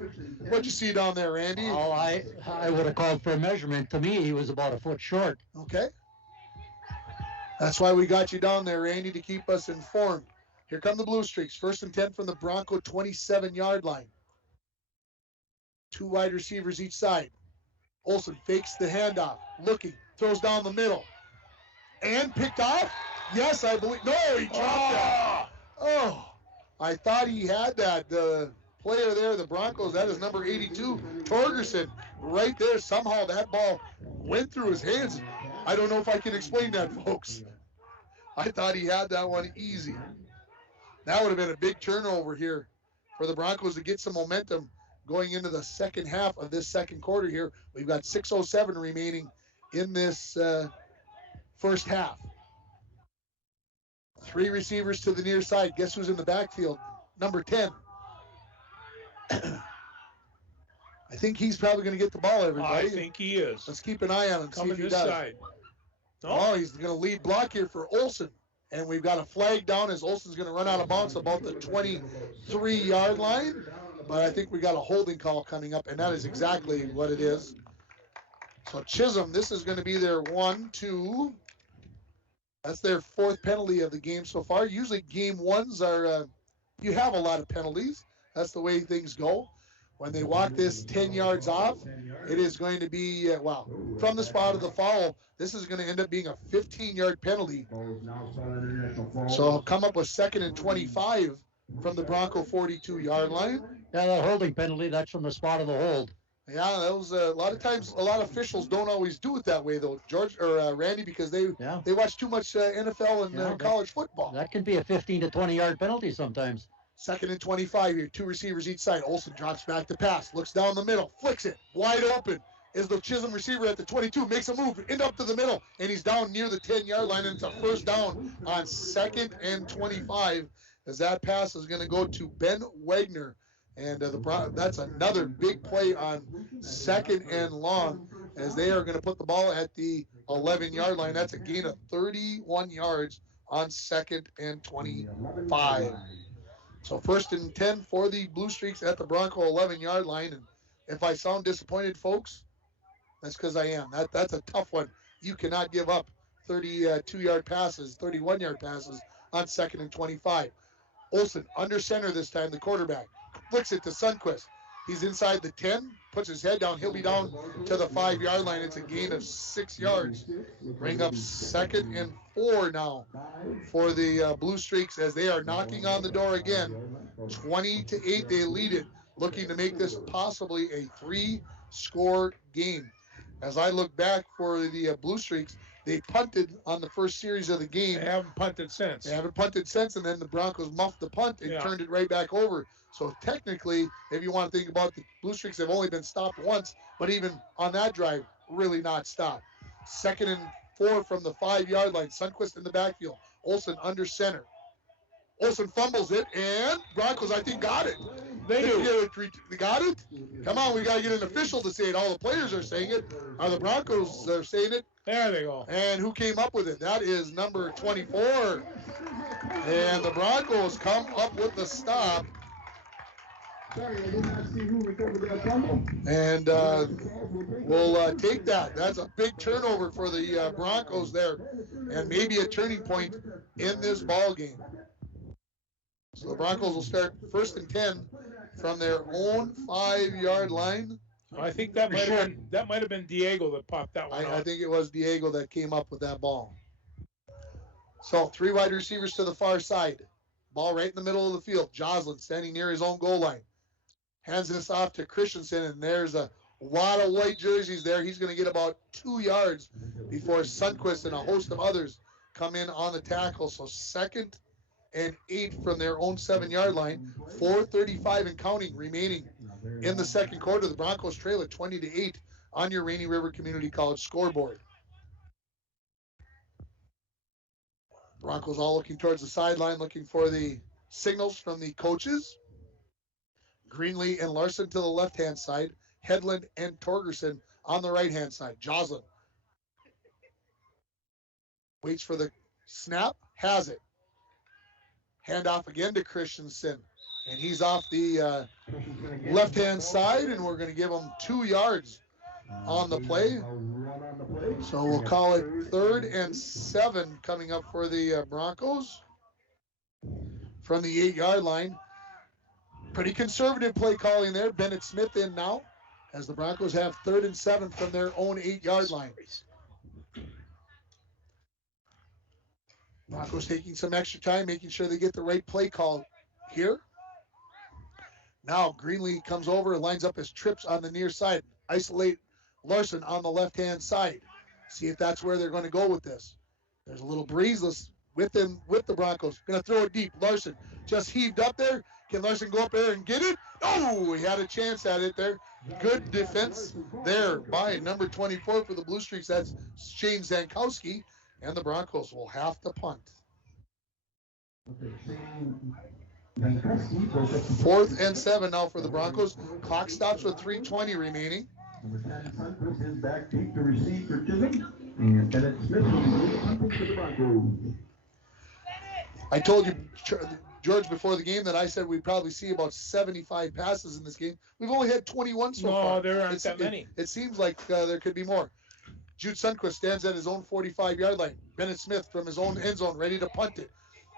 What'd you see down there, Randy? Oh, I would have called for a measurement. To me, he was about a foot short. Okay. That's why we got you down there, Randy, to keep us informed. Here come the Blue Streaks. 1st and 10 from the Bronco 27-yard line. 2 wide receivers each side. Olsen fakes the handoff. Looking. Throws down the middle. And picked off? Yes, I believe. No, he dropped that. Oh. I thought he had that. The player there, the Broncos, that is number 82, Torgerson, right there. Somehow that ball went through his hands. I don't know if I can explain that, folks. I thought he had that one easy. That would have been a big turnover here for the Broncos to get some momentum going into the second half of this second quarter here. We've got 6:07 remaining in this first half. 3 receivers to the near side. Guess who's in the backfield? Number 10. I think he's probably going to get the ball, everybody. I think he is. Let's keep an eye on him. Coming see if he this does. side. Oh, he's going to lead block here for Olson. And we've got a flag down as Olson's going to run out of bounds about the 23-yard line. But I think we got a holding call coming up, and that is exactly what it is. So Chisholm, this is going to be their 1, 2. That's their 4th penalty of the game so far. Usually game ones are, you have a lot of penalties. That's the way things go. When they walk this 10 yards off, it is going to be, from the spot of the foul, this is going to end up being a 15-yard penalty. So come up with 2nd and 25 from the Bronco 42-yard line. Yeah, that holding penalty, that's from the spot of the hold. Yeah, that was a lot of times. A lot of officials don't always do it that way, though, George or Randy, because they watch too much NFL and college football. That can be a 15 to 20-yard penalty sometimes. 2nd and 25 here, 2 receivers each side. Olson drops back to pass, looks down the middle, flicks it, wide open. Is the Chisholm receiver at the 22, makes a move, end up to the middle, and he's down near the 10-yard line, and it's a first down on 2nd and 25, as that pass is going to go to Ben Wagner. And that's another big play on 2nd and long, as they are going to put the ball at the 11-yard line. That's a gain of 31 yards on 2nd and 25. So 1st and 10 for the Blue Streaks at the Bronco 11-yard line. And if I sound disappointed, folks, that's because I am. That's a tough one. You cannot give up 32-yard passes, 31-yard passes on 2nd and 25. Olson under center this time, the quarterback. Flicks it to Sundquist. He's inside the 10, puts his head down. He'll be down to the 5-yard line. It's a gain of 6 yards. Bring up 2nd and 4 now for the Blue Streaks, as they are knocking on the door again. 20-8, they lead it, looking to make this possibly a 3-score game. As I look back for the Blue Streaks, they punted on the first series of the game. They haven't punted since. And then the Broncos muffed the punt and turned it right back over. So technically, if you want to think about the Blue Streaks, they've only been stopped once, but even on that drive, really not stopped. 2nd and 4 from the 5-yard line. Sundquist in the backfield. Olson under center. Olson fumbles it, and Broncos, I think, got it. They do. They got it? Come on, we got to get an official to say it. All the players are saying it. Are the Broncos are saying it? There they go. And who came up with it? That is number 24. And the Broncos come up with the stop. And we'll take that. That's a big turnover for the Broncos there, and maybe a turning point in this ball game. So the Broncos will start 1st and 10 from their own 5-yard line. I think that might have been Diego that popped that one. I think it was Diego that came up with that ball. So 3 wide receivers to the far side. Ball right in the middle of the field. Joslin standing near his own goal line. Hands this off to Christensen, and there's a lot of white jerseys there. He's going to get about 2 yards before Sundquist and a host of others come in on the tackle. So 2nd and 8 from their own 7-yard line. 4:35 and counting remaining in the second quarter. The Broncos trail at 20-8 on your Rainy River Community College scoreboard. Broncos all looking towards the sideline, looking for the signals from the coaches. Greenlee and Larson to the left-hand side. Hedlund and Torgerson on the right-hand side. Joslin waits for the snap, has it. Handoff again to Christensen, and he's off the left-hand side, and we're going to give him 2 yards on the play. So we'll call it 3rd and 7 coming up for the Broncos from the 8-yard line. Pretty conservative play calling there. Bennett Smith in now, as the Broncos have 3rd and 7 from their own 8-yard line. Broncos taking some extra time, making sure they get the right play call here. Now Greenlee comes over and lines up his trips on the near side. Isolate Larson on the left-hand side. See if that's where they're going to go with this. There's a little breeze with them, with the Broncos. Going to throw it deep. Larson just heaved up there. Can Larson go up there and get it? Oh, he had a chance at it there. Good defense there by number 24 for the Blue Streaks. That's Shane Zankowski. And the Broncos will have to punt. 4th and 7 now for the Broncos. Clock stops with 3:20 remaining. Number 10, Sundquist is back deep to receive for Chisholm. And Bennett Smith will be punting for the Broncos. I told you, George, before the game that I said we'd probably see about 75 passes in this game. We've only had 21 so far. No, there aren't that many. It seems like there could be more. Jude Sundquist stands at his own 45-yard line. Bennett Smith from his own end zone, ready to punt it.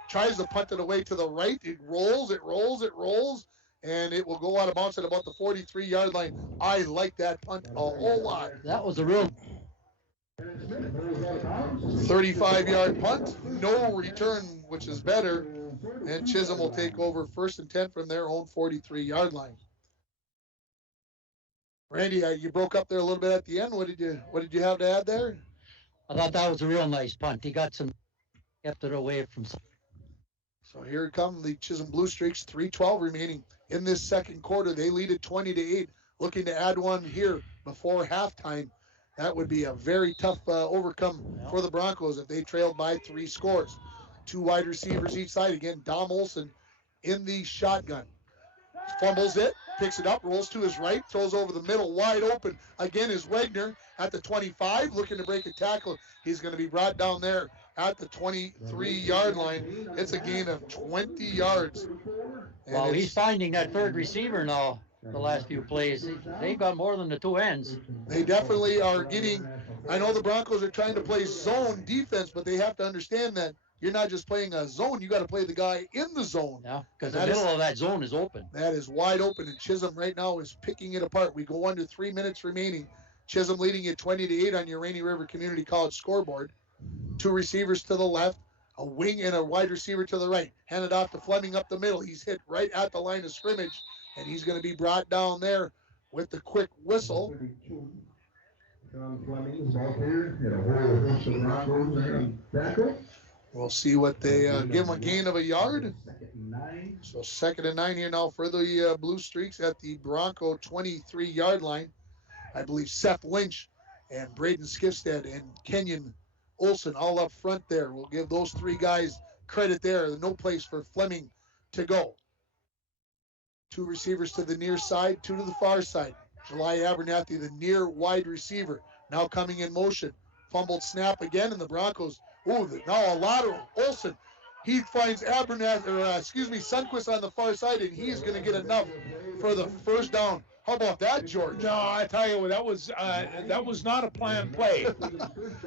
Tries to punt it away to the right. It rolls, and it will go out of bounds at about the 43-yard line. I like that punt a whole lot. That was a real 35-yard punt, no return, which is better. And Chisholm will take over 1st and 10 from their own 43-yard line. Randy, you broke up there a little bit at the end. What did you have to add there? I thought that was a real nice punt. He got kept it away from. So here come the Chisholm Blue Streaks. 3:12 remaining in this second quarter. They lead it 20-8. Looking to add one here before halftime. That would be a very tough overcome for the Broncos if they trailed by 3 scores. 2 wide receivers each side. Again, Dom Olsen in the shotgun. Fumbles it, picks it up, rolls to his right, throws over the middle, wide open. Again is Wagner at the 25, looking to break a tackle. He's going to be brought down there at the 23-yard line. It's a gain of 20 yards. Well, he's finding that 3rd receiver now. The last few plays, they've got more than the 2 ends. They definitely are getting. I know the Broncos are trying to play zone defense, but they have to understand that you're not just playing a zone. You got to play the guy in the zone. Yeah, because the middle of that zone is open. That is wide open, and Chisholm right now is picking it apart. We go under 3 minutes remaining. Chisholm leading it 20-8 on your Rainy River Community College scoreboard. 2 receivers to the left, a wing and a wide receiver to the right. Handed off to Fleming up the middle. He's hit right at the line of scrimmage, and he's going to be brought down there with the quick whistle. We'll see what they give him a gain of a yard. So 2nd and 9 here now for the Blue Streaks at the Bronco 23-yard line. I believe Seth Lynch and Braden Skifstead and Kenyon Olsen all up front there. We'll give those 3 guys credit there. No place for Fleming to go. 2 receivers to the near side, 2 to the far side. July Abernathy, the near wide receiver, now coming in motion. Fumbled snap again, and the Broncos, now a lateral. Olsen, he finds Sundquist on the far side, and he's going to get enough for the 1st down. How about that, George? No, I tell you, that was not a planned play.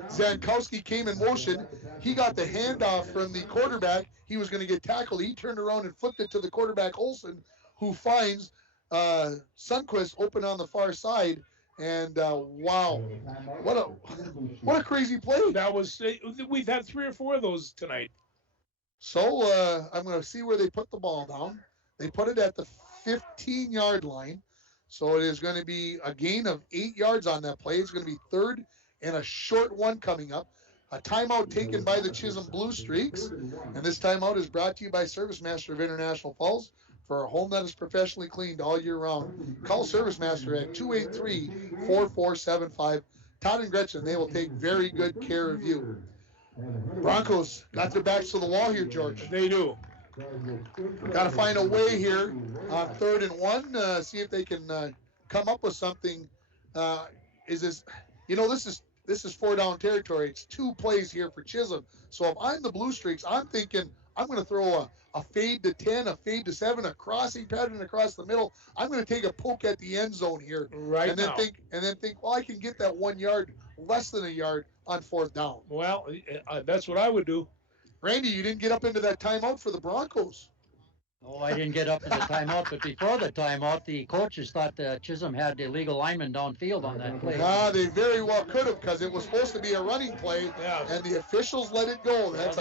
Zankowski came in motion. He got the handoff from the quarterback. He was going to get tackled. He turned around and flipped it to the quarterback, Olsen, who finds Sundquist open on the far side. And wow, what a crazy play! That was. We've had 3 or 4 of those tonight. So I'm going to see where they put the ball down. They put it at the 15-yard line. So it is going to be a gain of 8 yards on that play. It's going to be 3rd and a short one coming up. A timeout taken by the Chisholm Blue Streaks. And this timeout is brought to you by Service Master of International Falls for a home that is professionally cleaned all year round. Call Service Master at 283-4475. Todd and Gretchen, they will take very good care of you. Broncos got their backs to the wall here, George. They do. Got to find a way here on 3rd and 1. See if they can come up with something. This is 4-down territory. It's 2 plays here for Chisholm. So if I'm the Blue Streaks, I'm thinking I'm going to throw a fade to 10, a fade to 7, a crossing pattern across the middle. I'm going to take a poke at the end zone here, and then think, well, I can get that 1 yard, less than a yard on 4th down. Well, that's what I would do. Randy, you didn't get up into that timeout for the Broncos. No, I didn't get up in the timeout, but before the timeout, the coaches thought that Chisholm had the illegal lineman downfield on that play. They very well could have, because it was supposed to be a running play, and the officials let it go. That's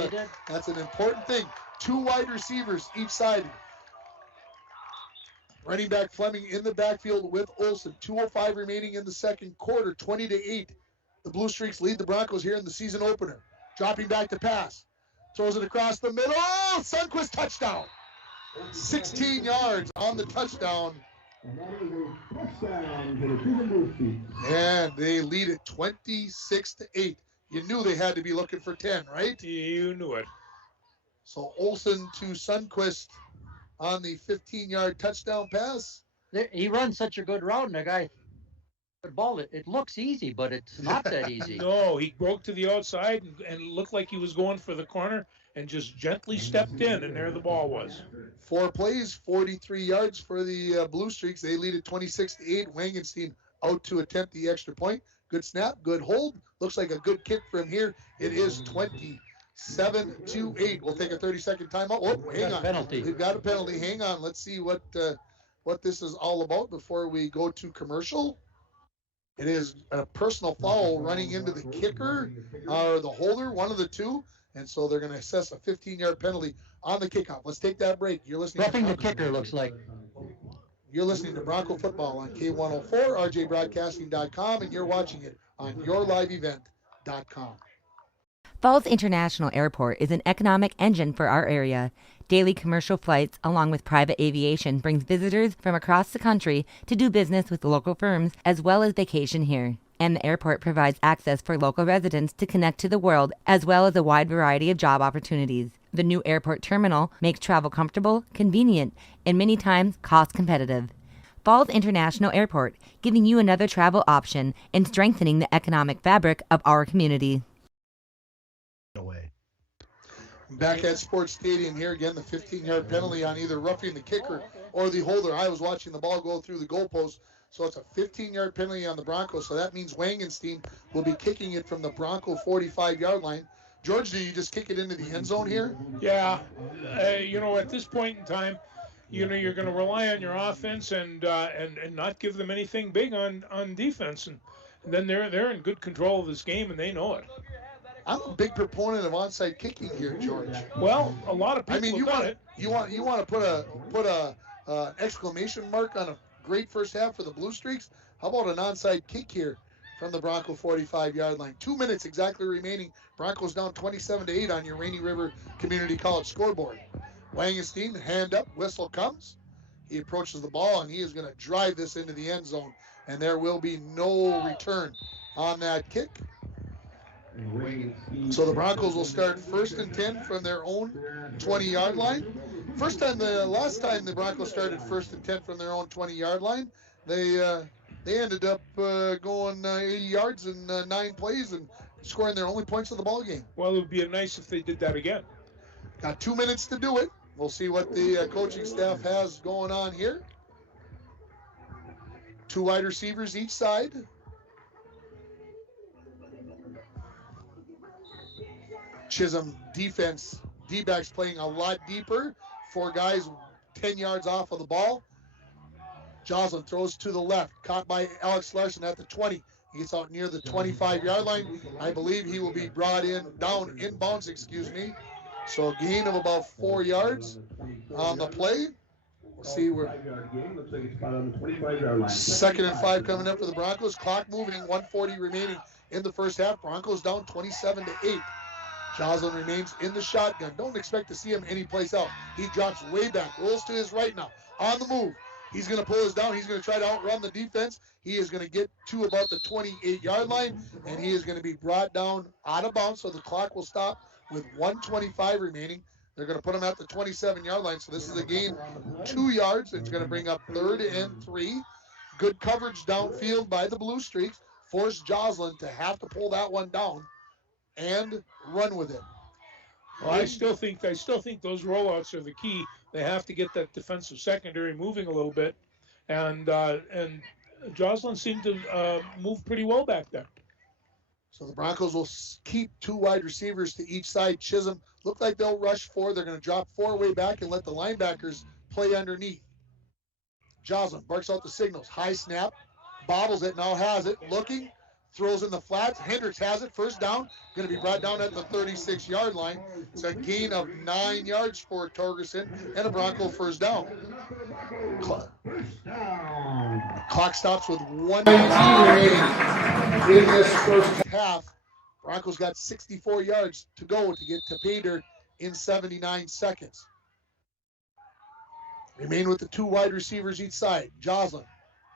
an important thing. 2 wide receivers each side. Running back Fleming in the backfield with Olsen. 2:05 remaining in the second quarter, 20-8. The Blue Streaks lead the Broncos here in the season opener. Dropping back to pass. Throws it across the middle. Oh, Sundquist touchdown. 16 yards on the touchdown. And they lead it 26-8. You knew they had to be looking for 10, right? You knew it. So Olsen to Sundquist on the 15-yard touchdown pass. He runs such a good route, and the guy ball. It looks easy, but it's not that easy. No, he broke to the outside and looked like he was going for the corner and just gently stepped in, and there the ball was. 4 plays, 43 yards for the Blue Streaks. They lead it 26-8. Wangenstein out to attempt the extra point. Good snap, good hold. Looks like a good kick from here. It is 27-8. We'll take a 30-second timeout. Oh, hang on. Penalty. We've got a penalty. Hang on. Let's see what this is all about before we go to commercial. It is a personal foul running into the kicker or the holder, one of the two. And so they're going to assess a 15-yard penalty on the kickoff. Let's take that break. You're listening. Roughing the kicker looks like. You're listening to Bronco Football on K104, rjbroadcasting.com, and you're watching it on yourliveevent.com. Falls International Airport is an economic engine for our area. Daily commercial flights, along with private aviation, brings visitors from across the country to do business with local firms as well as vacation here. And the airport provides access for local residents to connect to the world as well as a wide variety of job opportunities. The new airport terminal makes travel comfortable, convenient, and many times cost competitive. Falls International Airport, giving you another travel option and strengthening the economic fabric of our community. Back at Sports Stadium here again, the 15-yard penalty on either roughing the kicker or the holder. I was watching the ball go through the goalpost, so it's a 15-yard penalty on the Broncos. So that means Wangenstein will be kicking it from the Bronco 45-yard line. George, do you just kick it into the end zone here? Yeah, at this point in time, you're going to rely on your offense and not give them anything big on defense, and then they're in good control of this game and they know it. I'm a big proponent of onside kicking here, George. Well, a lot of people have done it. You want to put a exclamation mark on a great first half for the Blue Streaks? How about an onside kick here from the Bronco 45-yard line? 2 minutes exactly remaining. Broncos down 27-8 on your Rainy River Community College scoreboard. Wangenstein, hand up, whistle comes. He approaches the ball, and he is going to drive this into the end zone, and there will be no return on that kick. So the Broncos will start 1st and 10 from their own 20-yard line. Last time the Broncos started 1st and 10 from their own 20-yard line, they ended up going 80 yards in 9 plays and scoring their only points of the ball game. Well, it would be nice if they did that again. Got 2 minutes to do it. We'll see what the coaching staff has going on here. 2 wide receivers each side. Chisholm defense, D-backs playing a lot deeper. 4 guys 10 yards off of the ball. Joslin throws to the left, caught by Alex Larson at the 20. He gets out near the 25-yard line. I believe he will be brought down inbounds, So a gain of about 4 yards on the play. We'll see where. 2nd and 5 coming up for the Broncos. Clock moving, 1:40 remaining in the first half. Broncos down 27-8. Joslin remains in the shotgun. Don't expect to see him anyplace else. He drops way back, rolls to his right now. On the move. He's going to pull us down. He's going to try to outrun the defense. He is going to get to about the 28-yard line, and he is going to be brought down out of bounds, so the clock will stop with 1:25 remaining. They're going to put him at the 27-yard line, so this is a gain 2 yards. It's going to bring up 3rd and 3. Good coverage downfield by the Blue Streaks. Forced Joslin to have to pull that one down and run with it. Well, I still think those rollouts are the key. They have to get that defensive secondary moving a little bit, and Joslin seemed to move pretty well back there. So the Broncos will keep 2 wide receivers to each side. Chisholm look like they'll rush 4. They're going to drop 4 way back and let the linebackers play underneath. Joslin barks out the signals. High snap, bobbles it, now has it, looking. Throws in the flats. Hendricks has it. First down. Going to be brought down at the 36-yard line. It's a gain of 9 yards for Torgerson and a Bronco first down. Clock stops with 1 minute in this first half. Broncos got 64 yards to go to get to pay dirt in 79 seconds. Remain with the 2 wide receivers each side. Joslin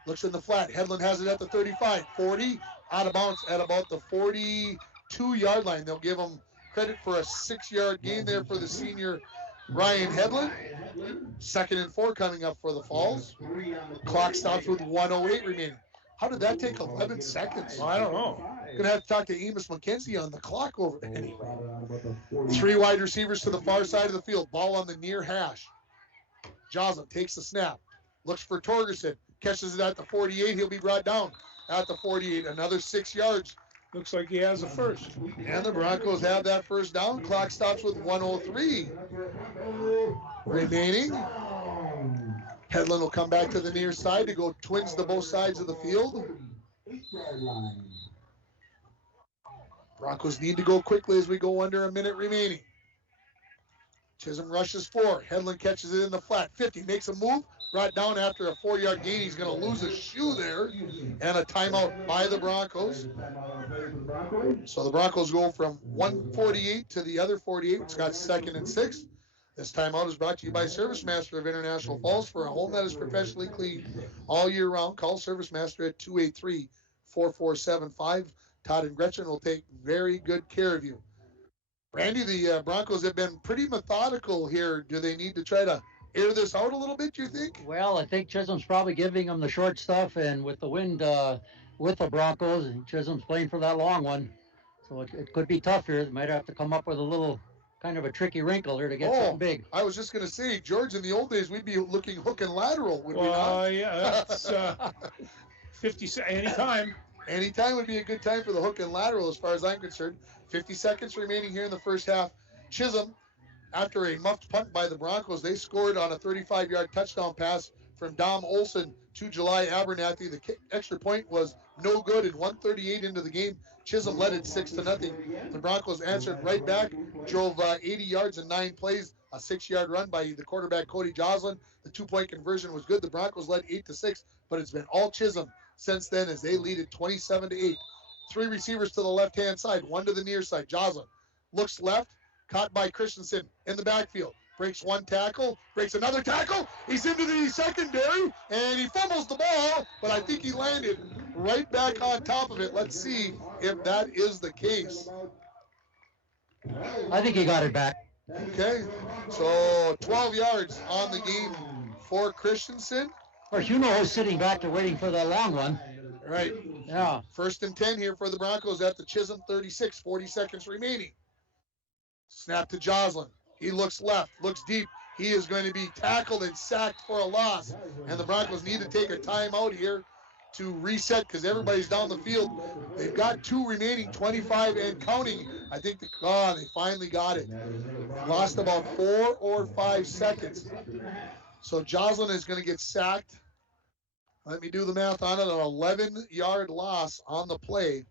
looks in the flat. Hedlund has it at the 35, 40. Out of bounds at about the 42-yard line. They'll give him credit for a 6-yard gain there for the senior Ryan Hedlund. 2nd and 4 coming up for the Falls. Clock stops with 1:08 remaining. How did that take 11 seconds? I don't know. Gonna have to talk to Amos McKenzie on the clock over there. Anyway, 3 wide receivers to the far side of the field. Ball on the near hash. Joslin takes the snap. Looks for Torgerson. Catches it at the 48. He'll be brought down at the 48. Another 6 yards. Looks like he has a first. And the Broncos have that first down. Clock stops with 1:03 remaining. Hedlund will come back to the near side to go twins to both sides of the field. Broncos need to go quickly as we go under a minute remaining. Chisholm rushes 4. Hedlund catches it in the flat. 50 makes a move. Brought down after a 4-yard gain. He's going to lose a shoe there. And a timeout by the Broncos. So the Broncos go from 148 to the other 48. It's got 2nd and 6. This timeout is brought to you by Service Master of International Falls. For a home that is professionally cleaned all year round, call Service Master at 283-4475. Todd and Gretchen will take very good care of you. Randy, the Broncos have been pretty methodical here. Do they need to try to air this out a little bit, you think? Well, I think Chisholm's probably giving them the short stuff, and with the wind with the Broncos, Chisholm's playing for that long one. So it could be tough here. They might have to come up with a little kind of a tricky wrinkle here to get something big. I was just going to say, George, in the old days, we'd be looking hook and lateral, would we not? Yeah, that's 50 anytime. Anytime would be a good time for the hook and lateral as far as I'm concerned. 50 seconds remaining here in the first half. Chisholm, after a muffed punt by the Broncos, they scored on a 35-yard touchdown pass from Dom Olson to July Abernathy. The extra point was no good, and 1:38 into the game, Chisholm led it 6-0. The Broncos answered right back, drove 80 yards in 9 plays, a 6-yard run by the quarterback Cody Joslin. The 2-point conversion was good. The Broncos led 8-6, but it's been all Chisholm since then as they lead it 27-8. 3 receivers to the left-hand side, 1 to the near side. Joslin looks left, caught by Christensen in the backfield. Breaks 1 tackle, breaks another tackle. He's into the secondary, and he fumbles the ball, but I think he landed right back on top of it. Let's see if that is the case. I think he got it back. Okay, so 12 yards on the game for Christensen. Of course, you know who's sitting back there waiting for the long one. Right. Yeah. 1st and 10 here for the Broncos at the Chisholm 36, 40 seconds remaining. Snap to Joslin. He looks left, looks deep. He is going to be tackled and sacked for a loss. And the Broncos need to take a timeout here to reset because everybody's down the field. They've got 2 remaining, 25 and counting. I think they finally got it. Lost about 4 or 5 seconds. So Joslin is going to get sacked. Let me do the math on it. An 11-yard loss on the play.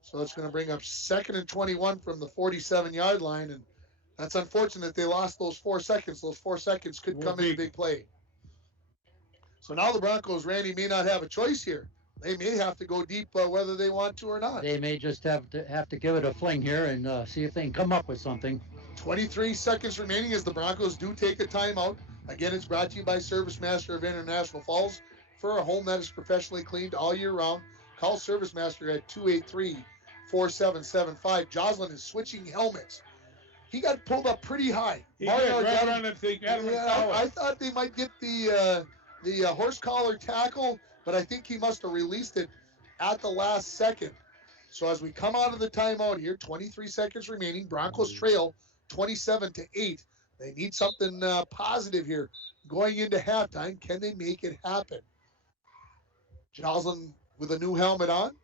So it's going to bring up 2nd and 21 from the 47-yard line. And that's unfortunate they lost those 4 seconds. Those 4 seconds could come in a big play. So now the Broncos, Randy, may not have a choice here. They may have to go deep whether they want to or not. They may just have to give it a fling here and see if they can come up with something. 23 seconds remaining as the Broncos do take a timeout. Again, it's brought to you by Service Master of International Falls. For a home that is professionally cleaned all year round, call Service Master at 283-4775. Joslin is switching helmets. He got pulled up pretty high. He got right on the thing. I thought they might get the horse collar tackle, but I think he must have released it at the last second. So as we come out of the timeout here, 23 seconds remaining, Broncos trail 27-8. They need something positive here going into halftime. Can they make it happen? Joslin with a new helmet on.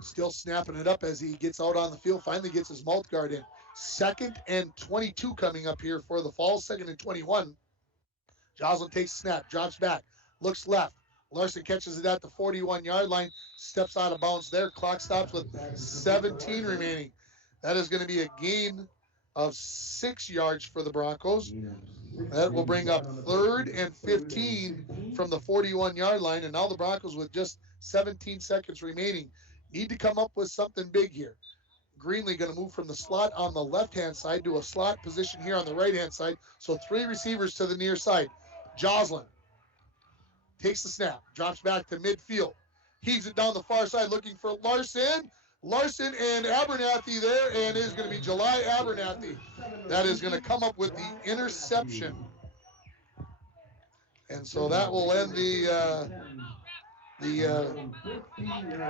Still snapping it up as he gets out on the field. Finally gets his mouth guard in. 2nd and 22 coming up here for the Falls. 2nd and 21. Joslin takes a snap, drops back, looks left. Larson catches it at the 41-yard line, steps out of bounds there. Clock stops with 17 remaining. That is going to be a gain of 6 yards for the Broncos. That will bring up 3rd and 15 from the 41-yard line. And now the Broncos, with just 17 seconds remaining, need to come up with something big here. Greenlee going to move from the slot on the left-hand side to a slot position here on the right-hand side. So 3 receivers to the near side. Joslin takes the snap, drops back to midfield. Heaves it down the far side looking for Larson. Larson and Abernathy there, and it is going to be July Abernathy that is going to come up with the interception. And so that will end the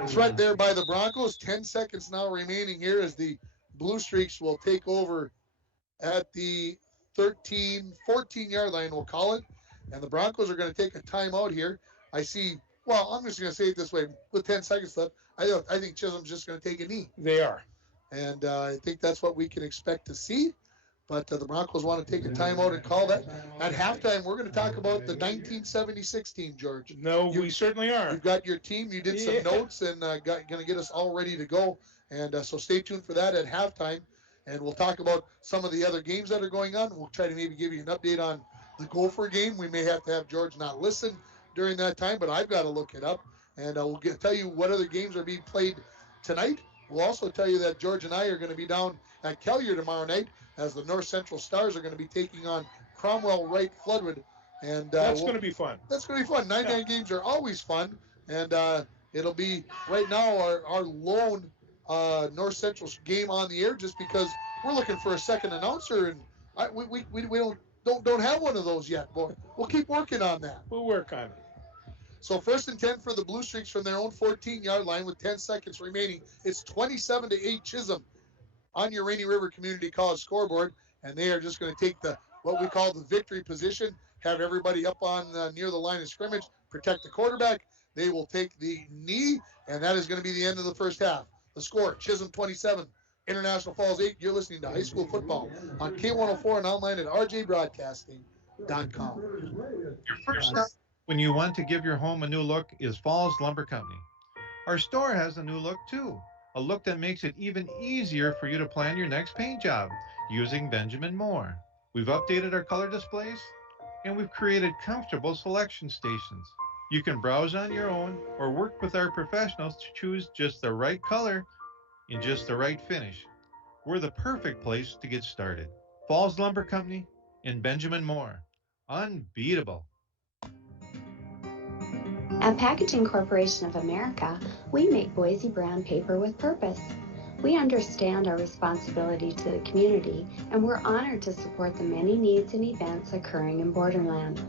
threat there by the Broncos. 10 seconds now remaining here as the Blue Streaks will take over at the 14-yard line, we'll call it. And the Broncos are going to take a timeout here. I see, well, I'm just going to say it this way. With 10 seconds left, I think Chisholm's just going to take a knee. They are. And I think that's what we can expect to see. But the Broncos want to take a timeout and call that. At halftime, we're going to talk about the 1976 team, George. No, we certainly are. You've got your team. You did some notes and going to get us all ready to go. And so stay tuned for that at halftime. And we'll talk about some of the other games that are going on. We'll try to maybe give you an update on the Gopher game. We may have to have George not listen during that time, but I've got to look it up. And we'll tell you what other games are being played tonight. We'll also tell you that George and I are going to be down at Kellier tomorrow night as the North Central Stars are going to be taking on Cromwell Wright Floodwood. And that's going to be fun. That's going to be fun. 9-9 games are always fun. And it'll be right now our lone North Central game on the air just because we're looking for a second announcer. And we don't have one of those yet. Boy, we'll keep working on that. We'll work on it. So 1st and 10 for the Blue Streaks from their own 14-yard line with 10 seconds remaining. It's 27-8 Chisholm on your Rainy River Community College scoreboard, and they are just going to take what we call the victory position, have everybody up on near the line of scrimmage, protect the quarterback. They will take the knee, and that is going to be the end of the first half. The score, Chisholm 27, International Falls 8. You're listening to high school football on K104 and online at rjbroadcasting.com. Your first step when you want to give your home a new look is Falls Lumber Company. Our store has a new look too, a look that makes it even easier for you to plan your next paint job using Benjamin Moore. We've updated our color displays and we've created comfortable selection stations. You can browse on your own or work with our professionals to choose just the right color in just the right finish. We're the perfect place to get started. Falls Lumber Company and Benjamin Moore. Unbeatable. At Packaging Corporation of America, we make Boise brown paper with purpose. We understand our responsibility to the community, and we're honored to support the many needs and events occurring in Borderland.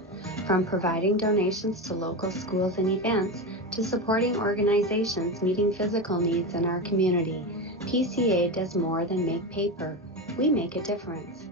From providing donations to local schools and events, to supporting organizations meeting physical needs in our community, PCA does more than make paper. We make a difference.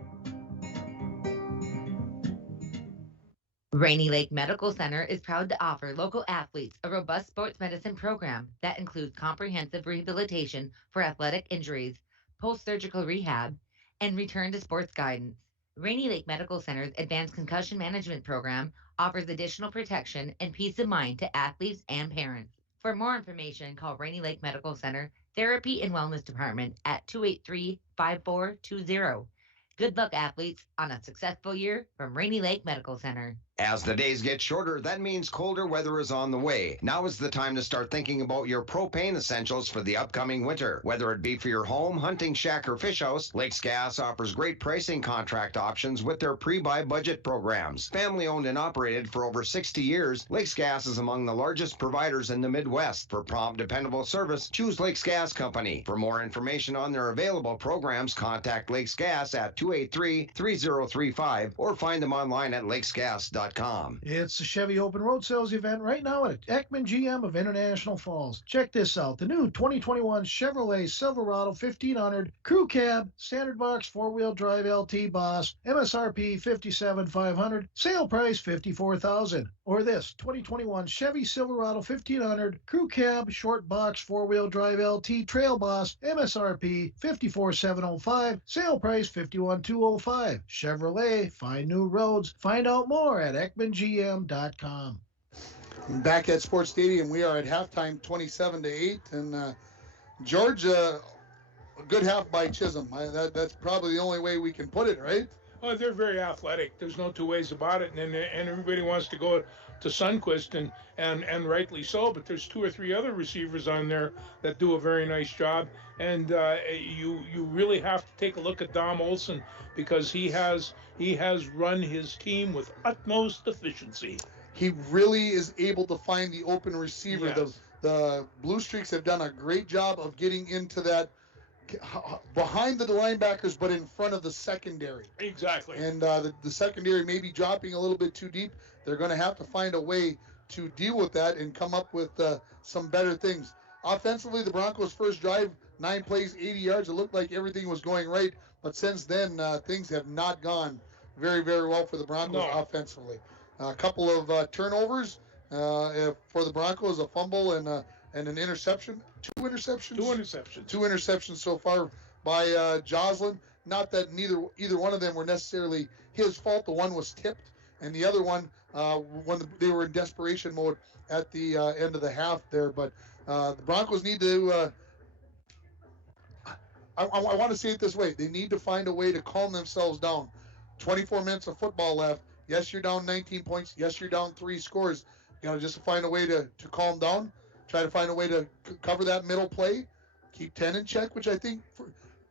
Rainy Lake Medical Center is proud to offer local athletes a robust sports medicine program that includes comprehensive rehabilitation for athletic injuries, post-surgical rehab, and return to sports guidance. Rainy Lake Medical Center's advanced concussion management program offers additional protection and peace of mind to athletes and parents. For more information, call Rainy Lake Medical Center Therapy and Wellness Department at 283-5420. Good luck, athletes, on a successful year from Rainy Lake Medical Center. As the days get shorter, that means colder weather is on the way. Now is the time to start thinking about your propane essentials for the upcoming winter. Whether it be for your home, hunting shack, or fish house, Lakes Gas offers great pricing contract options with their pre-buy budget programs. Family owned and operated for over 60 years, Lakes Gas is among the largest providers in the Midwest. For prompt, dependable service, choose Lakes Gas Company. For more information on their available programs, contact Lakes Gas at 283-3035 or find them online at lakesgas.com. It's the Chevy Open Road Sales event right now at Ekman GM of International Falls. Check this out. The new 2021 Chevrolet Silverado 1500 Crew Cab, Standard Box 4-wheel drive LT Boss, MSRP $57,500, sale price $54,000. Or this 2021 Chevy Silverado 1500 Crew Cab, Short Box 4-wheel drive LT Trail Boss, MSRP $54,705, sale price $51,205. Chevrolet, find new roads. Find out more at EkmanGM.com. Back at Sports Stadium, we are at halftime, 27-8, and George, a good half by Chisholm. That's probably the only way we can put it, right? Oh, they're very athletic. There's no two ways about it, and everybody wants to go to Sundquist, and rightly so. But there's 2 or 3 other receivers on there that do a very nice job, and you really have to take a look at Dom Olson because he has run his team with utmost efficiency. He really is able to find the open receiver, yes. the Blue Streaks have done a great job of getting into that behind the linebackers, but in front of the secondary. Exactly. And the secondary may be dropping a little bit too deep. They're going to have to find a way to deal with that and come up with some better things. Offensively, the Broncos' first drive, 9 plays, 80 yards. It looked like everything was going right, but since then, things have not gone very, very well for the Broncos offensively. A couple of turnovers for the Broncos, a fumble and an interception. Two interceptions so far by Joslin. Not that either one of them were necessarily his fault. The one was tipped, and the other one when they were in desperation mode at the end of the half there. But the Broncos need to. I want to say it this way: they need to find a way to calm themselves down. 24 minutes of football left. Yes, you're down 19 points. Yes, you're down 3 scores. You know, just find a way to calm down. Try to find a way to cover that middle play. Keep 10 in check, which I think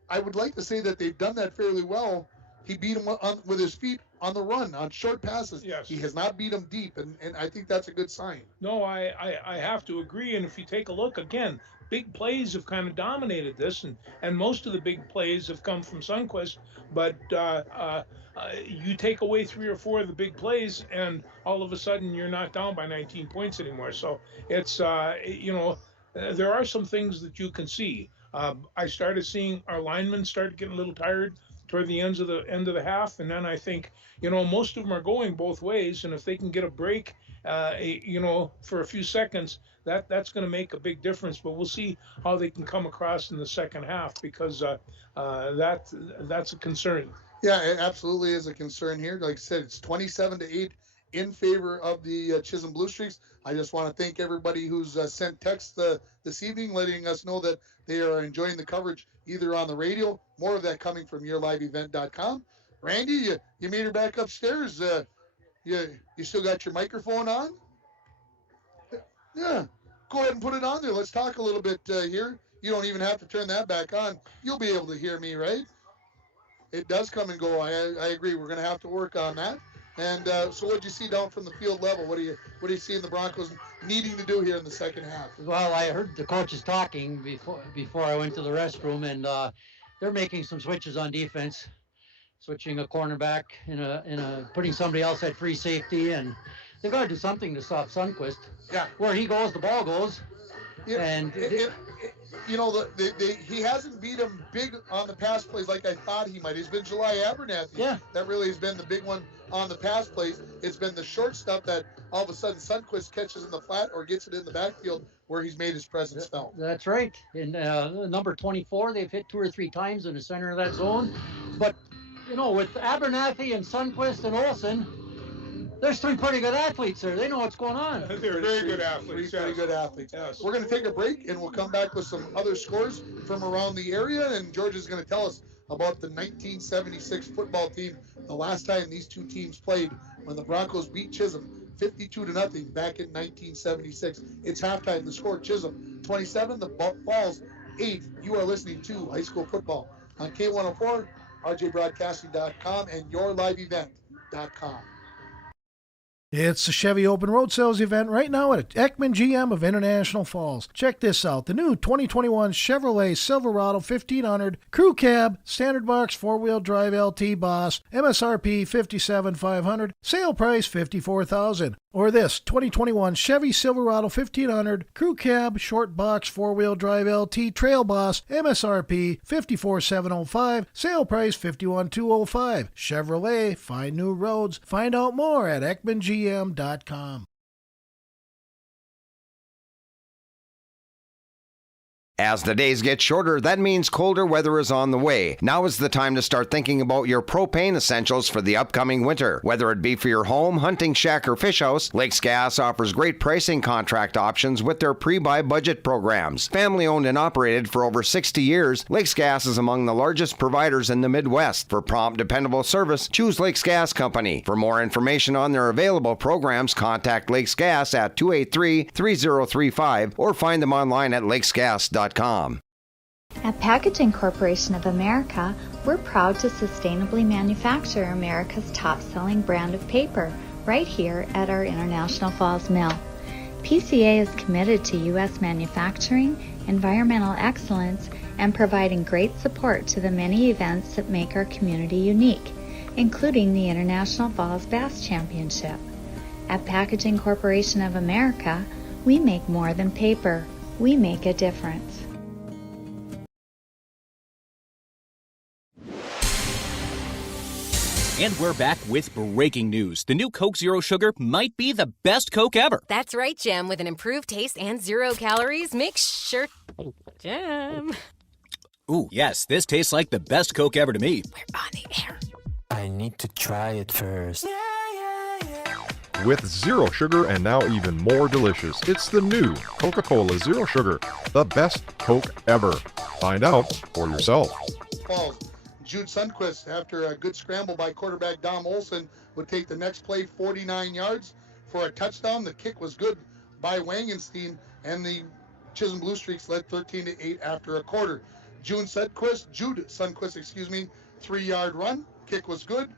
I would like to say that they've done that fairly well. He beat him with his feet on the run, on short passes. Yes. He has not beat him deep, and I think that's a good sign. No, I have to agree. And if you take a look again, big plays have kind of dominated this, and most of the big plays have come from Sundqvist. But you take away 3 or 4 of the big plays, and all of a sudden you're not down by 19 points anymore. So it's there are some things that you can see. I started seeing our linemen start getting a little tired toward the end of the half, and then I think most of them are going both ways, and if they can get a break, for a few seconds, that's going to make a big difference. But we'll see how they can come across in the second half, because that's a concern. Yeah, it absolutely is a concern here. Like I said, it's 27-8 in favor of the Chisholm Blue Streaks. I just want to thank everybody who's sent texts this evening, letting us know that they are enjoying the coverage either on the radio. More of that coming from yourliveevent.com. Randy, you made her back upstairs. You still got your microphone on? Yeah, go ahead and put it on there. Let's talk a little bit here. You don't even have to turn that back on. You'll be able to hear me, right? It does come and go. I agree. We're going to have to work on that. And so, what did you see down from the field level? What do you see in the Broncos needing to do here in the second half? Well, I heard the coaches talking before I went to the restroom, and they're making some switches on defense, switching a cornerback putting somebody else at free safety, and they've got to do something to stop Sundqvist. Yeah, where he goes, the ball goes. Yeah, and he hasn't beat him big on the pass plays like I thought he might. He's been July Abernathy. Yeah. That really has been the big one on the pass plays. It's been the short stuff that all of a sudden Sundqvist catches in the flat or gets it in the backfield where he's made his presence felt. That's right. And number 24, they've hit 2 or 3 times in the center of that zone. But, with Abernathy and Sundqvist and Olsen, there's 3 pretty good athletes there. They know what's going on. They're very good athletes. Very good athletes. Yes. We're going to take a break, and we'll come back with some other scores from around the area. And George is going to tell us about the 1976 football team, the last time these two teams played, when the Broncos beat Chisholm 52-0 back in 1976. It's halftime. The score: Chisholm 27, the Falls 8. You are listening to High School Football on K104, RJBroadcasting.com, and YourLiveEvent.com. It's the Chevy Open Road Sales event right now at Ekman GM of International Falls. Check this out. The new 2021 Chevrolet Silverado 1500 Crew Cab, Standard Box 4-wheel drive LT Boss, MSRP $57,500, sale price $54,000. Or this 2021 Chevy Silverado 1500 Crew Cab, Short Box 4-wheel drive LT Trail Boss, MSRP $54,705, sale price $51,205. Chevrolet, find new roads. Find out more at EkmanGM.com. As the days get shorter, that means colder weather is on the way. Now is the time to start thinking about your propane essentials for the upcoming winter. Whether it be for your home, hunting shack, or fish house, Lakes Gas offers great pricing contract options with their pre-buy budget programs. Family owned and operated for over 60 years, Lakes Gas is among the largest providers in the Midwest. For prompt, dependable service, choose Lakes Gas Company. For more information on their available programs, contact Lakes Gas at 283-3035 or find them online at lakesgas.com. At Packaging Corporation of America, we're proud to sustainably manufacture America's top-selling brand of paper right here at our International Falls Mill. PCA is committed to U.S. manufacturing, environmental excellence, and providing great support to the many events that make our community unique, including the International Falls Bass Championship. At Packaging Corporation of America, we make more than paper. We make a difference. And we're back with breaking news. The new Coke Zero Sugar might be the best Coke ever. That's right, Jim. With an improved taste and 0 calories, make sure... Jim. Ooh, yes, this tastes like the best Coke ever to me. We're on the air. I need to try it first. With zero sugar and now even more delicious, it's the new Coca-Cola Zero Sugar, the best Coke ever. Find out for yourself. Falls. Jude Sundquist, after a good scramble by quarterback Dom Olson, would take the next play 49 yards for a touchdown. The kick was good by Wangenstein, and the Chisholm Blue Streaks led 13-8 after a quarter. Jude Sundquist, 3-yard run. Kick was good,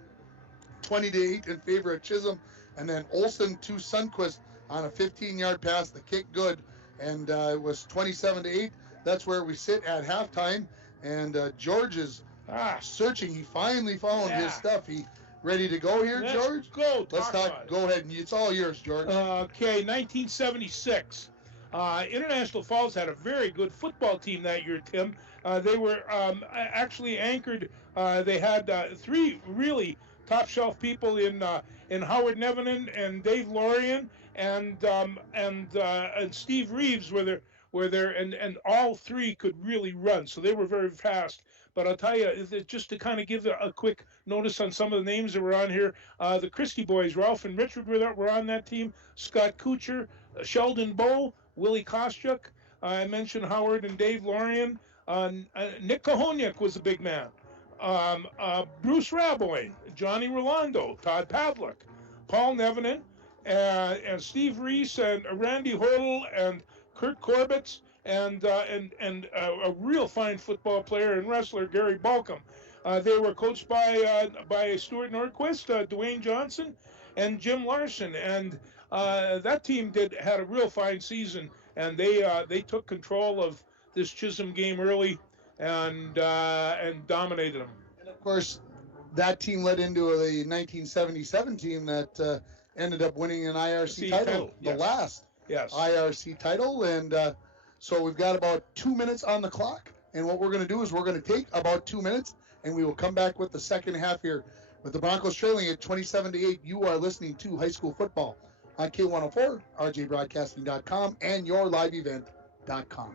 20-8 in favor of Chisholm. And then Olson to Sundquist on a 15-yard pass. The kick good, and it was 27-8. That's where we sit at halftime. And George is searching. He finally found his stuff. He ready to go here, George? Let's talk. Go ahead. It's all yours, George. Okay, 1976. International Falls had a very good football team that year, Tim. They were actually anchored. They had 3 really top-shelf people in Howard Nevenin and Dave Lorian and Steve Reeves were there, and all 3 could really run. So they were very fast. But I'll tell you, just to kind of give a quick notice on some of the names that were on here, the Christie boys, Ralph and Richard were on that team. Scott Kuchar, Sheldon Bowe, Willie Kostyuk. I mentioned Howard and Dave Lorian. Nick Kahoniak was a big man. Bruce Raboyne, Johnny Rolando, Todd Pavlik, Paul Nevenin, and Steve Reese, and Randy Hodel, and Kurt Corbett, and a real fine football player and wrestler, Gary Balcom. They were coached by Stuart Nordquist, Dwayne Johnson, and Jim Larson, and that team had a real fine season, and they took control of this Chisholm game early and dominated them. And of course, that team led into the 1977 team that ended up winning an IRC title, the last IRC title. And so we've got about 2 minutes on the clock. And what we're going to do is we're going to take about 2 minutes, and we will come back with the second half here. With the Broncos trailing at 27-8, you are listening to High School Football on K104, rjbroadcasting.com, and yourliveevent.com.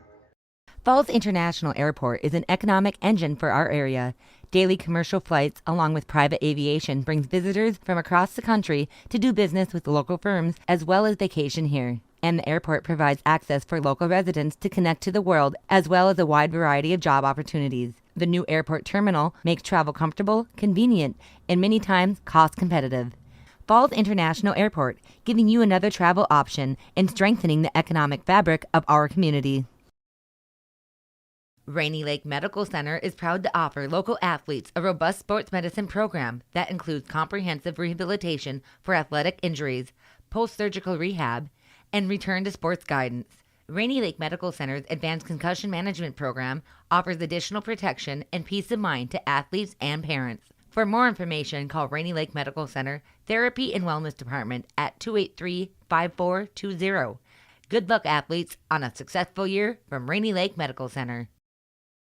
Falls International Airport is an economic engine for our area. Daily commercial flights, along with private aviation, brings visitors from across the country to do business with local firms as well as vacation here. And the airport provides access for local residents to connect to the world as well as a wide variety of job opportunities. The new airport terminal makes travel comfortable, convenient, and many times cost competitive. Falls International Airport, giving you another travel option and strengthening the economic fabric of our community. Rainy Lake Medical Center is proud to offer local athletes a robust sports medicine program that includes comprehensive rehabilitation for athletic injuries, post-surgical rehab, and return to sports guidance. Rainy Lake Medical Center's Advanced Concussion Management Program offers additional protection and peace of mind to athletes and parents. For more information, call Rainy Lake Medical Center Therapy and Wellness Department at 283-5420. Good luck, athletes, on a successful year from Rainy Lake Medical Center.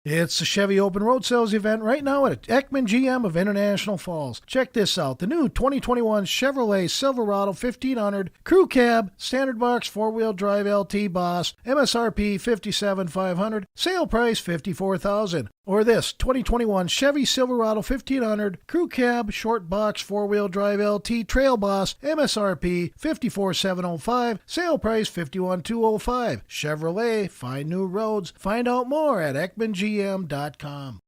It's the Chevy Open Road Sales event right now at Ekman GM of International Falls. Check this out. The new 2021 Chevrolet Silverado 1500 Crew Cab, Standard Box 4-wheel drive LT Boss, MSRP $57,500, sale price $54,000. Or this 2021 Chevy Silverado 1500 Crew Cab, Short Box 4-wheel drive LT Trail Boss, MSRP $54,705, sale price $51,205. Chevrolet, find new roads. Find out more at EkmanGM.com.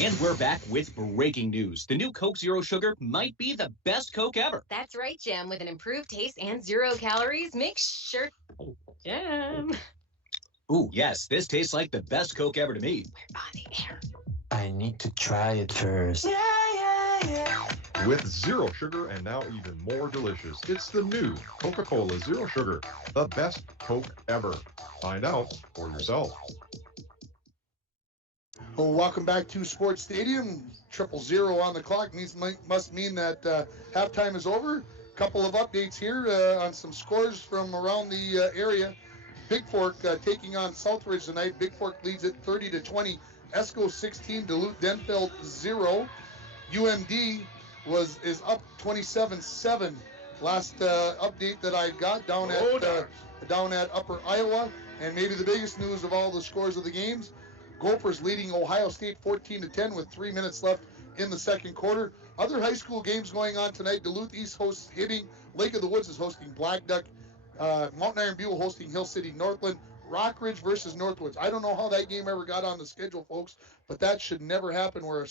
And we're back with breaking news. The new Coke Zero Sugar might be the best Coke ever. That's right, Jim. With an improved taste and 0 calories, make sure... Jim. Ooh, yes, this tastes like the best Coke ever to me. We're on the air. I need to try it first. with zero sugar and now even more delicious. It's the new Coca-Cola Zero Sugar, the best Coke ever. Find out for yourself. Well, welcome back to Sports Stadium. 000 on the clock must mean that halftime is over. A couple of updates here on some scores from around the area. Big Fork taking on Southridge tonight. Big Fork leads it 30-20. Esco 16, Duluth Denfeld 0. UMD is up 27-7. Last update that I got down at Upper Iowa, and maybe the biggest news of all the scores of the games. Gophers leading Ohio State 14-10 with 3 minutes left in the second quarter. Other high school games going on tonight. Duluth East hosts Hibbing. Lake of the Woods is hosting Black Duck. Mountain Iron Buell hosting Hill City Northland. Rockridge versus Northwoods. I don't know how that game ever got on the schedule, folks, but that should never happen where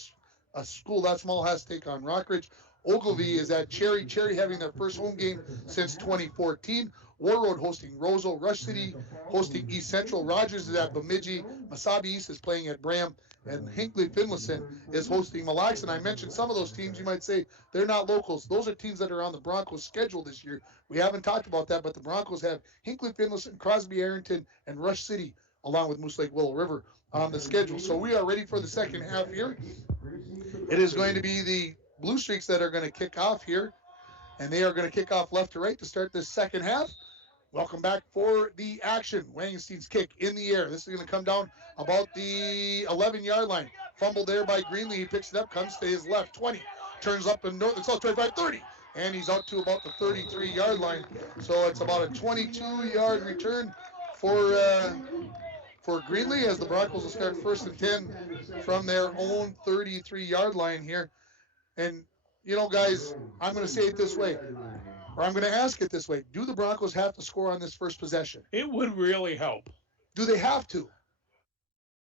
a school that small has to take on Rockridge. Ogilvie is at Cherry. Cherry having their first home game since 2014. Warroad hosting Roseau. Rush City hosting East Central. Rogers is at Bemidji. Masabi East is playing at Bram. And Hinckley Finlayson is hosting Mille Lacs. And I mentioned some of those teams, you might say they're not locals. Those are teams that are on the Broncos schedule this year. We haven't talked about that, but the Broncos have Hinckley Finlayson, Crosby Arrington, and Rush City, along with Moose Lake Willow River, on the schedule. So we are ready for the second half here. It is going to be the Blue Streaks that are going to kick off here, and they are going to kick off left to right to start this second half. Welcome back for the action. Wangenstein's kick in the air. This is going to come down about the 11-yard line. Fumbled there by Greenlee. He picks it up, comes to his left, 20. Turns up and north and south, 25, 30. And he's out to about the 33-yard line. So it's about a 22-yard return for Greenlee, as the Broncos will start 1st and 10 from their own 33-yard line here. And, you know, guys, I'm going to say it this way, or I'm going to ask it this way. Do the Broncos have to score on this first possession? It would really help. Do they have to?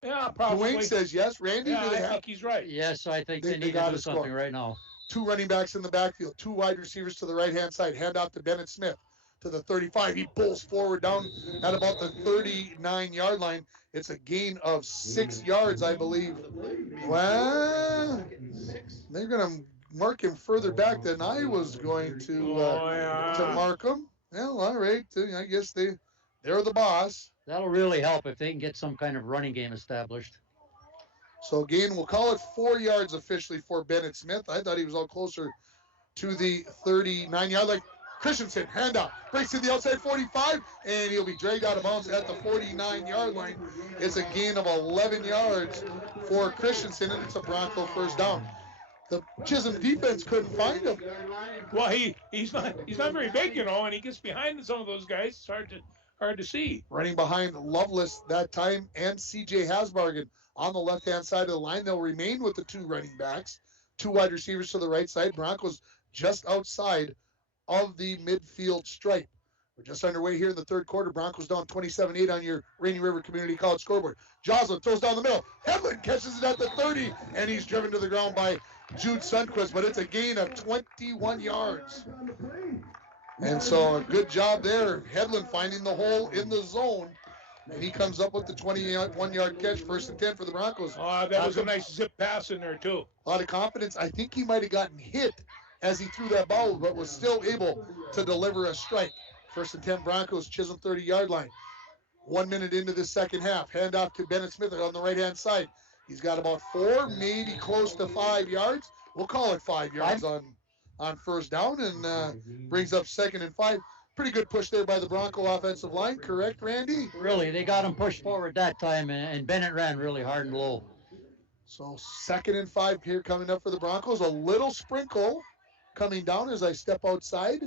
Yeah, probably. Dwayne says yes. Randy, yeah, do they I have? think he's right. Yes, I think they need got to do something right now. 2 running backs in the backfield, 2 wide receivers to the right-hand side. Hand off to Bennett Smith to the 35. He pulls forward down at about the 39-yard line. It's a gain of 6 yards, I believe. Well, they're going to mark him further back than I was going to mark him. Well, all right. I guess they're the boss. That'll really help if they can get some kind of running game established. So again, we'll call it 4 yards officially for Bennett Smith. I thought he was all closer to the 39-yard line. Christensen, handout, breaks to the outside 45, and he'll be dragged out of bounds at the 49-yard line. It's a gain of 11 yards for Christensen, and it's a Bronco first down. The Chisholm defense couldn't find him. Well, he's not very big, you know, and he gets behind some of those guys. It's hard to see. Running behind Lovelace that time and C.J. Hasbargen on the left-hand side of the line. They'll remain with the 2 running backs, 2 wide receivers to the right side. Broncos just outside of the midfield stripe. We're just underway here in the third quarter. Broncos down 27-8 on your Rainy River Community College scoreboard. Joslin throws down the middle. Hedlund catches it at the 30, and he's driven to the ground by Jude Sundquist, but it's a gain of 21 yards. And so a good job there. Hedlund finding the hole in the zone, and he comes up with the 21-yard catch, 1st and 10 for the Broncos. That was a nice zip pass in there, too. A lot of confidence. I think he might have gotten hit as he threw that ball, but was still able to deliver a strike. 1st and 10 Broncos, Chisholm 30-yard line. 1 minute into the second half. Handoff to Bennett Smith on the right-hand side. He's got about 4, maybe close to 5 yards. We'll call it 5 yards on first down, and brings up 2nd and 5. Pretty good push there by the Bronco offensive line, correct, Randy? Really, they got him pushed forward that time, and Bennett ran really hard and low. So 2nd and 5 here coming up for the Broncos. A little sprinkle coming down as I step outside.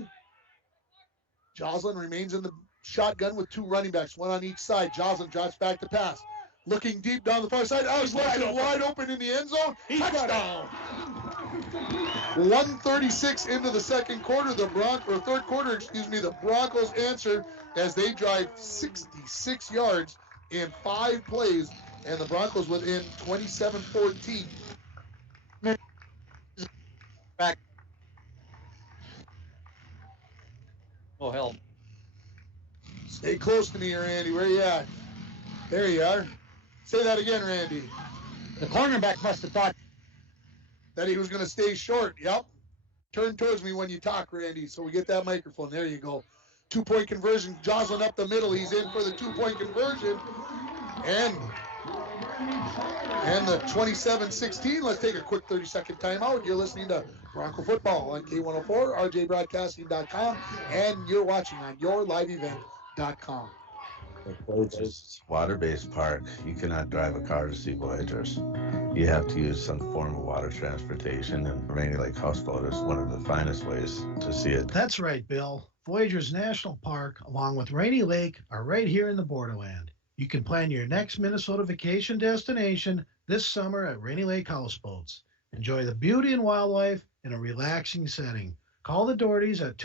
Joslin remains in the shotgun with 2 running backs, 1 on each side. Joslin drops back to pass. Looking deep down the far side. Alex Larson wide open in the end zone. Touchdown. 1:36 into the third quarter, the Broncos answer as they drive 66 yards in 5 plays, and the Broncos within 27-14. Back. Oh, hell. Stay close to me, Randy. Where you at? There you are. Say that again, Randy. The cornerback must have thought that he was going to stay short. Yep. Turn towards me when you talk, Randy, so we get that microphone. There you go. 2-point conversion. Joslin up the middle. He's in for the 2-point conversion. And the 27-16. Let's take a quick 30-second timeout. You're listening to Bronco Football on K104, rjbroadcasting.com, and you're watching on yourliveevent.com. Voyagers water-based park. You cannot drive a car to see Voyagers. You have to use some form of water transportation, and Rainy Lake Houseboat is one of the finest ways to see it. That's right, Bill. Voyagers National Park, along with Rainy Lake, are right here in the borderland. You can plan your next Minnesota vacation destination this summer at Rainy Lake Houseboats. Enjoy the beauty and wildlife in a relaxing setting. Call the Dohertys at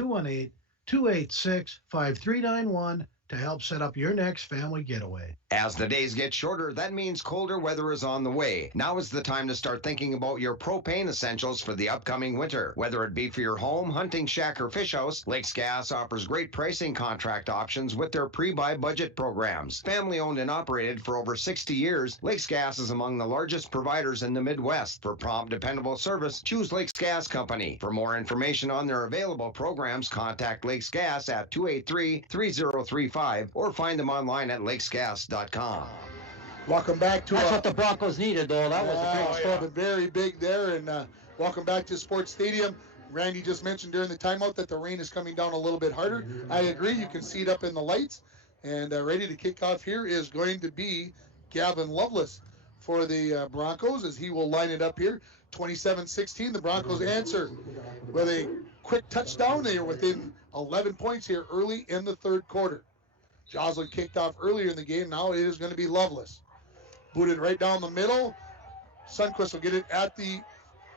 218-286-5391 to help set up your next family getaway. As the days get shorter, that means colder weather is on the way. Now is the time to start thinking about your propane essentials for the upcoming winter. Whether it be for your home, hunting shack, or fish house, Lakes Gas offers great pricing contract options with their pre-buy budget programs. Family owned and operated for over 60 years, Lakes Gas is among the largest providers in the Midwest. For prompt, dependable service, choose Lakes Gas Company. For more information on their available programs, contact Lakes Gas at 283-3035 or find them online at lakesgas.com. Welcome back to That's what the Broncos needed, though. That was a big start. Very big there, and welcome back to Sports Stadium. Randy just mentioned during the timeout that the rain is coming down a little bit harder. I agree. You can see it up in the lights. And ready to kick off here is going to be Gavin Lovelace for the Broncos as he will line it up here. 27-16, the Broncos answer with a quick touchdown. They are within 11 points here early in the third quarter. Joslin kicked off earlier in the game. Now it is going to be Lovelace. Booted right down the middle. Sundquist will get it at the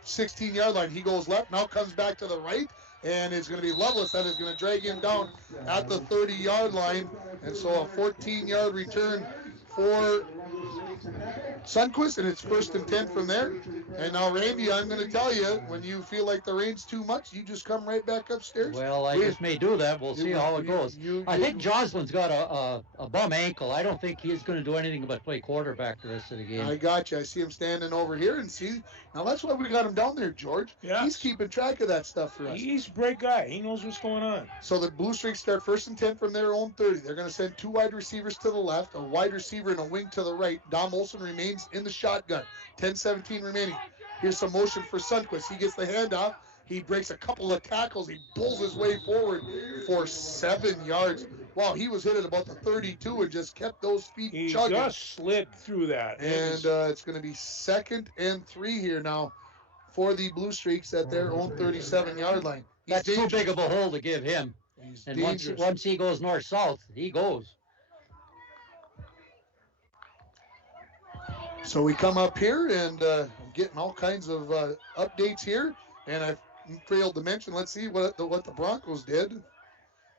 16-yard line. He goes left, now comes back to the right, and it's going to be Lovelace that is going to drag him down at the 30-yard line. And so a 14-yard return for Sundquist, and it's 1st and 10 from there. And now, Randy, I'm going to tell you, when you feel like the rain's too much, you just come right back upstairs. Well, I just may do that. We'll see how it goes. I think Joslin's got a bum ankle. I don't think he's going to do anything but play quarterback the rest of the game. I got you. I see him standing over here and see. Now, that's why we got him down there, George. Yeah. He's keeping track of that stuff for us. He's a great guy. He knows what's going on. So the Blue Streaks start 1st and 10 from their own 30. They're going to send 2 wide receivers to the left, a wide receiver and a wing to the right. Dom Olsen remains in the shotgun. 10-17 remaining. Here's some motion for Sundquist. He gets the handoff. He breaks a couple of tackles. He pulls his way forward for 7 yards. Wow, he was hit at about the 32 and just kept those feet chugging. He just slid through that. And it's going to be 2nd and 3 here now for the Blue Streaks at their own 37-yard line. That's too big of a hole to give him. And once he goes north-south, he goes. So we come up here and getting all kinds of updates here. And I failed to mention, let's see what the Broncos did.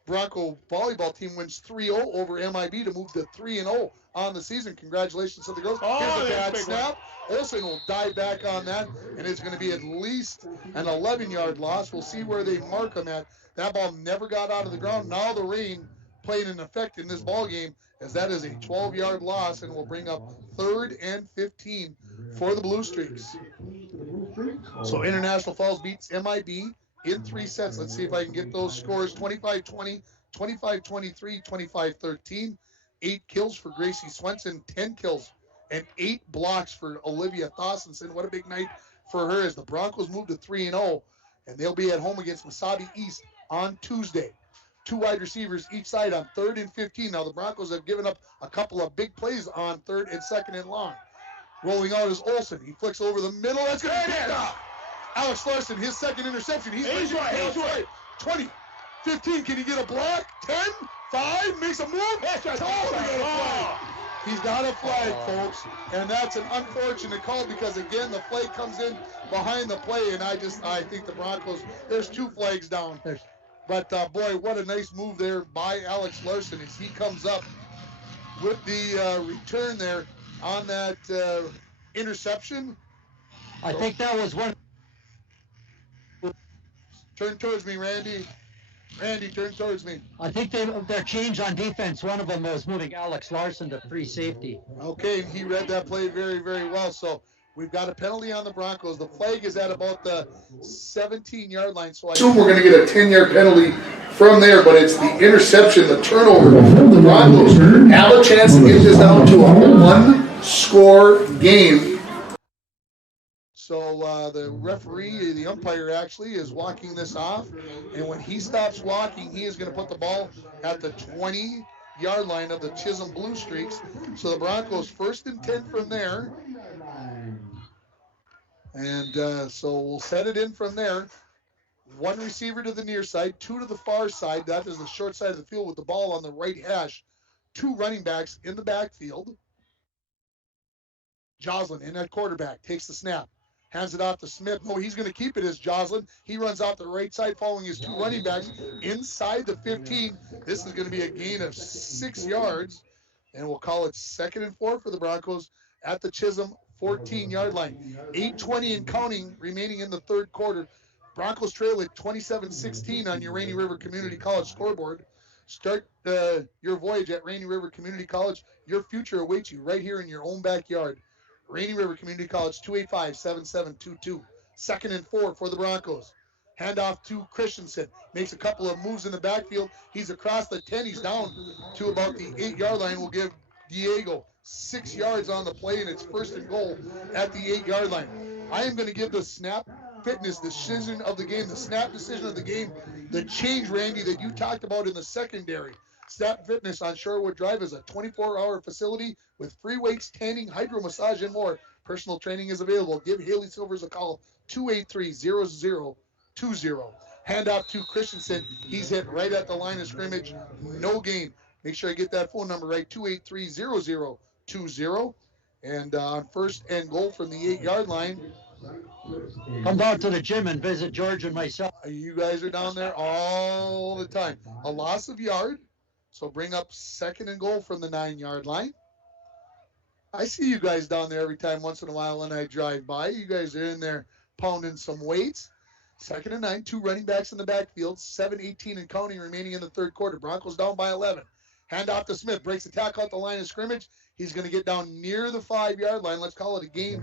Bronco volleyball team wins 3-0 over MIB to move to 3-0 on the season. Congratulations to the girls. Here's a bad snap. Olsen will dive back on that, and it's going to be at least an 11-yard loss. We'll see where they mark them at. That ball never got out of the ground. Now the rain played an effect in this ball game, as that is a 12-yard loss, and will bring up 3rd and 15 for the Blue Streaks. So International Falls beats MIB in 3 sets. Let's see if I can get those scores. 25-20, 25-23, 25-13. 8 kills for Gracie Swenson, 10 kills, and 8 blocks for Olivia Thossenson. What a big night for her as the Broncos move to 3-0, and they'll be at home against Mesabi East on Tuesday. 2 wide receivers each side on 3rd and 15. Now the Broncos have given up a couple of big plays on 3rd and 2nd and long. Rolling out is Olsen. He flicks over the middle. That's going to be picked off. Alex Larson, his 2nd interception. He's right. 20, 15. Can he get a block? 10, 5, makes a move. He's got a flag, folks. And that's an unfortunate call because, again, the flag comes in behind the play. And I think the Broncos, there's 2 flags down. But, boy, what a nice move there by Alex Larson as he comes up with the return there on that interception. I think that was one. Turn towards me, Randy. Randy, turn towards me. I think their change on defense, one of them was moving Alex Larson to free safety. Okay, he read that play very, very well. So We've got a penalty on the Broncos. The flag is at about the 17-yard line. So I assume we're going to get a 10-yard penalty from there, but it's the interception, the turnover. The Broncos have a chance to get this down to a one-score game. So the referee, the umpire actually, is walking this off. And when he stops walking, he is going to put the ball at the 20-yard line of the Chisholm Blue Streaks. So the Broncos 1st and 10 from there. And so we'll set it in from there. 1 receiver to the near side, 2 to the far side. That is the short side of the field with the ball on the right hash. 2 running backs in the backfield. Joslin in at quarterback, takes the snap, hands it off to Smith. No, he's going to keep it as Joslin. He runs out the right side following his 2 running backs inside the 15. This is going to be a gain of 6 yards. And we'll call it 2nd and 4 for the Broncos at the Chisholm 14-yard line. 8:20 and counting remaining in the 3rd quarter. Broncos trail at 27-16 on your Rainy River Community College scoreboard. Start your voyage at Rainy River Community College. Your future awaits you right here in your own backyard. Rainy River Community College, 285-7722. 2nd and 4 for the Broncos. Handoff to Christensen. Makes a couple of moves in the backfield. He's across the 10. He's down to about the 8-yard line. We'll give Diego 6 yards on the play, and it's 1st and goal at the 8-yard line. I am going to give the snap fitness decision of the game, the snap decision of the game, the change, Randy, that you talked about in the secondary. Snap Fitness on Shorewood Drive is a 24-hour facility with free weights, tanning, hydro massage, and more. Personal training is available. Give Haley Silvers a call, 283-0020. Handoff to Christensen. He's hit right at the line of scrimmage. No gain. Make sure I get that phone number right, 283-0020. And on 1st and goal from the 8-yard line. Come down to the gym and visit George and myself. You guys are down there all the time. A loss of yard. So bring up 2nd and goal from the 9-yard line. I see you guys down there every time once in a while when I drive by. You guys are in there pounding some weights. 2nd and 9, 2 running backs in the backfield. 7:18 and counting remaining in the 3rd quarter. Broncos down by 11. Hand off to Smith. Breaks the tackle at the line of scrimmage. He's going to get down near the 5-yard line. Let's call it a gain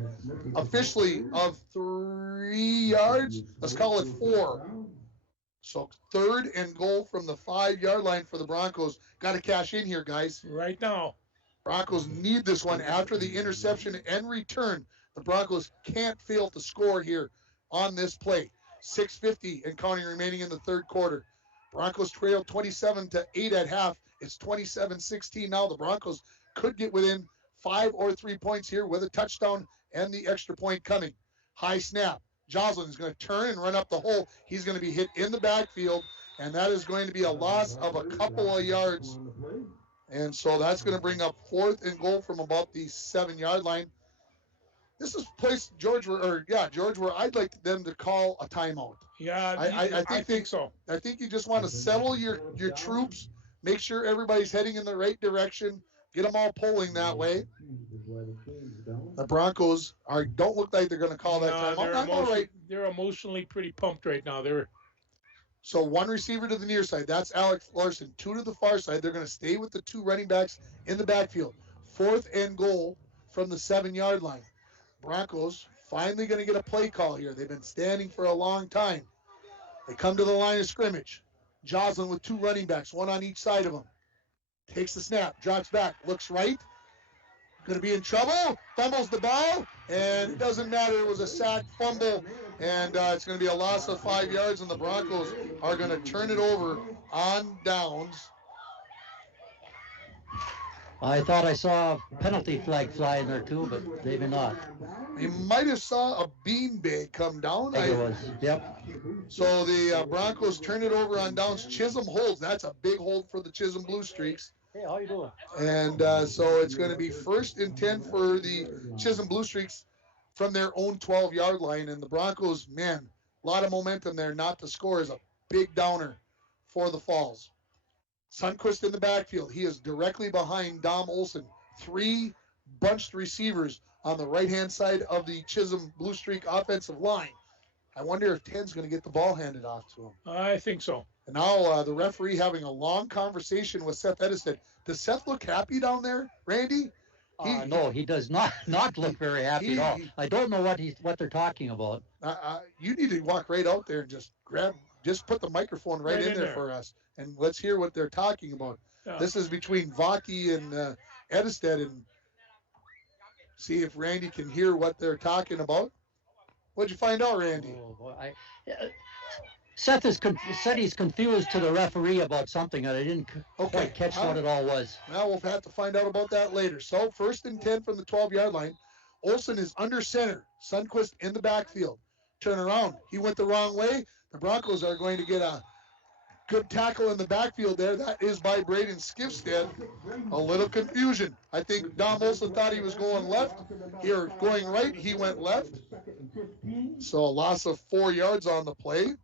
officially of 3 yards. Let's call it 4. So 3rd and goal from the 5-yard line for the Broncos. Got to cash in here, guys. Right now. Broncos need this one after the interception and return. The Broncos can't fail to score here on this play. 6:50 and counting remaining in the 3rd quarter. Broncos trail 27-8 at half. It's 27-16 now. The Broncos could get within 5 or 3 points here with a touchdown and the extra point coming. High snap. Joslin is going to turn and run up the hole. He's going to be hit in the backfield, and that is going to be a loss of a couple of yards. And so that's going to bring up 4th and goal from about the 7-yard line. This is a place, George, where I'd like them to call a timeout. Yeah, I think so. I think you just want to settle your troops, make sure everybody's heading in the right direction, get them all pulling that way. The Broncos don't look like they're going to call that timeout. They're emotionally pretty pumped right now. So 1 receiver to the near side. That's Alex Larson. 2 to the far side. They're going to stay with the 2 running backs in the backfield. 4th and goal from the 7-yard line. Broncos finally going to get a play call here. They've been standing for a long time. They come to the line of scrimmage. Joslin with 2 running backs, 1 on each side of him. Takes the snap, drops back, looks right. Going to be in trouble, fumbles the ball, and it doesn't matter. It was a sack fumble, and it's going to be a loss of 5 yards, and the Broncos are going to turn it over on downs. I thought I saw a penalty flag fly in there too, but maybe not. You might have saw a beanbag come down. I think it was, yep. So the Broncos turn it over on downs. Chisholm holds. That's a big hold for the Chisholm Blue Streaks. Hey, how you doing? And so it's going to be 1st and 10 for the Chisholm Blue Streaks from their own 12-yard line. And the Broncos, man, a lot of momentum there. Not to score is a big downer for the Falls. Sundquist in the backfield. He is directly behind Dom Olson. 3 bunched receivers on the right-hand side of the Chisholm Blue Streak offensive line. I wonder if 10's going to get the ball handed off to him. I think so. And now the referee having a long conversation with Seth Edison. Does Seth look happy down there, Randy? No, he does not look very happy at all. I don't know what they're talking about. You need to walk right out there and just put the microphone right in there for us, and let's hear what they're talking about. Yeah. This is between Vaki and Edestead, and see if Randy can hear what they're talking about. What'd you find out, Randy? Oh, boy, Seth said he's confused to the referee about something, and I didn't quite catch what it all was. Now we'll have to find out about that later. So 1st and 10 from the 12-yard line. Olsen is under center. Sundquist in the backfield. Turn around. He went the wrong way. The Broncos are going to get a good tackle in the backfield there. That is by Braden Skifstead. A little confusion. I think Dom Olsen thought he was going left. Here, going right, he went left. So a loss of 4 yards on the play.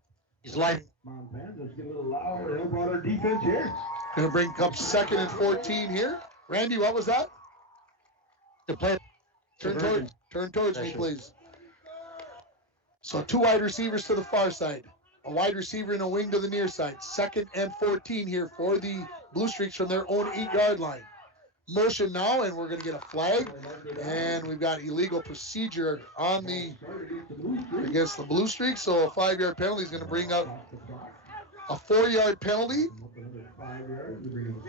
He's like, let's get a little louder. Help out our defense here. Going to bring up 2nd and 14 here. Randy, what was that? The play. Turn towards me, please. So 2 wide receivers to the far side. A wide receiver and a wing to the near side. 2nd and 14 here for the Blue Streaks from their own 8-yard line. Motion now, and we're going to get a flag. And we've got illegal procedure on against the Blue Streaks. So a 5-yard penalty is going to bring up a 4-yard penalty.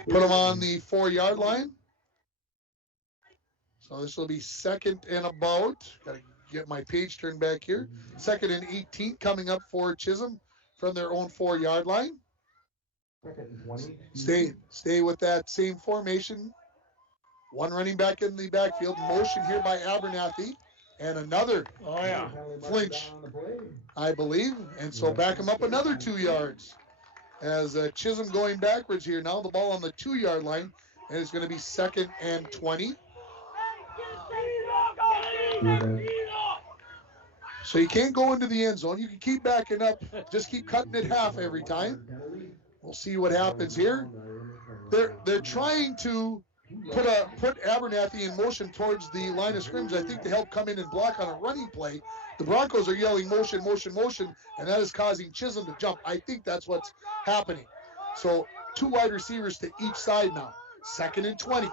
Put them on the 4-yard line. So this will be 2nd and about. Got to get my page turned back here. 2nd and 18 coming up for Chisholm from their own 4-yard line. Stay with that same formation. 1 running back in the backfield. Motion here by Abernathy. And another flinch, I believe. And so back him up another 2 yards. As Chisholm going backwards here. Now the ball on the 2-yard line. And it's going to be 2nd and 20. So you can't go into the end zone. You can keep backing up. Just keep cutting it half every time. We'll see what happens here. They're trying to put Abernathy in motion towards the line of scrimmage, I think, to help come in and block on a running play. The Broncos are yelling motion, motion, motion, and that is causing Chisholm to jump. I think that's what's happening. So 2 wide receivers to each side now. 2nd and 20.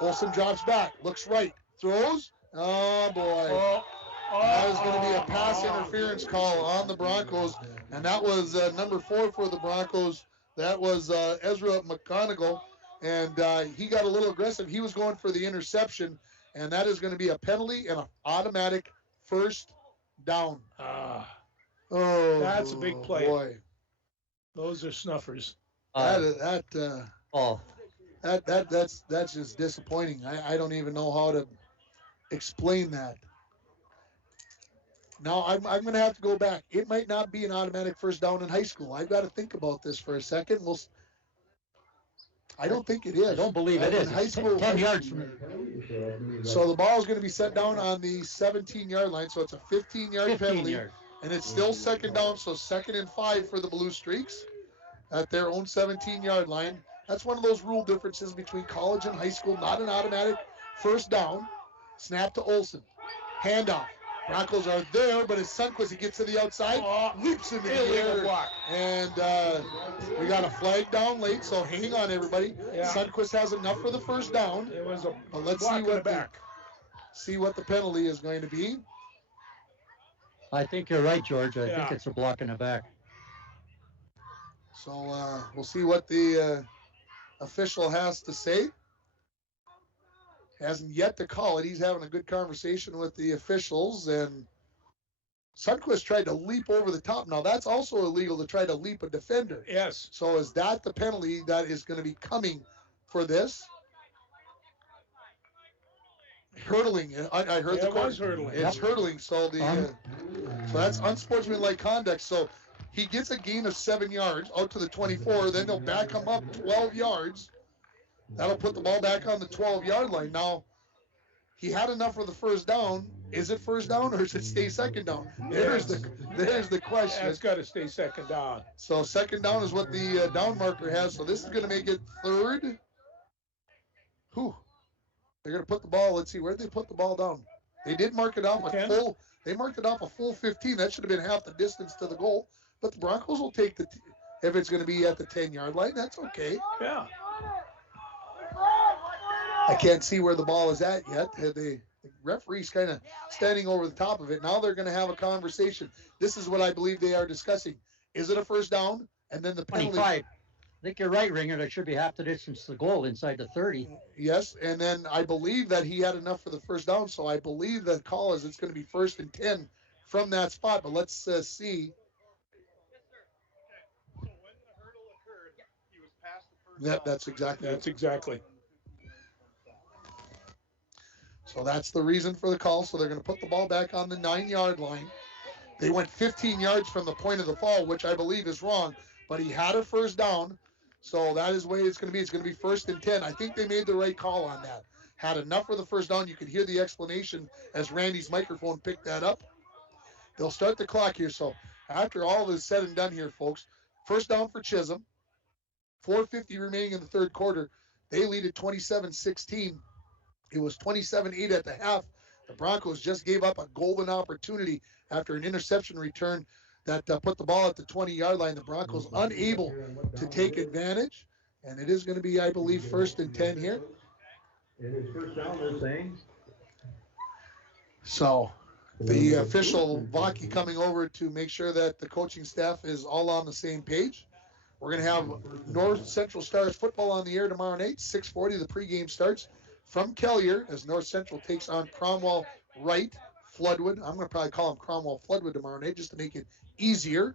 Olsen drops back, looks right, throws. Oh, boy. That is going to be a pass interference call on the Broncos, and that was number 4 for the Broncos. That was Ezra McConaughey, and he got a little aggressive. He was going for the interception, and that is going to be a penalty and an automatic 1st down. That's a big play. Boy. Those are snuffers. That's just disappointing. I don't even know how to explain that. Now, I'm going to have to go back. It might not be an automatic 1st down in high school. I've got to think about this for a second. I don't think it is. I don't believe it is. High school, 10 yards from So the ball is going to be set down on the 17-yard line, so it's a 15-yard penalty. And it's still 2nd down, so 2nd and 5 for the Blue Streaks at their own 17-yard line. That's one of those rule differences between college and high school. Not an automatic 1st down. Snap to Olsen. Handoff. Broncos are there, but as Sundquist, he gets to the outside, leaps into the air, block. And we got a flag down late, so hang on, everybody. Yeah. Sundquist has enough for the 1st down. It was a but let's see what the penalty is going to be. I think you're right, George. I think it's a block in the back. So we'll see what the official has to say. Hasn't yet to call it. He's having a good conversation with the officials, and Sundquist tried to leap over the top. Now, that's also illegal to try to leap a defender. Yes. So is that the penalty that is going to be coming for this? Hurdling. I heard the court. Was hurdling. It's hurdling. So so that's unsportsmanlike conduct. So he gets a gain of 7 yards out to the 24. Then they'll back him up 12 yards. That'll put the ball back on the 12-yard line. Now, he had enough for the 1st down. Is it 1st down or does it stay 2nd down? There's the question. It's got to stay 2nd down. So 2nd down is what the down marker has. So this is going to make it 3rd. They're going to put the ball. Let's see, where did they put the ball down? They did mark it off They marked it off a full 15. That should have been half the distance to the goal. But the Broncos will take if it's going to be at the 10-yard line. That's okay. Yeah. I can't see where the ball is at yet. The referee's kind of standing over the top of it. Now they're going to have a conversation. This is what I believe they are discussing. Is it a first down? And then the penalty. 25. I think you're right, Ringer. That should be half the distance to the goal inside the 30. Yes, and then I believe that he had enough for the first down, so I believe the call is it's going to be 1st and 10 from that spot. But let's see. That's exactly. That's exactly. So that's the reason for the call. So they're going to put the ball back on the 9-yard line. They went 15 yards from the point of the fall, which I believe is wrong, but he had a first down. So that is the way it's going to be. It's going to be 1st and 10. I think they made the right call on that. Had enough for the first down. You could hear the explanation as Randy's microphone picked that up. They'll start the clock here. So after all is said and done here, folks, first down for Chisholm. 4:50 remaining in the third quarter. They lead at 27-16. It was 27-8 at the half. The Broncos just gave up a golden opportunity after an interception return that put the ball at the 20-yard line. The Broncos unable to take advantage. And it is going to be, I believe, 1st and 10 here. It is first down, they're saying. So the official, Vaki, coming over to make sure that the coaching staff is all on the same page. We're going to have North Central Stars football on the air tomorrow night. 6:40, the pregame starts from Kelliher as North Central takes on Cromwell Wright Floodwood. I'm going to probably call him Cromwell Floodwood tomorrow night just to make it easier.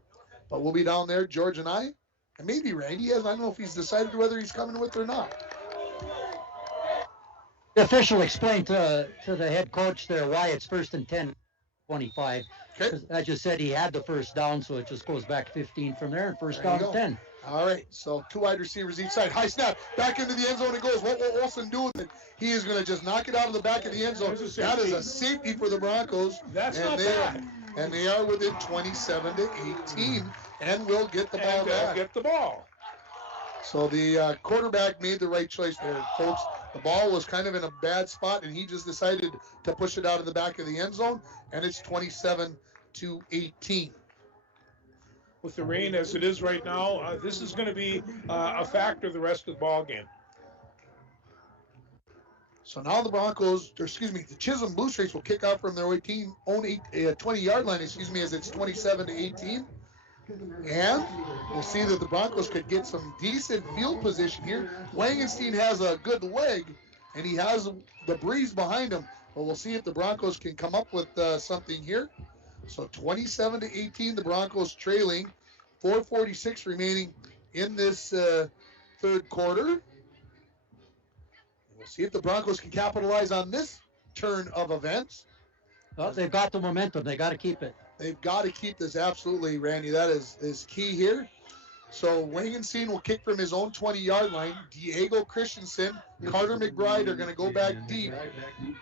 But we'll be down there, George and I, and maybe Randy. I don't know if he's decided whether he's coming with or not. The official explained to the head coach there why it's 1st and 10, 25. Okay. I just said he had the first down, so it just goes back 15 from there, and first down to 10. All right, so 2 wide receivers each side. High snap, back into the end zone it goes. What will Olsen do with it? He is going to just knock it out of the back of the end zone. That is a safety for the Broncos. That's not bad. And they are within 27-18 and will get the ball back. Get the ball. So the quarterback made the right choice there, folks. The ball was kind of in a bad spot, and he just decided to push it out of the back of the end zone, and it's 27-18. With the rain as it is right now, this is going to be a factor the rest of the ball game. So now the Chisholm Blue Streaks will kick off from their own 20-yard line, as it's 27-18. And we'll see that the Broncos could get some decent field position here. Wangenstein has a good leg, and he has the breeze behind him. But we'll see if the Broncos can come up with something here. So 27-18, the Broncos trailing. 4:46 remaining in this third quarter. We'll see if the Broncos can capitalize on this turn of events. Well, they've got the momentum. They got to keep it. They've got to keep this, absolutely, Randy. That is key here. So Wangenstein will kick from his own 20-yard line. Diego Christensen, Carter McBride are going to go back deep.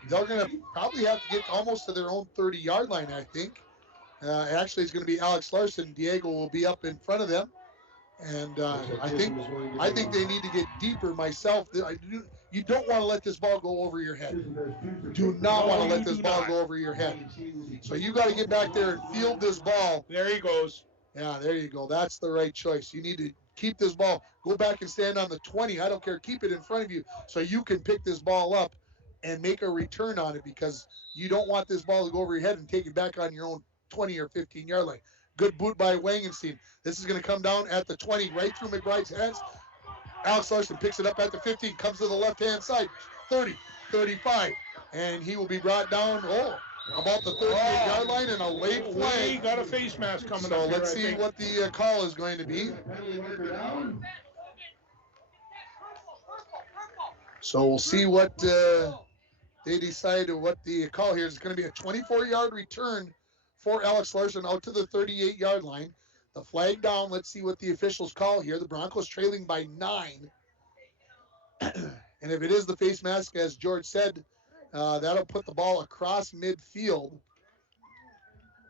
They're going to probably have to get almost to their own 30-yard line, I think. Actually, it's going to be Alex Larson. Diego will be up in front of them. And I think they need to get deeper myself. You don't want to let this ball go over your head. Do not want to let this ball go over your head. So you got to get back there and field this ball. There he goes. Yeah, there you go. That's the right choice. You need to keep this ball. Go back and stand on the 20. I don't care. Keep it in front of you so you can pick this ball up and make a return on it, because you don't want this ball to go over your head and take it back on your own 20 or 15-yard line. Good boot by Wangenstein. This is going to come down at the 20, right through McBride's hands. Alex Larson picks it up at the 15, comes to the left-hand side, 30, 35, and he will be brought down, about the 38-yard line, and a late flag. He got a face mask coming up. So let's see what the call is going to be. So we'll see what they decide, what the call here is. It's going to be a 24-yard return for Alex Larson out to the 38-yard line. The flag down. Let's see what the officials call here. The Broncos trailing by 9. And if it is the face mask, as George said, that'll put the ball across midfield.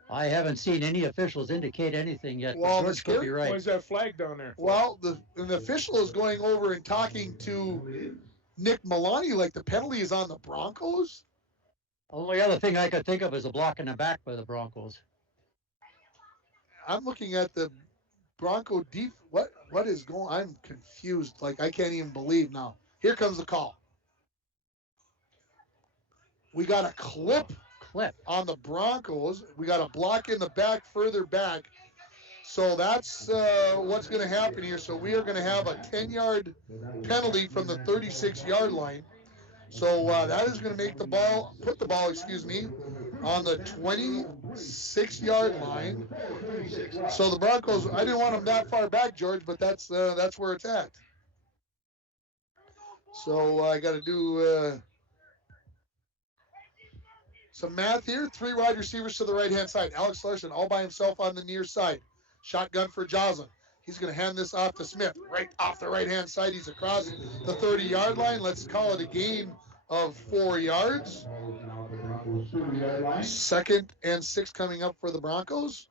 I haven't seen any officials indicate anything yet. Well, George could be right. Why is that flag down there? Well, the official is going over and talking to Nick Maloney like the penalty is on the Broncos. Only other thing I could think of is a block in the back by the Broncos. I'm looking at the Bronco deep. What is going? I'm confused. Like, I can't even believe now. Here comes the call. We got a clip on the Broncos. We got a block in the back, further back. So that's what's going to happen here. So we are going to have a 10-yard penalty from the 36-yard line. So that is going to make the ball, put the ball, on the 26-yard line. So the Broncos, I didn't want them that far back, George, but that's where it's at. So I got to do some math here. 3 wide receivers to the right-hand side. Alex Larson all by himself on the near side. Shotgun for Joslin. He's going to hand this off to Smith. Right off the right-hand side. He's across the 30-yard line. Let's call it a gain of 4 yards. 2nd and 6 coming up for the Broncos.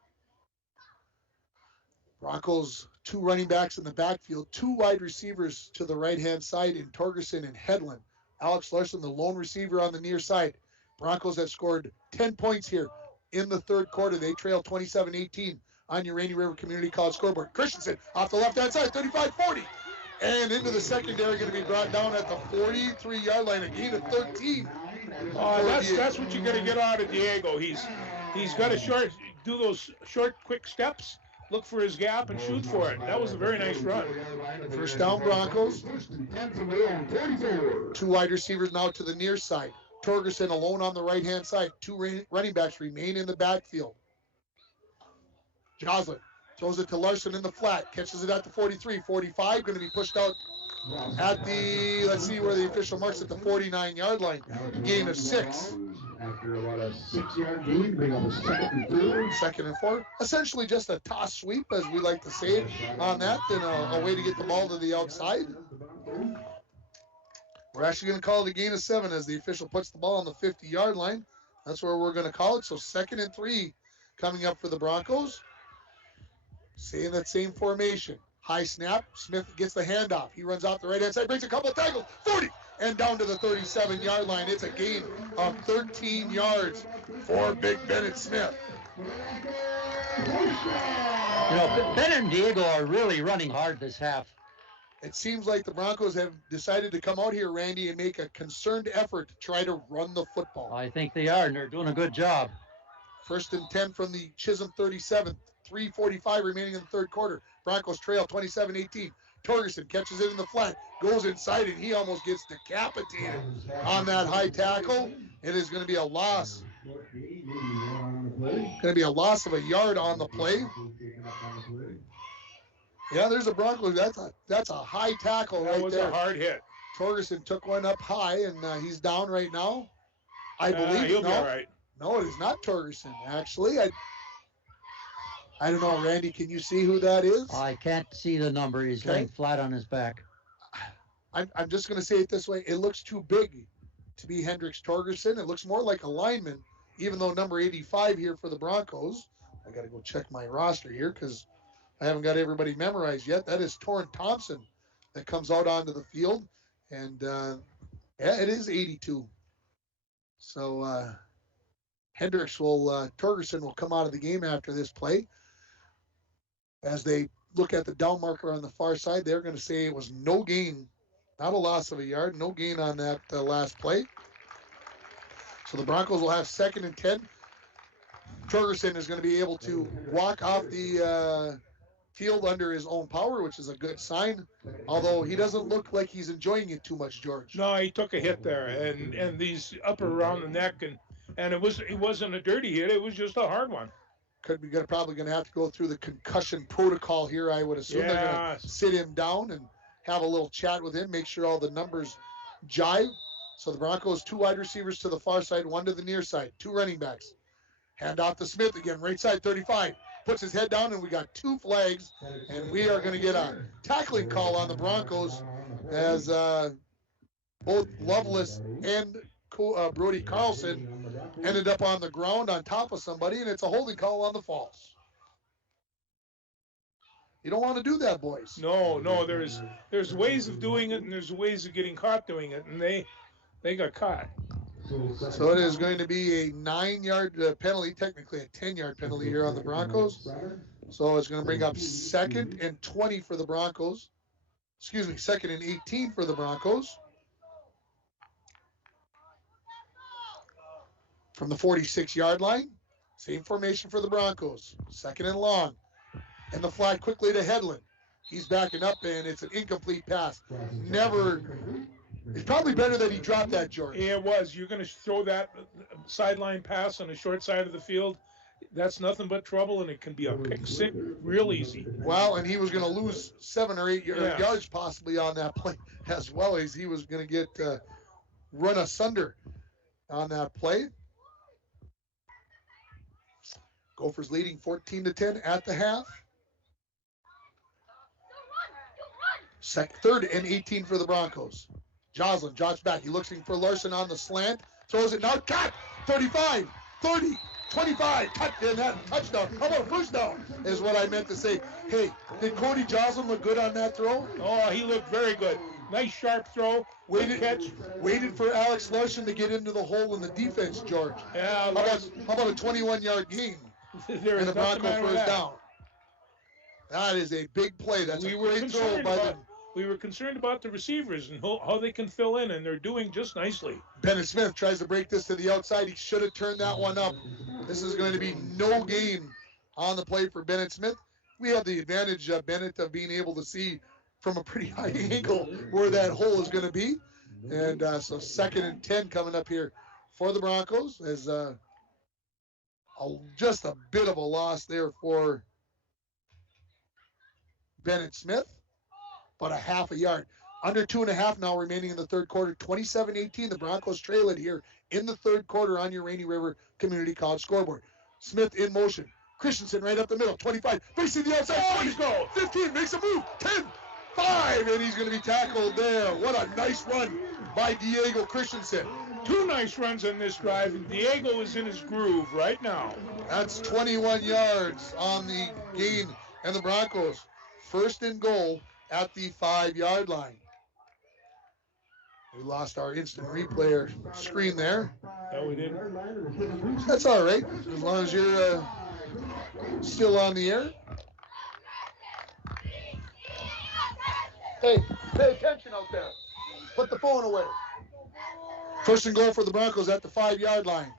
Broncos, 2 running backs in the backfield. 2 wide receivers to the right-hand side in Torgerson and Hedlund. Alex Larson, the lone receiver on the near side. Broncos have scored 10 points here in the 3rd quarter. They trail 27-18 on your Rainy River Community College scoreboard. Christensen off the left-hand side, 35-40. And into the secondary, going to be brought down at the 43-yard line, a gain of 13. That's what you're going to get out of Diego. He's got to do those short, quick steps, look for his gap, and shoot for it. That was a very nice run. First down, Broncos. 2 wide receivers now to the near side. Torgerson alone on the right-hand side. 2 running backs remain in the backfield. Joslin throws it to Larson in the flat. Catches it at the 43, 45. Going to be pushed out at the, let's see where the official marks at the 49-yard line. Gain of 6. After about a 6-yard gain, bring up a 2nd and 4. 2nd and 4. Essentially just a toss sweep, as we like to say on that, and a way to get the ball to the outside. We're actually going to call it a gain of 7 as the official puts the ball on the 50-yard line. That's where we're going to call it. So 2nd and 3 coming up for the Broncos. Stay in that same formation. High snap. Smith gets the handoff. He runs off the right-hand side, breaks a couple of tackles. 40! And down to the 37-yard line. It's a gain of 13 yards for Big Bennett Smith. Ben and Diego are really running hard this half. It seems like the Broncos have decided to come out here, Randy, and make a concerted effort to try to run the football. I think they are, and they're doing a good job. 1st and 10 from the Chisholm 37. 3:45 remaining in the 3rd quarter. Broncos trail 27-18. Torgerson catches it in the flat, goes inside, and he almost gets decapitated on that high tackle. It is going to be a loss. Going to be a loss of a yard on the play. Yeah, there's a Broncos. That's a high tackle right there. That was a hard hit. Torgerson took one up high, and he's down right now. I believe. He'll be all right. No, it is not Torgerson, actually. I don't know, Randy, can you see who that is? I can't see the number. He's laying flat on his back. I'm just going to say it this way. It looks too big to be Hendricks Torgerson. It looks more like a lineman, even though number 85 here for the Broncos. I got to go check my roster here because I haven't got everybody memorized yet. That is Torrin Thompson that comes out onto the field. And, yeah, it is 82. So Torgerson will come out of the game after this play. As they look at the down marker on the far side, they're going to say it was no gain, not a loss of a yard, no gain on that last play. So the Broncos will have 2nd and 10. Torgerson is going to be able to walk off the field under his own power, which is a good sign, although he doesn't look like he's enjoying it too much, George. No, he took a hit there, and these up around the neck, and it wasn't a dirty hit, it was just a hard one. Probably going to have to go through the concussion protocol here, I would assume. Yeah. They're going to sit him down and have a little chat with him, make sure all the numbers jive. So the Broncos, 2 wide receivers to the far side, 1 to the near side, 2 running backs. Hand off to Smith again, right side 35. Puts his head down, and we got 2 flags, and we are going to get a tackling call on the Broncos as both Loveless and Brody Carlson ended up on the ground on top of somebody, and it's a holding call on the Falls. You don't want to do that, boys. No, there's ways of doing it, and there's ways of getting caught doing it, and they got caught. So it is going to be a 9-yard penalty, technically a 10-yard penalty here on the Broncos. So it's going to bring up 2nd and 20 for the Broncos. 2nd and 18 for the Broncos. from the 46-yard line. Same formation for the Broncos. 2nd and long. And the flag quickly to Hedlund. He's backing up, and it's an incomplete pass. It's probably better that he dropped that, George. Yeah, it was. You're going to throw that sideline pass on the short side of the field. That's nothing but trouble, and it can be a pick six real easy. Well, and he was going to lose 7 or 8 yards possibly on that play, as well as he was going to get run asunder on that play. Gophers leading 14-10 at the half. 3rd and 18 for the Broncos. Joslin drops back. He's looking for Larson on the slant. Throws it now. Cut! 35, 30, 25. Cut, and that touchdown. How about a first down is what I meant to say. Hey, did Cody Joslin look good on that throw? Oh, he looked very good. Nice sharp throw. Waited for Alex Larson to get into the hole in the defense, George. Yeah. How about a 21-yard gain? And the Broncos first down. That is a big play. That's a great throw by them. We were concerned about the receivers and how they can fill in, and they're doing just nicely. Bennett Smith tries to break this to the outside. He should have turned that one up. This is going to be no gain on the play for Bennett Smith. We have the advantage, Bennett, of being able to see from a pretty high angle where that hole is going to be. And so 2nd and 10 coming up here for the Broncos as just a bit of a loss there for Bennett Smith. But a half a yard. Under 2.5 now remaining in the third quarter. 27-18. The Broncos trail it here in the third quarter on your Rainy River Community College scoreboard. Smith in motion. Christensen right up the middle. 25. Facing the outside. 20. 15. Makes a move. 10. 5. And he's going to be tackled there. What a nice run by Diego Christensen. 2 nice runs on this drive, and Diego is in his groove right now. That's 21 yards on the gain. And the Broncos, 1st and goal at the 5-yard line. We lost our instant replay screen there. No, we didn't. That's all right, as long as you're still on the air. Hey, pay attention out there. Put the phone away. 1st and goal for the Broncos at the 5-yard line.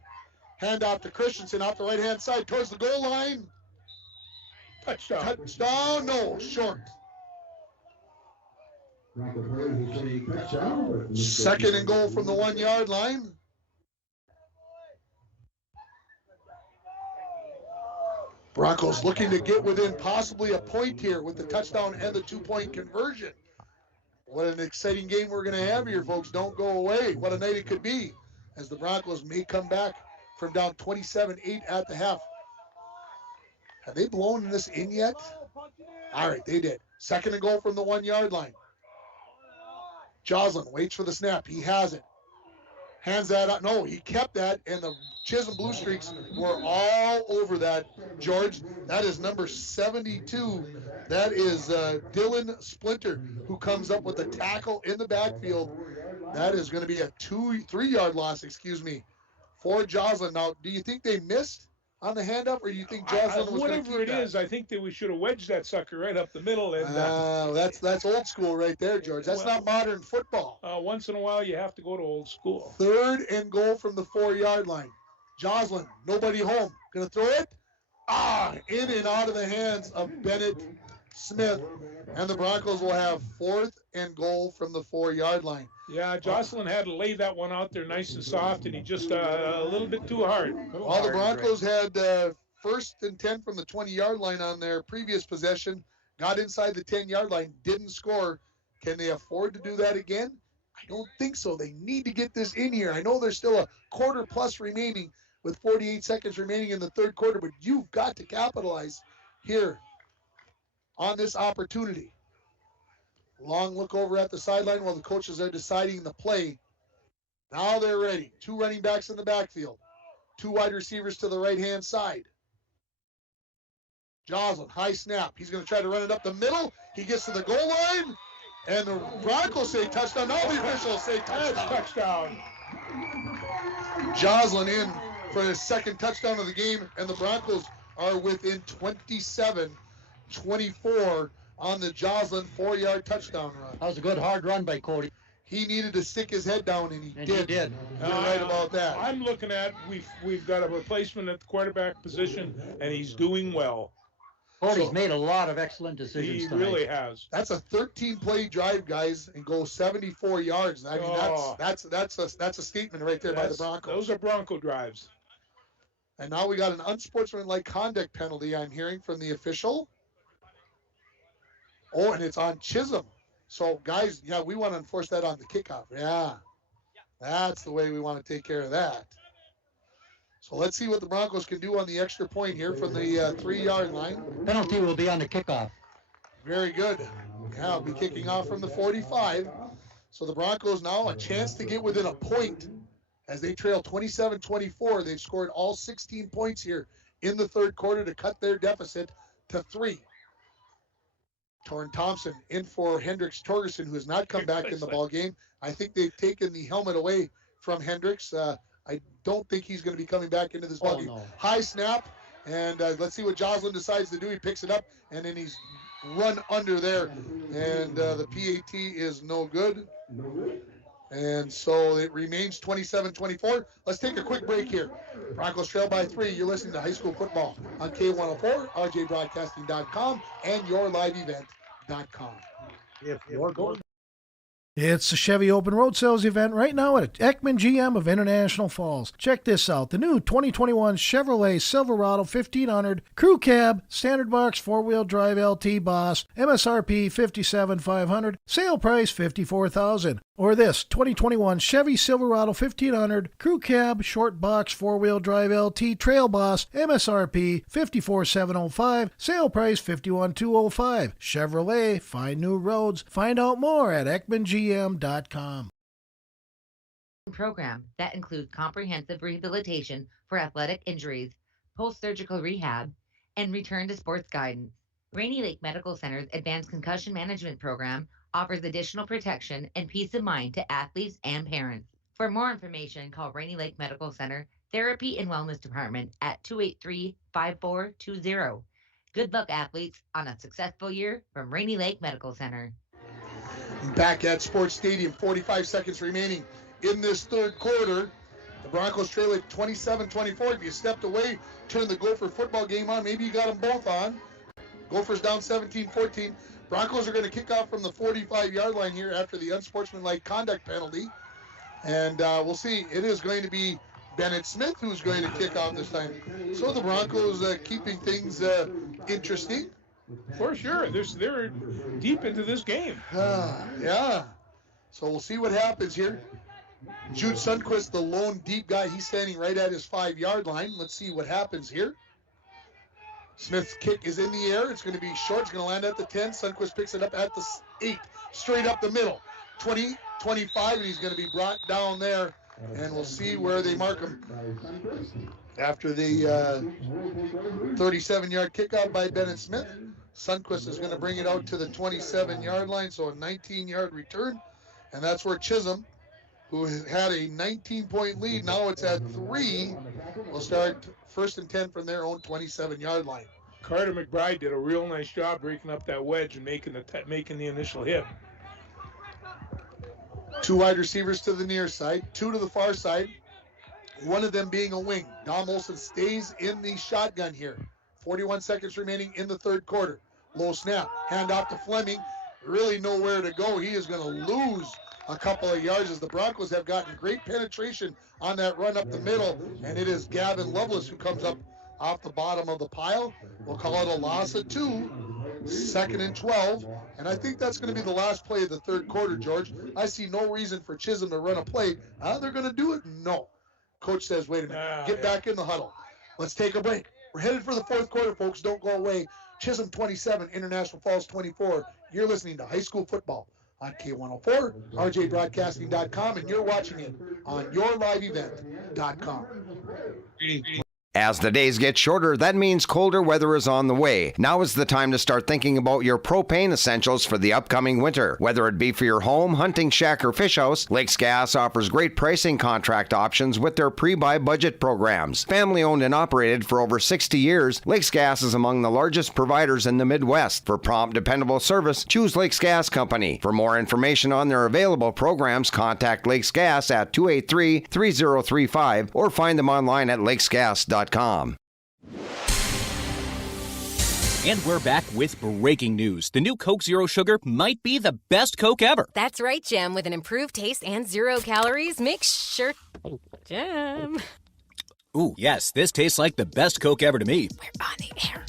Hand off to Christensen off the right-hand side towards the goal line. Touchdown. Touchdown, no, short. 2nd and goal from the 1-yard line. Broncos looking to get within possibly a point here with the touchdown and the 2-point conversion. What an exciting game we're going to have here, folks. Don't go away. What a night it could be as the Broncos may come back from down 27-8 at the half. Have they blown this in yet? All right, they did. 2nd and goal from the 1-yard line. Joslin waits for the snap. He has it. Hands that out. No, he kept that, and the Chisholm Blue Streaks were all over that, George. That is number 72. That is Dylan Splinter, who comes up with a tackle in the backfield. That is going to be a 3-yard loss, for Joslin. Now, do you think they missed on the handoff, or do you think Joslin was going to keep whatever it is, I think that we should have wedged that sucker right up the middle. And that's old school right there, George. That's not modern football. Once in a while, you have to go to old school. 3rd and goal from the 4-yard line. Joslin, nobody home. Going to throw it? In and out of the hands of Bennett Smith. And the Broncos will have 4th and goal from the 4-yard line. Yeah, Jocelyn had to lay that one out there nice and soft, and he just a little bit too hard. Well, the Broncos had 1st and 10 from the 20-yard line on their previous possession. Got inside the 10-yard line, didn't score. Can they afford to do that again? I don't think so. They need to get this in here. I know there's still a quarter plus remaining with 48 seconds remaining in the third quarter, but you've got to capitalize here on this opportunity. Long look over at the sideline while the coaches are deciding the play. Now they're ready. 2 running backs in the backfield. 2 wide receivers to the right-hand side. Joslin, high snap. He's going to try to run it up the middle. He gets to the goal line, and the Broncos say touchdown. Now the officials say touchdown. Joslin in for his 2nd touchdown of the game, and the Broncos are within 27-24 on the Joslin 4-yard touchdown run. That was a good hard run by Cody. he needed to stick his head down, and he did. He did. You're right about that. I'm looking at we've got a replacement at the quarterback position, and he's doing well. Cody's made a lot of excellent decisions He tonight. really has. That's a 13-play drive, guys, and go 74 yards. I mean, that's a statement right there by the Broncos. Those are Bronco drives. And now we got an unsportsmanlike conduct penalty, I'm hearing from the official. Oh, and it's on Chisholm. So, guys, yeah, we want to enforce that on the kickoff. Yeah, that's the way we want to take care of that. So let's see what the Broncos can do on the extra point here from the 3-yard line. Penalty will be on the kickoff. Very good. Yeah, I'll be kicking off from the 45. So the Broncos now a chance to get within a point as they trail 27-24. They've scored all 16 points here in the third quarter to cut their deficit to 3. Torrin Thompson in for Hendricks Torgerson, who has not come back in the ball game. I think they've taken the helmet away from Hendricks. I don't think he's going to be coming back into this ball game. No. High snap, and let's see what Joslin decides to do. He picks it up, and then he's run under there, and the PAT is no good. And so it remains 27-24. Let's take a quick break here. Broncos trail by 3. You're listening to High School Football on K104, rjbroadcasting.com, and yourliveevent.com. If you're going It's the Chevy Open Road Sales event right now at Ekman GM of International Falls. Check this out. The new 2021 Chevrolet Silverado 1500 Crew Cab, Standard Box 4-wheel drive LT Boss, MSRP $57,500, sale price $54,000. Or this 2021 Chevy Silverado 1500 Crew Cab, Short Box 4-wheel drive LT Trail Boss, MSRP $54,705, sale price $51,205. Chevrolet, find new roads. Find out more at EkmanGM.com. Program that includes comprehensive rehabilitation for athletic injuries, post-surgical rehab, and return to sports guidance. Rainy Lake Medical Center's Advanced Concussion Management Program offers additional protection and peace of mind to athletes and parents. For more information, call Rainy Lake Medical Center Therapy and Wellness Department at 283-5420. Good luck, athletes, on a successful year from Rainy Lake Medical Center. Back at Sports Stadium, 45 seconds remaining in this third quarter. The Broncos trail at 27-24. If you stepped away, turn the Gopher football game on. Maybe you got them both on. Gophers down 17-14. Broncos are going to kick off from the 45-yard line here after the unsportsmanlike conduct penalty. And we'll see. It is going to be Bennett Smith who's going to kick off this time. So the Broncos keeping things interesting. For sure. They're deep into this game. Yeah. So we'll see what happens here. Jude Sundquist, the lone deep guy, he's standing right at his 5-yard line. Let's see what happens here. Smith's kick is in the air. It's going to be short. It's going to land at the 10. Sundquist picks it up at the 8. Straight up the middle. 20, 25, and he's going to be brought down there. And we'll see where they mark him. After the 37-yard kickout by Bennett Smith, Sundquist is going to bring it out to the 27-yard line, so a 19-yard return. And that's where Chisholm, who had a 19-point lead, now it's at 3, will start first and 10 from their own 27-yard line. Carter McBride did a real nice job breaking up that wedge and making the initial hit. 2 wide receivers to the near side, 2 to the far side, one of them being a wing. Dom Olsen stays in the shotgun here. 41 seconds remaining in the third quarter. Low snap, hand off to Fleming. Really nowhere to go. He is going to lose a couple of yards as the Broncos have gotten great penetration on that run up the middle, and it is Gavin Lovelace who comes up off the bottom of the pile. We'll call it a loss of 2, 2nd and 12, and I think that's going to be the last play of the third quarter, George. I see no reason for Chisholm to run a play. They're going to do it? No. Coach says, wait a minute, get back in the huddle. Let's take a break. We're headed for the fourth quarter, folks. Don't go away. Chisholm 27, International Falls 24. You're listening to High School Football on K104, rjbroadcasting.com, and you're watching it on yourliveevent.com. As the days get shorter, that means colder weather is on the way. Now is the time to start thinking about your propane essentials for the upcoming winter. Whether it be for your home, hunting shack, or fish house, Lakes Gas offers great pricing contract options with their pre-buy budget programs. Family owned and operated for over 60 years, Lakes Gas is among the largest providers in the Midwest. For prompt, dependable service, choose Lakes Gas Company. For more information on their available programs, contact Lakes Gas at 283-3035 or find them online at lakesgas.com. And we're back with breaking news. The new Coke Zero Sugar might be the best Coke ever. That's right, Jam. With an improved taste and 0 calories, make sure... Jam. Ooh, yes, this tastes like the best Coke ever to me. We're on the air.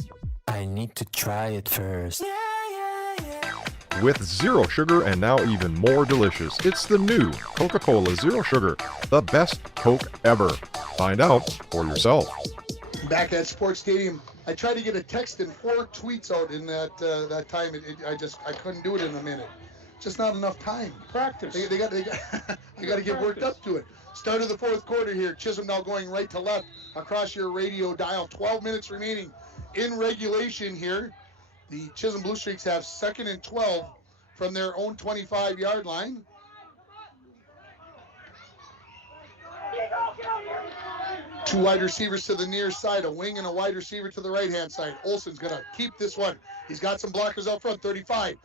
I need to try it first. With zero sugar and now even more delicious, it's the new Coca-Cola Zero Sugar, the best Coke ever. Find out for yourself. Back at Sports Stadium, I tried to get a text and 4 tweets out in that time. I couldn't do it in a minute. Just not enough time. Practice. I got to get worked up to it. Start of the fourth quarter here. Chisholm now going right to left across your radio dial. 12 minutes remaining in regulation here. The Chisholm Blue Streaks have 2nd and 12 from their own 25-yard line. Two wide receivers to the near side, a wing and a wide receiver to the right-hand side. Olsen's going to keep this one. He's got some blockers out front, 35,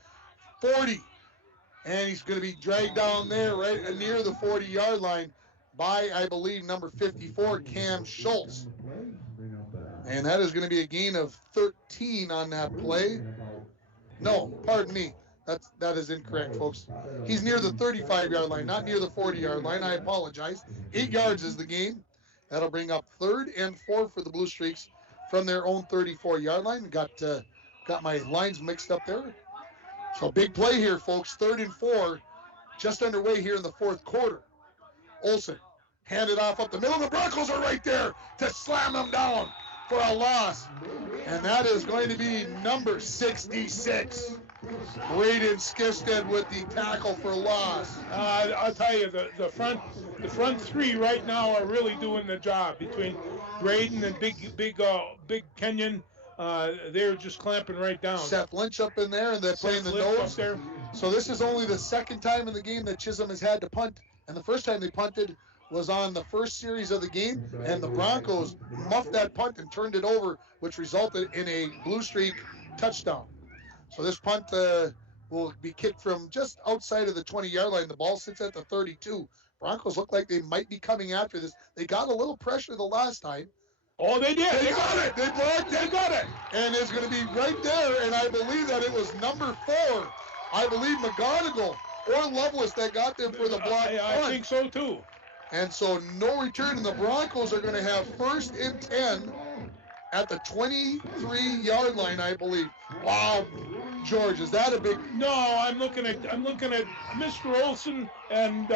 40. And he's going to be dragged down there right near the 40-yard line by, I believe, number 54, Cam Schultz. And that is going to be a gain of 13 on that play. No, pardon me. That is incorrect, folks. He's near the 35-yard line, not near the 40-yard line. I apologize. 8 yards is the gain. That'll bring up 3rd and 4 for the Blue Streaks from their own 34-yard line. Got my lines mixed up there. So big play here, folks. 3rd and 4, just underway here in the fourth quarter. Olsen handed off up the middle. The Broncos are right there to slam them down for a loss. And that is going to be number 66. Braden Skisted with the tackle for loss. I'll tell you, the front three right now are really doing the job. Between Braden and Big Kenyon, they're just clamping right down. Seth Lynch up in there, and they're playing the nose. There. So this is only the 2nd time in the game that Chisholm has had to punt, and the first time they punted was on the first series of the game, and the Broncos muffed that punt and turned it over, which resulted in a Blue Streak touchdown. So this punt will be kicked from just outside of the 20-yard line. The ball sits at the 32. Broncos look like they might be coming after this. They got a little pressure the last time. Oh, they did. They got it. They blocked it. They got it. And it's going to be right there, and I believe that it was number 4. I believe McGonigal or Lovelace that got them for the block punt. I think so, too. And so no return, and the Broncos are going to have 1st and 10 at the 23-yard line, I believe. Wow, George, is that a big? No, I'm looking at Mr. Olsen and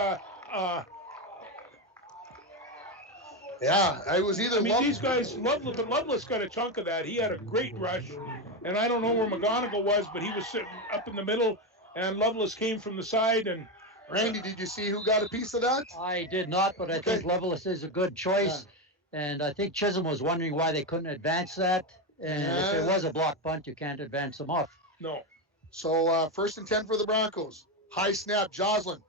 yeah, I was either. I mean, these guys, Lovelace got a chunk of that. He had a great rush, and I don't know where McGonigal was, but he was sitting up in the middle, and Lovelace came from the side. And Randy, did you see who got a piece of that? I did not, but I think Lovelace is a good choice. Yeah. And I think Chisholm was wondering why they couldn't advance that. And if it was a block punt, you can't advance them off. No. So 1st and 10 for the Broncos. High snap, Joslin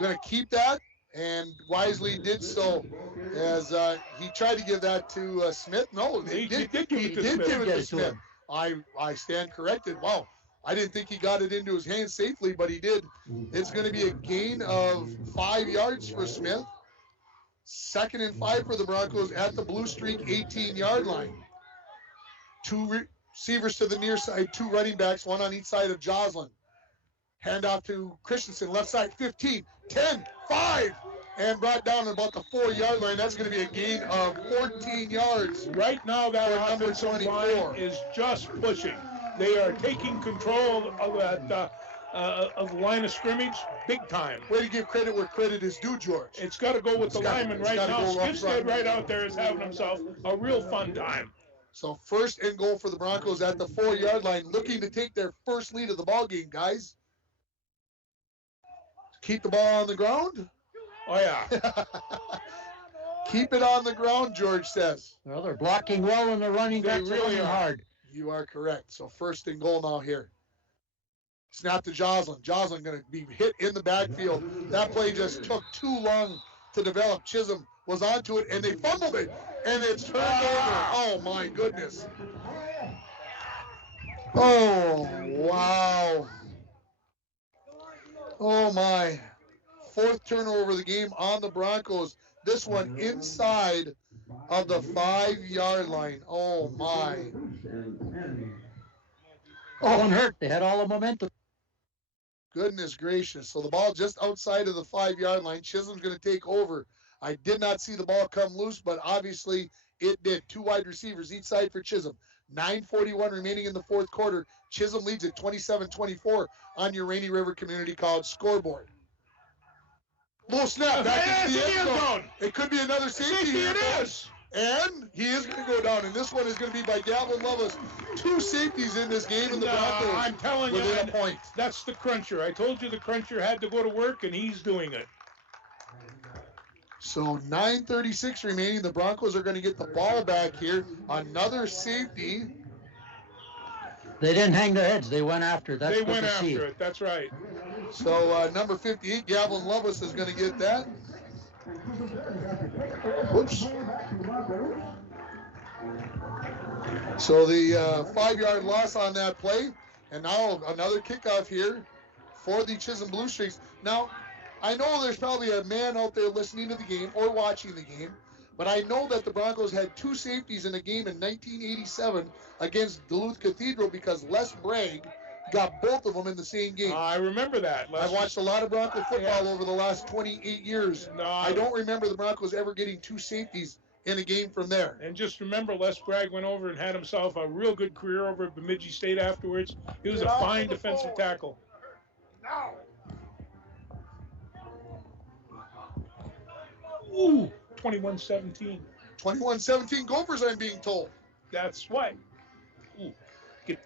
going to keep that, and wisely did so as he tried to give that to Smith. No, he did give it to Smith. I stand corrected. Wow. I didn't think he got it into his hands safely, but he did. It's going to be a gain of 5 yards for Smith. 2nd and 5 for the Broncos at the Blue Streak 18-yard line. 2 receivers to the near side, 2 running backs, 1 on each side of Joslin. Handoff to Christensen, left side, 15, 10, 5, and brought down at about the 4-yard line. That's going to be a gain of 14 yards. Right now, that offensive line is just pushing. They are taking control of that of the line of scrimmage big time. Way to give credit where credit is due, George. It's got to go with the lineman right now. Skipstead right out there is having himself a real fun time. So 1st and goal for the Broncos at the 4-yard line, looking to take their first lead of the ball game, guys. Keep the ball on the ground. Oh, yeah. Keep it on the ground, George says. Well, they're blocking well and they're running. They That's really running are. hard. You are correct. So 1st and goal now here. Snap to Jocelyn. Jocelyn going to be hit in the backfield. That play just took too long to develop. Chisholm was onto it, and they fumbled it, and it's turned over. Oh, my goodness. Oh, wow. Oh, my. 4th turnover of the game on the Broncos. This one inside of the 5-yard line. Oh, my. Oh, and hurt. They had all the momentum. Goodness gracious. So the ball just outside of the 5-yard line. Chisholm's going to take over. I did not see the ball come loose, but obviously it did. 2 wide receivers each side for Chisholm. 9:41 remaining in the 4th quarter. Chisholm leads at 27-24 on your Rainy River Community College scoreboard. Low snap back into the end zone. It could be another safety. It is. And he is going to go down. And this one is going to be by Gavin Levis. 2 safeties in this game, and the Broncos I'm telling you, within a point. That's the cruncher. I told you the cruncher had to go to work, and he's doing it. So 9:36 remaining. The Broncos are going to get the ball back here. Another safety. They didn't hang their heads. They went after it. That's They good went to see. after it. That's right. So number 58, Gavin Levis, is going to get that. Whoops. So the 5-yard loss on that play. And now another kickoff here for the Chisholm Blue Streaks. Now, I know there's probably a man out there listening to the game or watching the game, but I know that the Broncos had 2 safeties in a game in 1987 against Duluth Cathedral because Les Bragg got both of them in the same game. I remember that. I've watched a lot of Bronco football over the last 28 years. No, I don't remember the Broncos ever getting 2 safeties in a game from there. And just remember, Les Bragg went over and had himself a real good career over at Bemidji State afterwards. He was a fine defensive tackle. Ooh, 21-17. 21-17 Gophers, I'm being told. That's why. Ooh,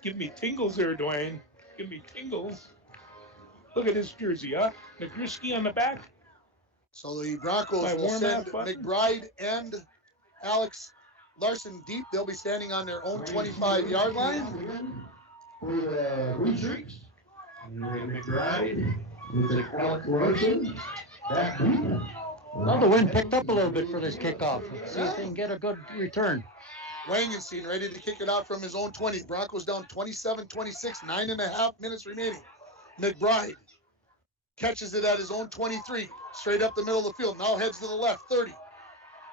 give me tingles there, Dwayne. Give me tingles. Look at his jersey, huh? Nagriski on the back. So the Broncos will send McBride and Alex Larson deep. They'll be standing on their own 25-yard line. For the Blue Streaks, McBride with Alex Larson. Back deep. Well, the wind picked up a little bit for this kickoff. Let's see if they can get a good return. Wangenstein ready to kick it out from his own 20. Broncos down 27-26, 9.5 minutes remaining. McBride catches it at his own 23, straight up the middle of the field. Now heads to the left, 30,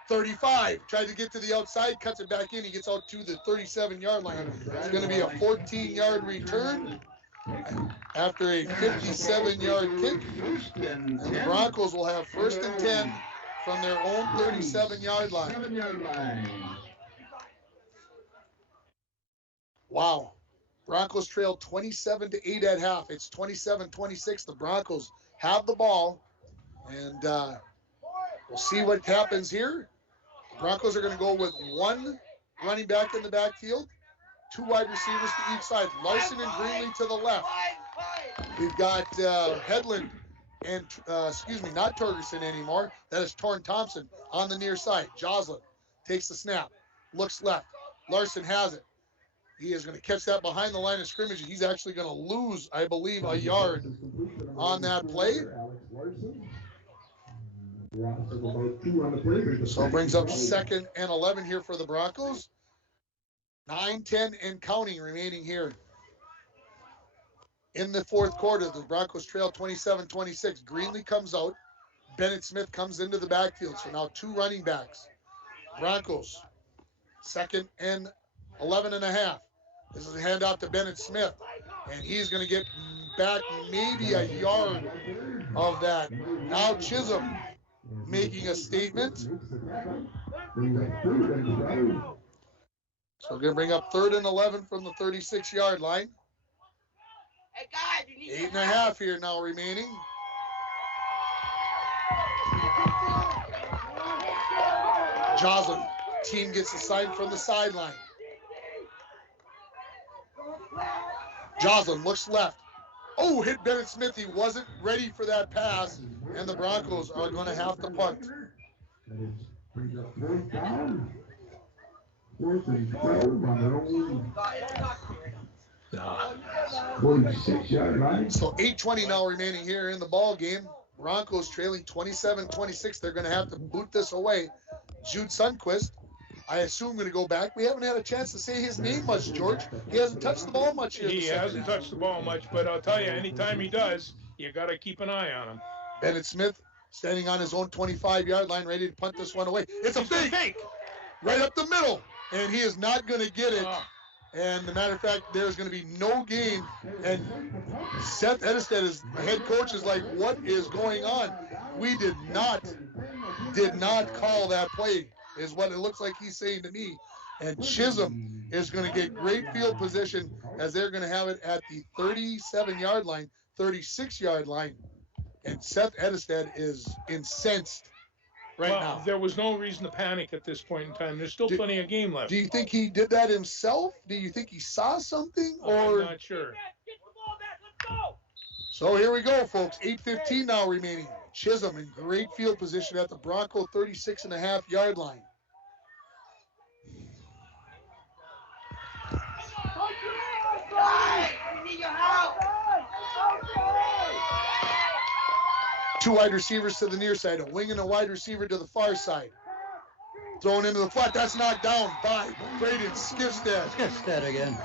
35. Tried to get to the outside, cuts it back in. He gets out to the 37-yard line. It's going to be a 14-yard return after a 57-yard kick. And the Broncos will have 1st and 10 from their own 37-yard line. Wow. Broncos trail 27-8 at half. It's 27-26. The Broncos have the ball. And we'll see what happens here. The Broncos are going to go with 1 running back in the backfield, 2 wide receivers to each side. Larson and Greenlee to the left. We've got Headland and, not Torgerson anymore. That is Torn Thompson on the near side. Joslin takes the snap, looks left. Larson has it. He is going to catch that behind the line of scrimmage. He's actually going to lose, I believe, a yard on that play. So it brings up 2nd and 11 here for the Broncos. 9-10 and counting remaining here. In the 4th quarter, the Broncos trail 27-26. Greenlee comes out. Bennett Smith comes into the backfield. So now 2 running backs. Broncos, 2nd and 11.5. This is a handoff to Bennett Smith. And he's going to get back maybe a yard of that. Now Chisholm making a statement. So we're going to bring up 3rd and 11 from the 36-yard line. 8.5 here now remaining. Joslin, team gets a sign from the sideline. Joslin looks left. Oh, hit Bennett Smith. He wasn't ready for that pass, and the Broncos are going to have to punt. Brings up fourth down. Fourth and 12 on their own 46-yard line. So 8:20 now remaining here in the ball game. Broncos trailing 27-26. They're going to have to boot this away. Jude Sundquist, I assume, going to go back. We haven't had a chance to say his name much, George. He hasn't touched the ball much here. He hasn't touched the ball much, but I'll tell you, anytime he does, you got to keep an eye on him. Bennett Smith standing on his own 25-yard line, ready to punt this one away. It's a fake! Right up the middle, and he is not going to get it. And the matter of fact, there's going to be no gain. And Seth Edestead, as the head coach, is like, what is going on? We did not call that play, is what it looks like he's saying to me. And Chisholm is going to get great field position as they're going to have it at the 37-yard line, 36-yard line. And Seth Edestead is incensed now. There was no reason to panic at this point in time. There's still plenty of game left. Do you think he did that himself? Do you think he saw something? Or I'm not sure. So here we go, folks. 8:15 now remaining. Chisholm in great field position at the Bronco 36.5-yard line. Two wide receivers to the near side, a wing and a wide receiver to the far side. Thrown into the flat. That's knocked down by Braden Skifstead. Skifstead again.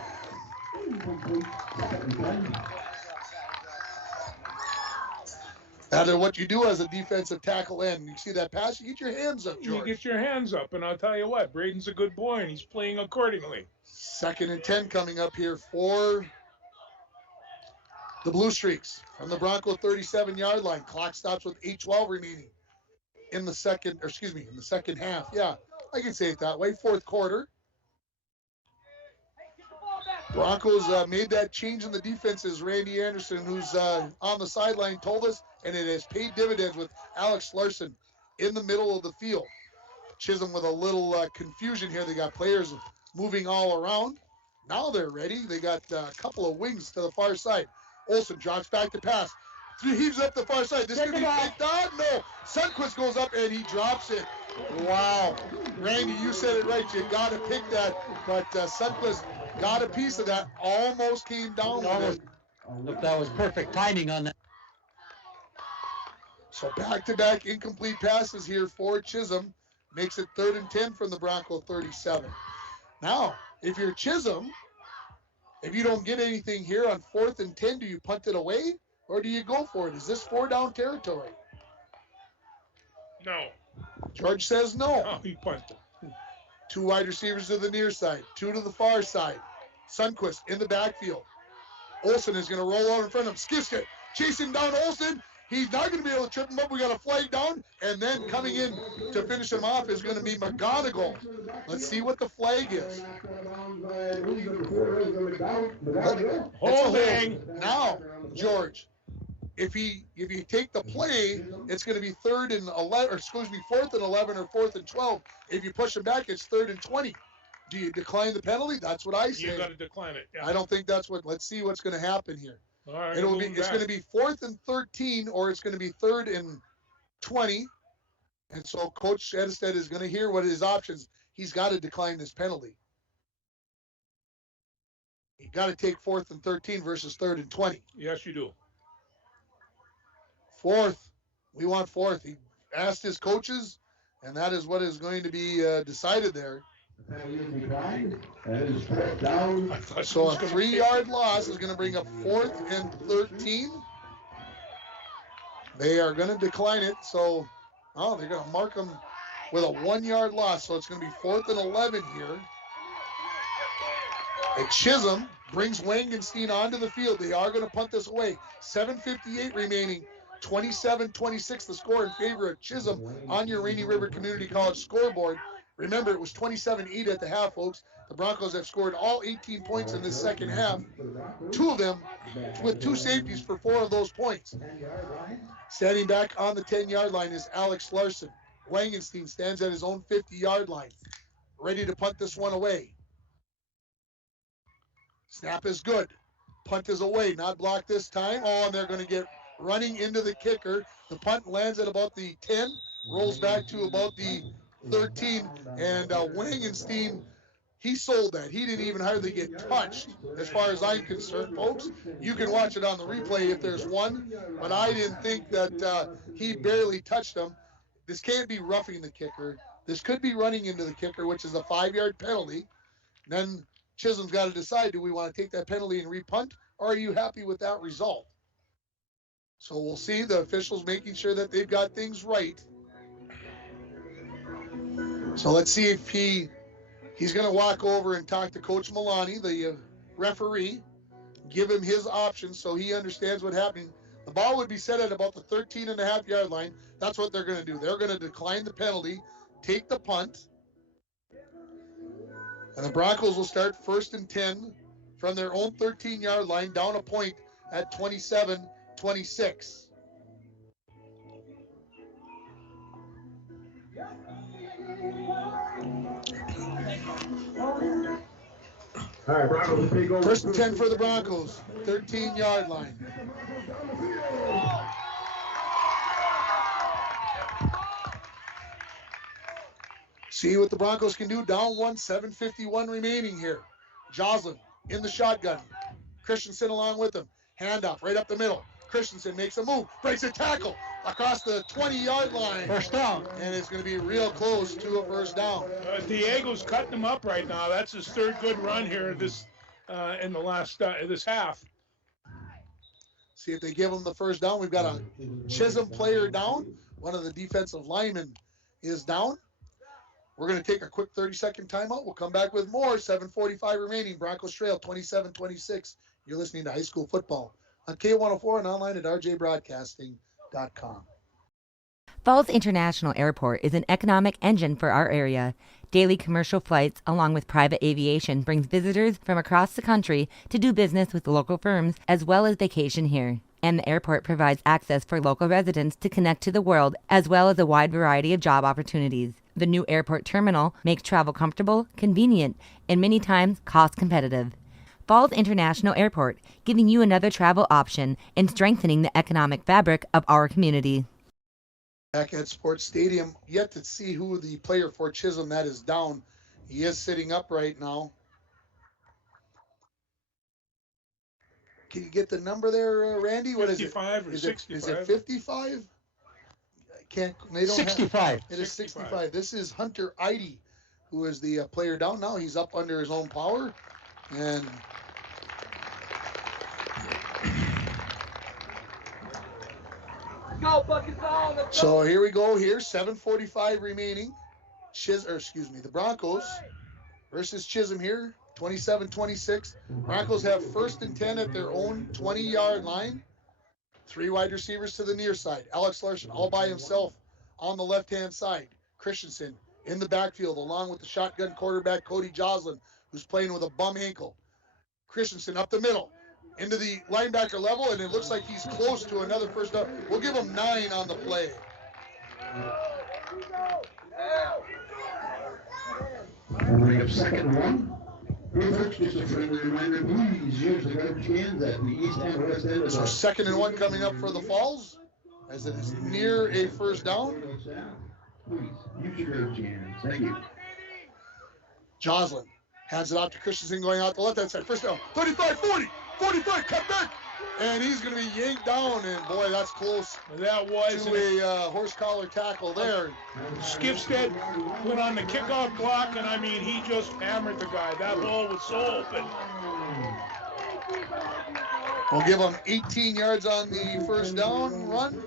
That is what you do as a defensive tackle end. You see that pass, you get your hands up, George. You get your hands up, and I'll tell you what, Braden's a good boy, and he's playing accordingly. 2nd and 10 coming up here for the Blue Streaks from the Bronco 37-yard line. Clock stops with 8:12 remaining in the second half. Yeah, I can say it that way. 4th quarter. Broncos made that change in the defense, as Randy Anderson, who's on the sideline, told us, and it has paid dividends with Alex Larson in the middle of the field. Chisholm with a little confusion here. They got players moving all around. Now they're ready. They got a couple of wings to the far side. Olsen drops back to pass. Heaves up the far side. This could be picked on. No. Sundquist goes up and he drops it. Wow. Randy, you said it right. You got to pick that. But Sundquist got a piece of that. Almost came down with it. Look, that was perfect timing on that. So back-to-back incomplete passes here for Chisholm. Makes it 3rd and 10 from the Bronco 37. Now, if you're Chisholm, if you don't get anything here on 4th and 10, do you punt it away or do you go for it? Is this 4-down territory? No. George says no. Oh, he punted. 2 wide receivers to the near side, 2 to the far side. Sundquist in the backfield. Olsen is going to roll out in front of him. Skifstead chasing down Olsen. He's not going to be able to trip him up. We got a flag down. And then coming in to finish him off is going to be McGonigal. Let's see what the flag is. Holding. Now, George, if you take the play, it's going to be 4th and 11 or 4th and 12. If you push him back, it's 3rd and 20. Do you decline the penalty? That's what I say. You got to decline it. Yeah. I don't think that's what. Let's see what's going to happen here. All right, It's going to be 4th and 13, or it's going to be 3rd and 20. And so Coach Edestead is going to hear what his options. He's got to decline this penalty. You got to take 4th and 13 versus 3rd and 20. Yes, you do. 4th. We want 4th. He asked his coaches, and that is what is going to be decided there. So a 3-yard loss is going to bring up 4th and 13. They are going to decline it. So, they're going to mark them with a 1-yard loss. So it's going to be 4th and 11 here. And Chisholm brings Wangenstein onto the field. They are going to punt this away. 7:58 remaining. 27-26 the score in favor of Chisholm on your Rainy River Community College scoreboard. Remember, it was 27-8 at the half, folks. The Broncos have scored all 18 points in this second half. 2 of them with 2 safeties for 4 of those points. Standing back on the 10-yard line is Alex Larson. Wangenstein stands at his own 50-yard line, ready to punt this one away. Snap is good. Punt is away, not blocked this time. And they're going to get running into the kicker. The punt lands at about the 10, rolls back to about the 13, and Wangenstein, he sold that. He didn't even hardly get touched, as far as I'm concerned, folks. You can watch it on the replay if there's one, but I didn't think that he barely touched him. This can't be roughing the kicker. This could be running into the kicker, which is a 5-yard penalty. Then Chisholm's got to decide, do we want to take that penalty and repunt, or are you happy with that result? So we'll see the officials making sure that they've got things right. So let's see if he's going to walk over and talk to Coach Milani, the referee, give him his options so he understands what's happening. The ball would be set at about the 13.5-yard line. That's what they're going to do. They're going to decline the penalty, take the punt, and the Broncos will start 1st and 10 from their own 13-yard line, down a point at 27-26. All right, Broncos take over. 1st and 10 for the Broncos, 13-yard line. See what the Broncos can do. Down 1, 7:51 remaining here. Joslin in the shotgun. Christensen along with him. Handoff right up the middle. Christensen makes a move, breaks a tackle across the 20-yard line. First down. And it's going to be real close to a first down. Diego's cutting him up right now. That's his 3rd good run here this in the last this half. See if they give him the first down. We've got a Chisholm player down. One of the defensive linemen is down. We're going to take a quick 30-second timeout. We'll come back with more. 7:45 remaining. Broncos trail 27-26. You're listening to high school football on K104 and online at rjbroadcasting.com. Falls International Airport is an economic engine for our area. Daily commercial flights, along with private aviation, brings visitors from across the country to do business with local firms as well as vacation here. And the airport provides access for local residents to connect to the world as well as a wide variety of job opportunities. The new airport terminal makes travel comfortable, convenient, and many times cost competitive. Falls International Airport, giving you another travel option and strengthening the economic fabric of our community. Back at Sports Stadium, yet to see who the player for Chisholm that is down. He is sitting up right now. Can you get the number there, Randy? What is it? 55 or 65? Is it 55? I can't. They don't 65. It is 65. This is Hunter Eide, who is the player down now. He's up under his own power, and so here we go. Here, 7:45 remaining. The Broncos versus Chisholm here. 27-26. Broncos have 1st and 10 at their own 20-yard line. 3 wide receivers to the near side. Alex Larson all by himself on the left-hand side. Christensen in the backfield along with the shotgun quarterback Cody Joslin, who's playing with a bum ankle. Christensen up the middle into the linebacker level, and it looks like he's close to another first down. We'll give him 9 on the play. We have 2nd and 1. Just a friendly reminder, please use the garbage cans at the east and west end of So 2nd and 1 coming up for the Falls as it is near a first down. Please use your garbage cans. Thank you. Joslin hands it out to Christensen going out the left-hand side. First down, 35, 40, 45, cut back. And he's going to be yanked down, and boy, that's close that was to a horse collar tackle there. Skipstead went on the kickoff block, and I mean, he just hammered the guy. That ball was so open. We'll give him 18 yards on the first down run.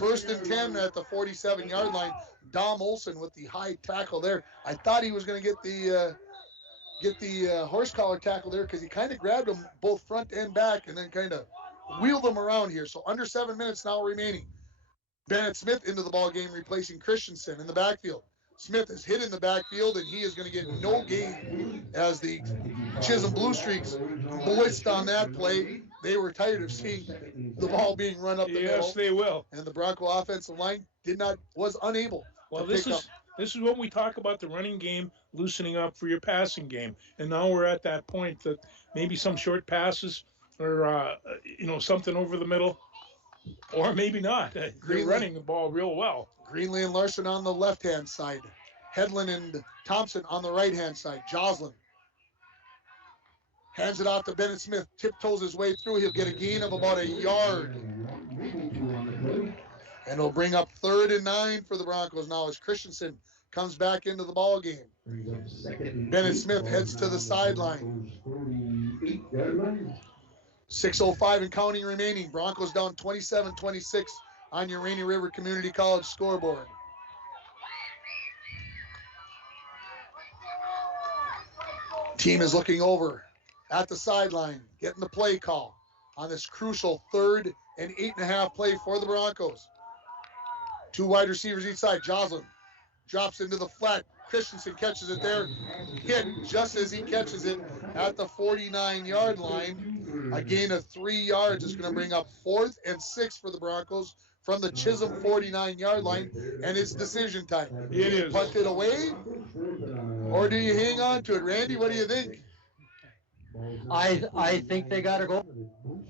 1st and 10 at the 47-yard line. Dom Olson with the high tackle there. I thought he was going to get the horse collar tackle there because he kind of grabbed him both front and back and then kind of wheeled them around here. So under 7 minutes now remaining. Bennett Smith into the ball game, replacing Christensen in the backfield. Smith is hit in the backfield, and he is going to get no gain as the Chisholm Blue Streaks blitzed on that play. They were tired of seeing the ball being run up the middle. Yes, they will. And the Bronco offensive line was unable Well, to pick up. This is what we talk about, the running game loosening up for your passing game. And now we're at that point that maybe some short passes or, something over the middle, or maybe not. They're running the ball real well. Greenlee and Larson on the left-hand side. Hedlund and Thompson on the right-hand side. Joslin hands it off to Bennett Smith. Tiptoes his way through. He'll get a gain of about a yard. And it'll bring up 3rd and 9 for the Broncos now as Christensen comes back into the ball game. Bennett Smith heads to the sideline. 6:05 and counting remaining. Broncos down 27-26 on your Rainy River Community College scoreboard. Team is looking over at the sideline, getting the play call on this crucial 3rd and 8.5 play for the Broncos. 2 wide receivers each side. Joslin drops into the flat. Christensen catches it there. Hit just as he catches it at the 49-yard line. A gain of 3 yards is going to bring up 4th and 6 for the Broncos from the Chisholm 49-yard line, and it's decision time. It is. Punt it away, or do you hang on to it? Randy, what do you think? I think they got to go.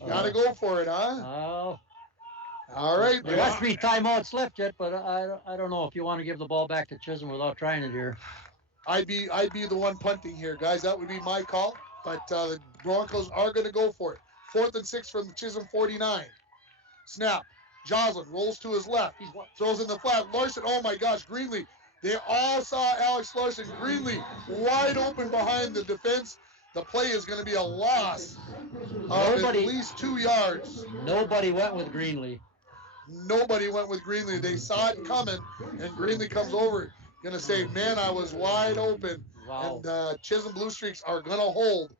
Got to go for it, huh? Oh. All right. There got 3 timeouts left yet, but I don't know if you want to give the ball back to Chisholm without trying it here. I'd be the one punting here, guys. That would be my call. But the Broncos are going to go for it. 4th and 6 from the Chisholm 49. Snap. Joslin rolls to his left. Throws in the flat. Larson, oh my gosh, Greenlee. They all saw Alex Larson. Greenlee wide open behind the defense. The play is going to be a loss of at least 2 yards. Nobody went with Greenlee. Nobody went with Greenlee. They saw it coming, and Greenlee comes over. Going to say, man, I was wide open. Wow. And Chisholm Blue Streaks are going to hold,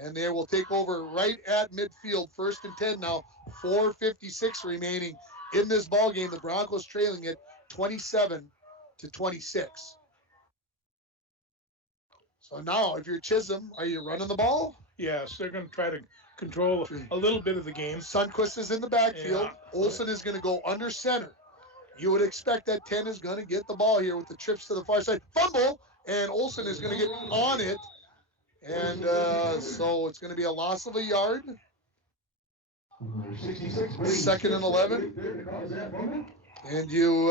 and they will take over right at midfield. 1st and 10 now. 4:56 remaining in this ball game. The Broncos trailing it 27-26. So now, if you're Chisholm, are you running the ball? Yes, they're going to try to control a little bit of the game. Sundquist is in the backfield. Yeah. Olsen is going to go under center. You would expect that 10 is going to get the ball here with the trips to the far side. Fumble, and Olsen is going to get on it. And so it's going to be a loss of a yard. 2nd and 11. And you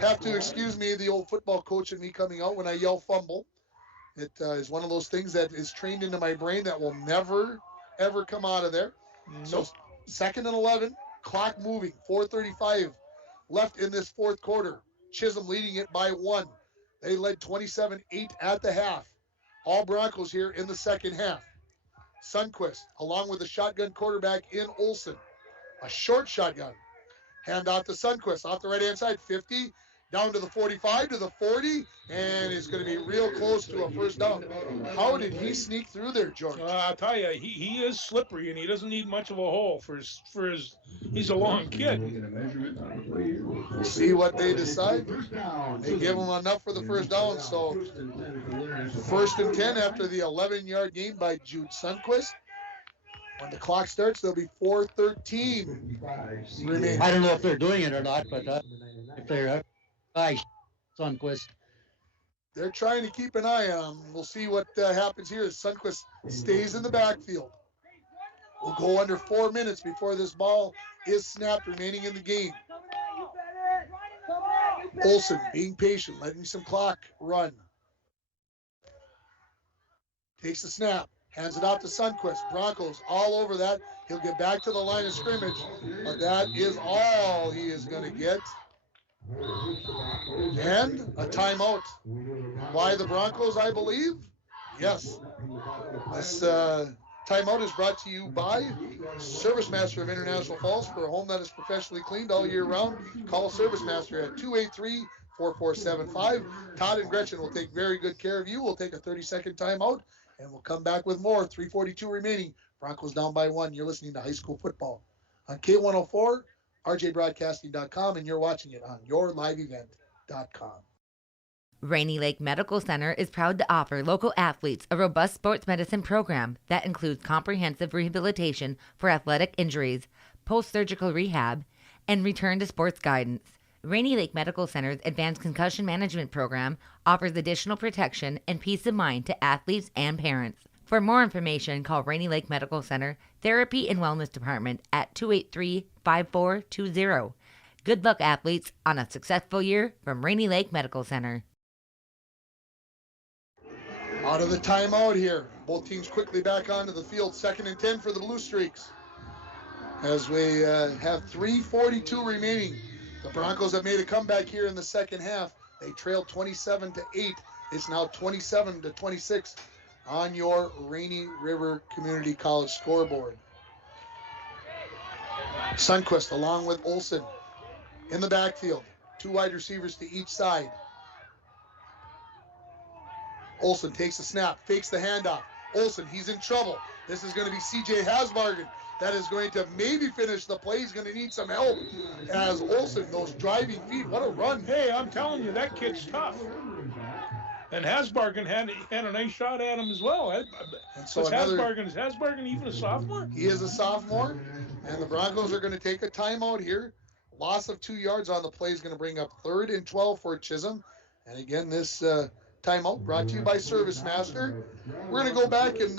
have to excuse me, the old football coach and me coming out when I yell fumble. It is one of those things that is trained into my brain that will never, ever come out of there. So 2nd and 11, clock moving, 4:35 left in this 4th quarter. Chisholm leading it by 1. They led 27-8 at the half. All Broncos here in the 2nd half. Sundquist, along with the shotgun quarterback in Olsen. A short shotgun. Hand off to Sundquist, off the right-hand side, 50, down to the 45, to the 40, and it's going to be real close to a 1st down. How did he sneak through there, George? I'll tell you, he is slippery, and he doesn't need much of a hole for his he's a long kid. We'll see what they decide. They give him enough for the 1st down, so 1st and 10 after the 11-yard gain by Jude Sundquist. When the clock starts, there'll be 4:13 remaining. I don't know if they're doing it or not, but if they're Sundquist. They're trying to keep an eye on him. We'll see what happens here as Sundquist stays in the backfield. We'll go under 4 minutes before this ball is snapped, remaining in the game. Olsen being patient, letting some clock run. Takes the snap. Hands it off to Sundquist. Broncos all over that. He'll get back to the line of scrimmage, but that is all he is going to get. And a timeout. By the Broncos, I believe? Yes. This timeout is brought to you by Service Master of International Falls. For a home that is professionally cleaned all year round, call Service Master at 283-4475. Todd and Gretchen will take very good care of you. We'll take a 30-second timeout. And we'll come back with more. 3:42 remaining. Broncos down by 1. You're listening to high school football on K104, rjbroadcasting.com, and you're watching it on yourliveevent.com. Rainy Lake Medical Center is proud to offer local athletes a robust sports medicine program that includes comprehensive rehabilitation for athletic injuries, post-surgical rehab, and return to sports guidance. Rainy Lake Medical Center's Advanced Concussion Management Program offers additional protection and peace of mind to athletes and parents. For more information, call Rainy Lake Medical Center Therapy and Wellness Department at 283-5420. Good luck, athletes, on a successful year from Rainy Lake Medical Center. Out of the timeout here. Both teams quickly back onto the field. 2nd and 10 for the Blue Streaks. As we have 3:42 remaining. The Broncos have made a comeback here in the second half. They trailed 27-8. It's now 27-26 on your Rainy River Community College scoreboard. Sundquist along with Olsen in the backfield. 2 wide receivers to each side. Olsen takes the snap, fakes the handoff. Olsen, he's in trouble. This is going to be C.J. Hasbargen. That is going to maybe finish the play. He's going to need some help as Olsen, those driving feet. What a run. Hey, I'm telling you, that kid's tough. And Hasbargen had a nice shot at him as well. And so is Hasbargen even a sophomore? He is a sophomore, and the Broncos are going to take a timeout here. Loss of 2 yards on the play is going to bring up 3rd and 12 for Chisholm. And again, this timeout brought to you by Service Master. We're going to go back and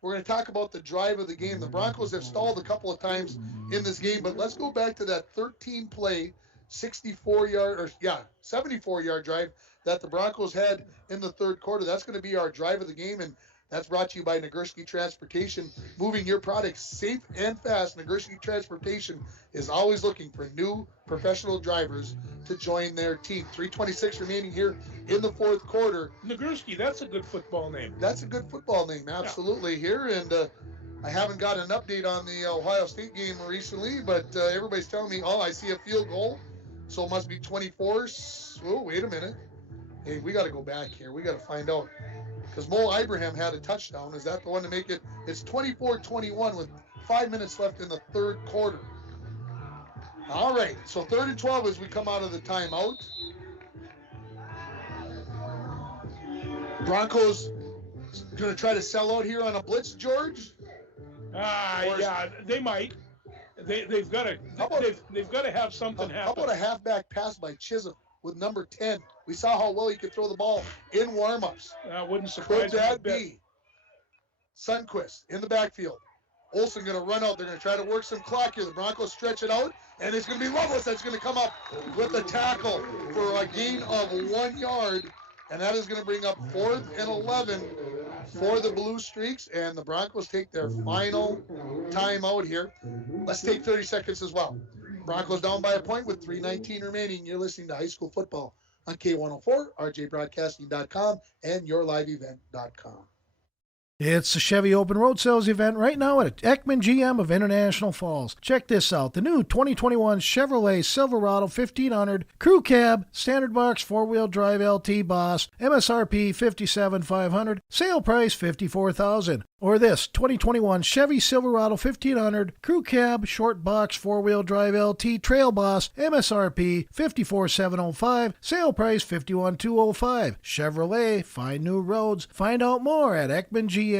we're going to talk about the drive of the game. The Broncos have stalled a couple of times in this game, but let's go back to that 13-play, 74-yard drive that the Broncos had in the third quarter. That's going to be our drive of the game, and that's brought to you by Nagurski Transportation. Moving your products safe and fast, Nagurski Transportation is always looking for new professional drivers to join their team. 3:26 remaining here in the fourth quarter. Nagurski, that's a good football name. That's a good football name, absolutely, here. And I haven't got an update on the Ohio State game recently, but everybody's telling me, I see a field goal, so it must be 24. Oh, wait a minute. Hey, we got to go back here. We got to find out. Because Mo Ibrahim had a touchdown. Is that the one to make it? It's 24-21 with 5 minutes left in the third quarter. All right, so 3rd and 12 as we come out of the timeout. Broncos going to try to sell out here on a blitz, George? Yeah, they might. They've got to have something happen. How about a halfback pass by Chisholm with number 10? We saw how well he could throw the ball in warm-ups. Wouldn't surprise me. Could that be? Sundquist in the backfield. Olsen going to run out. They're going to try to work some clock here. The Broncos stretch it out, and it's going to be Lovelace that's going to come up with the tackle for a gain of 1 yard, and that is going to bring up 4th and 11 for the Blue Streaks, and the Broncos take their final timeout here. Let's take 30 seconds as well. Broncos down by a point with 3:19 remaining. You're listening to High School Football on K104, rjbroadcasting.com, and yourliveevent.com. It's the Chevy Open Road Sales event right now at Ekman GM of International Falls. Check this out. The new 2021 Chevrolet Silverado 1500 Crew Cab, Standard Box 4-wheel drive LT Boss, MSRP $57,500, sale price $54,000. Or this 2021 Chevy Silverado 1500 Crew Cab, Short Box 4-wheel drive LT Trail Boss, MSRP $54,705, sale price $51,205. Chevrolet, find new roads. Find out more at EkmanGM.com.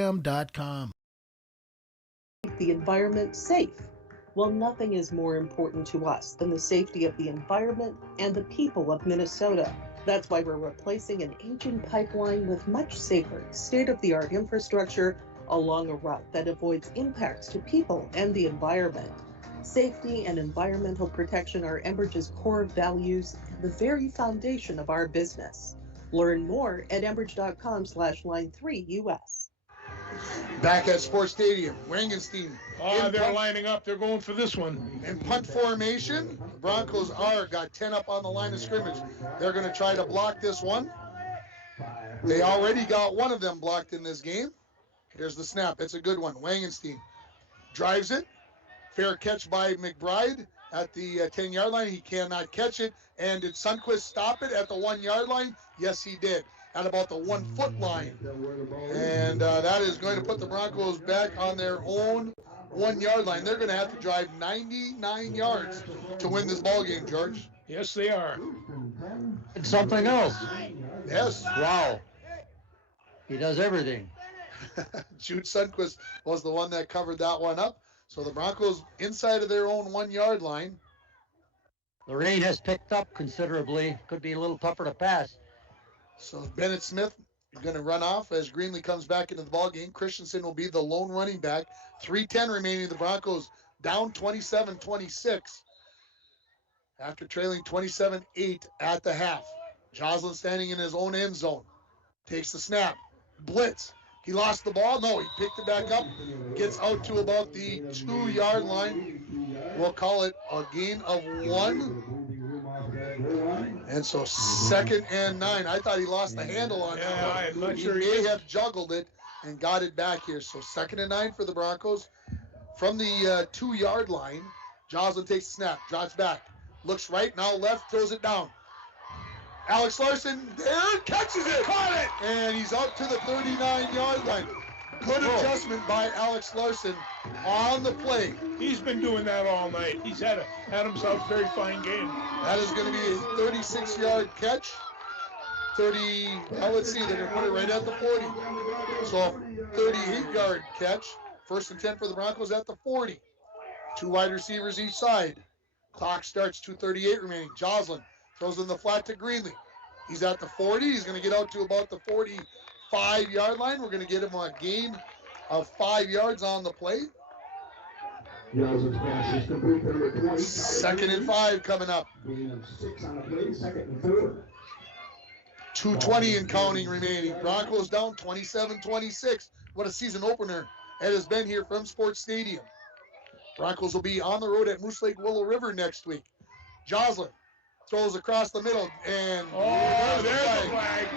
The environment safe. Well, nothing is more important to us than the safety of the environment and the people of Minnesota. That's why we're replacing an ancient pipeline with much safer, state-of-the-art infrastructure along a route that avoids impacts to people and the environment. Safety and environmental protection are Enbridge's core values and the very foundation of our business. Learn more at enbridge.com/line3US. Back at Sports Stadium, Wangenstein. They're lining up. They're going for this one. In punt formation, the Broncos got 10 up on the line of scrimmage. They're going to try to block this one. They already got one of them blocked in this game. Here's the snap. It's a good one. Wangenstein drives it. Fair catch by McBride at the 10-yard line. He cannot catch it. And did Sundquist stop it at the 1-yard line? Yes, he did. At about the 1-foot line. And that is going to put the Broncos back on their own 1-yard line. They're going to have to drive 99 yards to win this ball game, George. Yes, they are. And something else. Yes. Wow. He does everything. Jude Sundquist was the one that covered that one up. So the Broncos inside of their own 1-yard line. The rain has picked up considerably. Could be a little tougher to pass. So Bennett Smith is going to run off as Greenlee comes back into the ball game. Christensen will be the lone running back. 3:10 remaining. The Broncos down 27-26 after trailing 27-8 at the half. Joslin standing in his own end zone. Takes the snap. blitz. He lost the ball. No, he picked it back up. Gets out to about the 2-yard line. We'll call it a gain of 1. And so 2nd and 9. I thought he lost the handle on that one. I'm not sure he may have juggled it and got it back here. So 2nd and 9 for the Broncos. From the 2-yard line, Joslin takes the snap, drops back, looks right, now left, throws it down. Alex Larson there, catches it, caught it, and he's out to the 39-yard line. Good adjustment by Alex Larson on the play. He's been doing that all night. He's had himself a very fine game. That is going to be a 36-yard catch. Let's see, they're going to put it right at the 40. So 38-yard catch. 1st and 10 for the Broncos at the 40. 2 wide receivers each side. Clock starts, 2:38 remaining. Joslin throws in the flat to Greenlee. He's at the 40. He's going to get out to about the 45-yard line. We're going to get him a gain of 5 yards on the play. 2nd and 5 coming up. 2:20 and counting remaining. Broncos down 27-26. What a season opener it has been here from Sports Stadium. Broncos will be on the road at Moose Lake Willow River next week. Joslin throws across the middle, and there's a flag.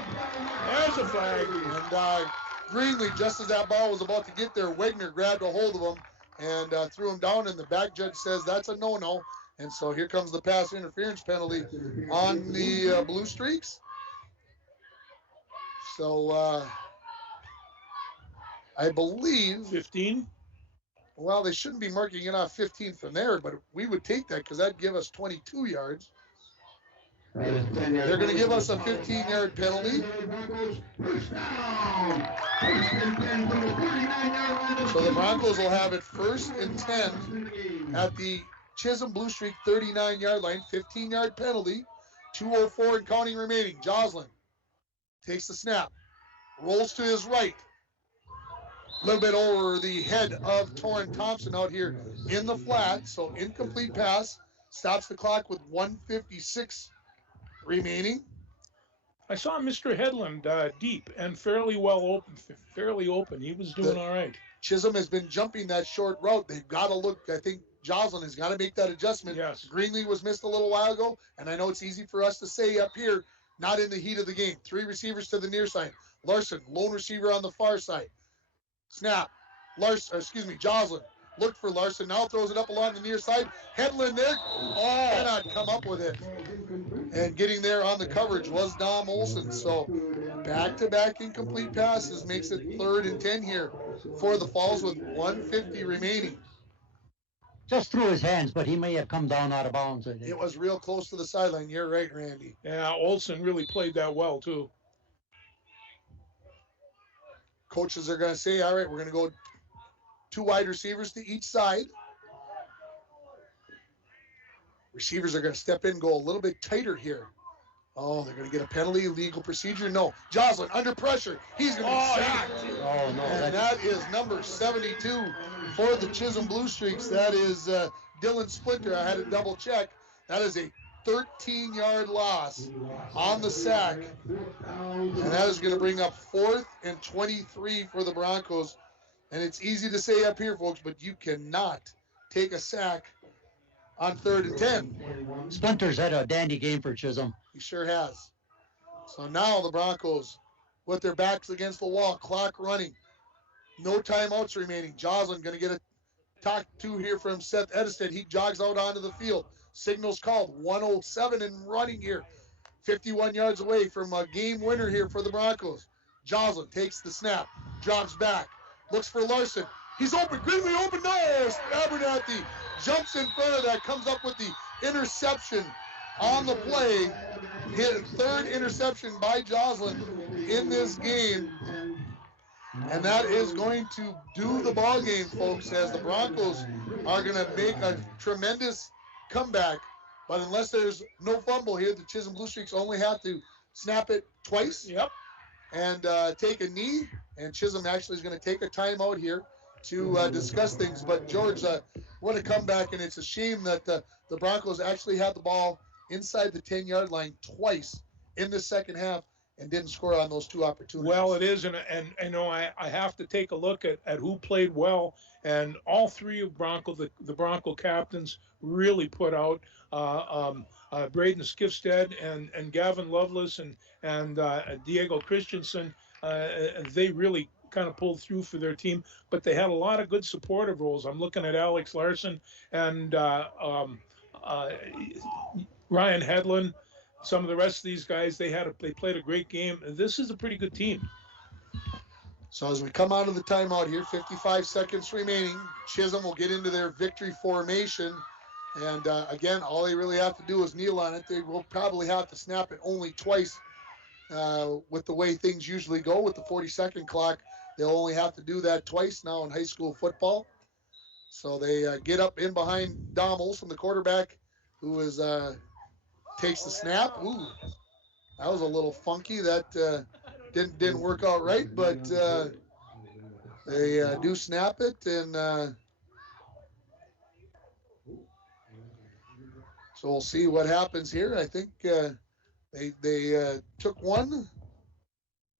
There's a flag. And Greenlee, just as that ball was about to get there, Wegner grabbed a hold of him and threw him down, and the back judge says that's a no-no. And so here comes the pass interference penalty on the Blue Streaks. So I believe 15. Well, they shouldn't be marking it off 15 from there, but we would take that because that'd give us 22 yards. They're going to give us a 15-yard penalty. So the Broncos will have it 1st and 10 at the Chisholm Blue Streak 39-yard line. 15-yard penalty. 2:04 and counting remaining. Joslin takes the snap. Rolls to his right. A little bit over the head of Torrin Thompson out here in the flat. So incomplete pass. Stops the clock with 1:56 remaining. I saw Mr. Headland deep and fairly open. He was doing all right. Chisholm has been jumping that short route. They've got to look. I think Joslin has got to make that adjustment. Yes. Greenlee was missed a little while ago, and I know it's easy for us to say up here, not in the heat of the game. 3 receivers to the near side. Larson, lone receiver on the far side. Snap. Joslin looked for Larson. Now throws it up along the near side. Headland there. Cannot come up with it. And getting there on the coverage was Dom Olsen. So back-to-back incomplete passes makes it 3rd and 10 here for the Falls with 1:50 remaining. Just through his hands, but he may have come down out of bounds. It was real close to the sideline. You're right, Randy. Yeah, Olsen really played that well, too. Coaches are going to say, all right, we're going to go 2 wide receivers to each side. Receivers are going to step in, go a little bit tighter here. Oh, they're going to get a penalty, legal procedure. No. Joslin under pressure. He's going to be sacked. Oh, no. And that is number 72 for the Chisholm Blue Streaks. That is Dylan Splinter. I had to double check. That is a 13-yard loss on the sack. And that is going to bring up 4th and 23 for the Broncos. And it's easy to say up here, folks, but you cannot take a sack on 3rd and 10. Splinter's had a dandy game for Chisholm. He sure has. So now the Broncos with their backs against the wall, clock running. No timeouts remaining. Joslin going to get a talk to here from Seth Ediston. He jogs out onto the field. Signals called. 1:07 and running here. 51 yards away from a game winner here for the Broncos. Joslin takes the snap. Drops back. Looks for Larson. He's open. Greenlee open. No! Abernathy jumps in front of that. Comes up with the interception on the play. Hit 3rd interception by Joslin in this game. And that is going to do the ball game, folks, as the Broncos are going to make a tremendous comeback. But unless there's no fumble here, the Chisholm Blue Streaks only have to snap it twice. Yep. And take a knee. And Chisholm actually is going to take a timeout here to discuss things. But, George, what a comeback. And it's a shame that the Broncos actually had the ball inside the 10-yard line twice in the second half and didn't score on those 2 opportunities. Well, it is, and you know, I have to take a look at who played well, and all 3 of the Bronco captains really put out. Braden Skifstead and Gavin Lovelace and Diego Christensen, they really kind of pulled through for their team, but they had a lot of good supportive roles. I'm looking at Alex Larson and Ryan Hedlund. Some of the rest of these guys, they played a great game. This is a pretty good team. So as we come out of the timeout here, 55 seconds remaining, Chisholm will get into their victory formation. And again, all they really have to do is kneel on it. They will probably have to snap it only twice with the way things usually go with the 40-second clock. They'll only have to do that twice now in high school football. So they get up in behind Dom Olson, the quarterback, who is takes the snap. Ooh, that was a little funky. That didn't work out right, but they do snap it, and so we'll see what happens here. I think they took one,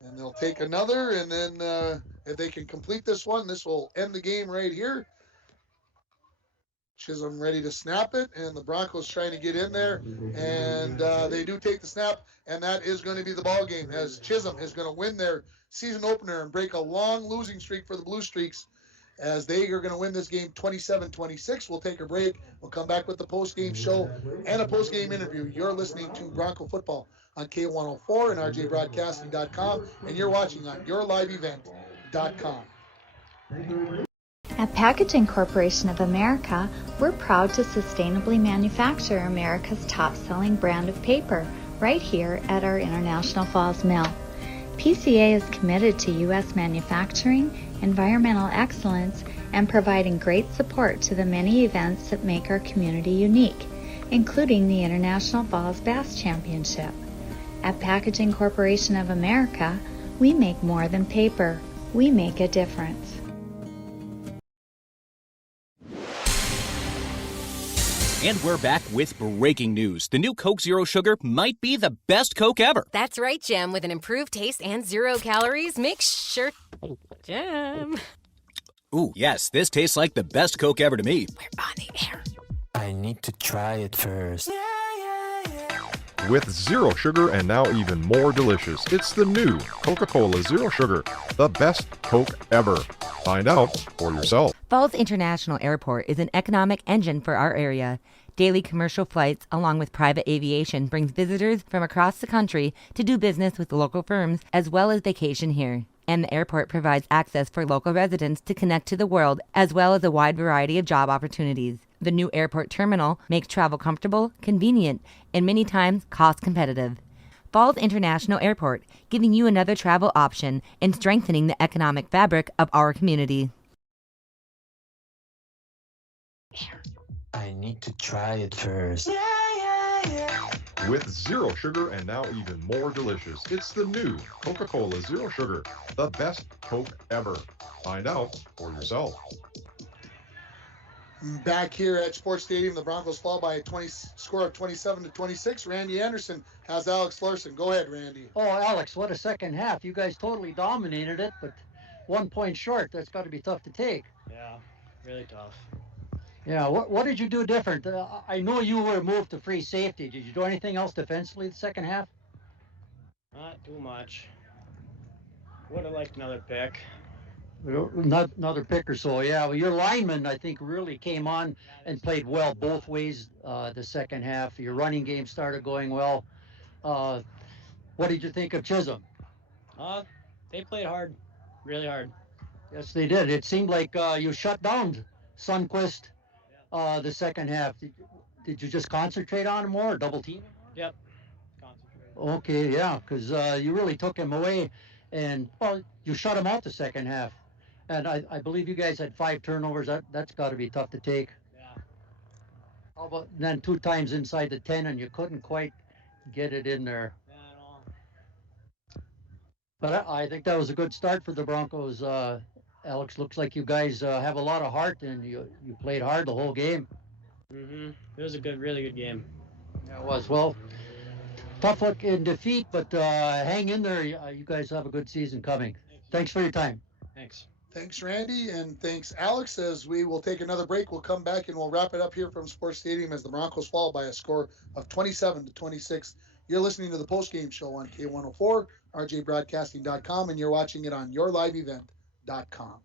and they'll take another, and then if they can complete this one, this will end the game right here. Chisholm ready to snap it, and the Broncos trying to get in there, and they do take the snap, and that is going to be the ball game, as Chisholm is going to win their season opener and break a long losing streak for the Blue Streaks, as they are going to win this game 27-26. We'll take a break. We'll come back with the post-game show and a post-game interview. You're listening to Bronco Football on K104 and RJBroadcasting.com, and you're watching on YourLiveEvent.com. At Packaging Corporation of America, we're proud to sustainably manufacture America's top-selling brand of paper right here at our International Falls Mill. PCA is committed to U.S. manufacturing, environmental excellence, and providing great support to the many events that make our community unique, including the International Falls Bass Championship. At Packaging Corporation of America, we make more than paper. We make a difference. And we're back with breaking news. The new Coke Zero Sugar might be the best Coke ever. That's right, Jam. With an improved taste and 0 calories, make sure... Jam. Ooh, yes, this tastes like the best Coke ever to me. We're on the air. I need to try it first. With zero sugar and now even more delicious, it's the new Coca-Cola Zero Sugar, the best Coke ever. Find out for yourself. Falls International Airport is an economic engine for our area. Daily commercial flights, along with private aviation, brings visitors from across the country to do business with local firms as well as vacation here. And the airport provides access for local residents to connect to the world as well as a wide variety of job opportunities. The new airport terminal makes travel comfortable, convenient, and many times cost competitive. Falls International Airport, giving you another travel option and strengthening the economic fabric of our community. I need to try it first. With zero sugar and now even more delicious, it's the new Coca-Cola Zero Sugar, the best Coke ever. Find out for yourself. Back here at Sports Stadium, the Broncos fall by a score of 27-26. Randy Anderson has Alex Larson. Go ahead, Randy. Oh, Alex, what a second half. You guys totally dominated it, but 1 point short. That's got to be tough to take. Yeah, really tough. Yeah, what did you do different? I know you were moved to free safety. Did you do anything else defensively the second half? Not too much. Would have liked another pick. Not another pick or so, yeah. Well, your linemen, I think, really came on and played well both ways the second half. Your running game started going well. What did you think of Chisholm? They played hard, really hard. Yes, they did. It seemed like you shut down Sundquist the second half. Did you just concentrate on him more, or double team? Yep. Okay, yeah, because you really took him away, and well, you shut him out the second half. And I believe you guys had 5 turnovers. That's got to be tough to take. Yeah. How about then 2 times inside the 10, and you couldn't quite get it in there? Yeah, I know. But I think that was a good start for the Broncos. Alex, looks like you guys have a lot of heart, and you played hard the whole game. It was a really good game. Yeah, it was. Well, tough luck in defeat, but hang in there. You guys have a good season coming. Thanks for your time. Thanks. Thanks, Randy, and thanks, Alex. As we will take another break, we'll come back and we'll wrap it up here from Sports Stadium as the Broncos fall by a score of 27-26. You're listening to the postgame show on K104, rjbroadcasting.com, and you're watching it on yourliveevent.com.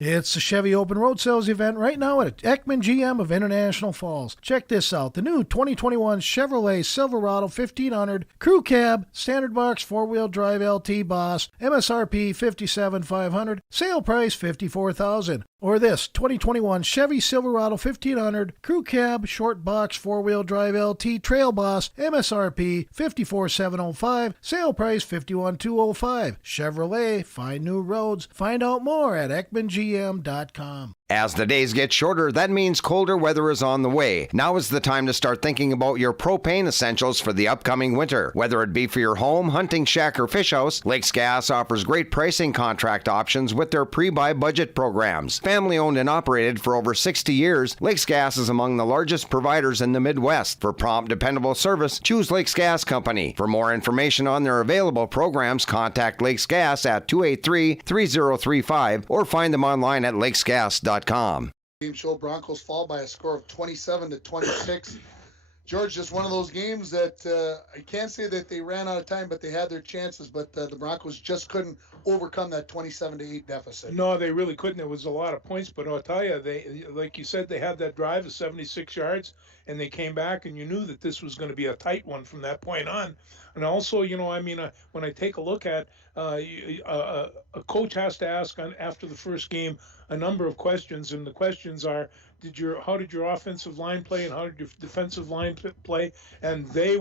It's the Chevy Open Road Sales event right now at Ekman GM of International Falls. Check this out. The new 2021 Chevrolet Silverado 1500 Crew Cab, Standard Box 4-wheel drive LT Boss, MSRP $57,500, sale price $54,000. Or this 2021 Chevy Silverado 1500 Crew Cab, Short Box 4-wheel drive LT Trail Boss, MSRP $54,705, sale price $51,205. Chevrolet, find new roads. Find out more at EkmanGM.com. As the days get shorter, that means colder weather is on the way. Now is the time to start thinking about your propane essentials for the upcoming winter. Whether it be for your home, hunting shack, or fish house, Lakes Gas offers great pricing contract options with their pre-buy budget programs. Family owned and operated for over 60 years, Lakes Gas is among the largest providers in the Midwest. For prompt, dependable service, choose Lakes Gas Company. For more information on their available programs, contact Lakes Gas at 283-3035 or find them online at lakesgas.com. Game show, Broncos fall by a score of 27-26. George, just one of those games that I can't say that they ran out of time, but they had their chances, but the Broncos just couldn't overcome that 27-8 deficit. No, they really couldn't. It was a lot of points, but I'll tell you, they, like you said, they had that drive of 76 yards, and they came back, and you knew that this was going to be a tight one from that point on. And also, you know, I mean, when I take a look at a coach has to ask after the first game a number of questions, and the questions are, how did your offensive line play and how did your defensive line play? And they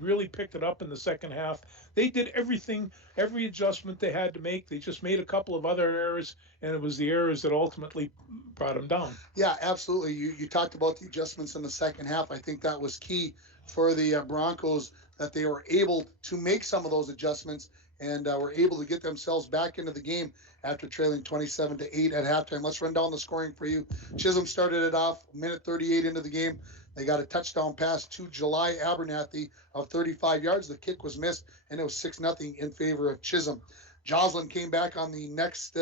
really picked it up in the second half. They did everything, every adjustment they had to make. They just made a couple of other errors, and it was the errors that ultimately brought them down. Yeah, absolutely. You talked about the adjustments in the second half. I think that was key for the Broncos, that they were able to make some of those adjustments and were able to get themselves back into the game after trailing 27-8 at halftime. Let's run down the scoring for you. Chisholm started it off, minute 38 into the game. They got a touchdown pass to July Abernathy of 35 yards. The kick was missed, and it was 6-0 in favor of Chisholm. Joslin came back on the next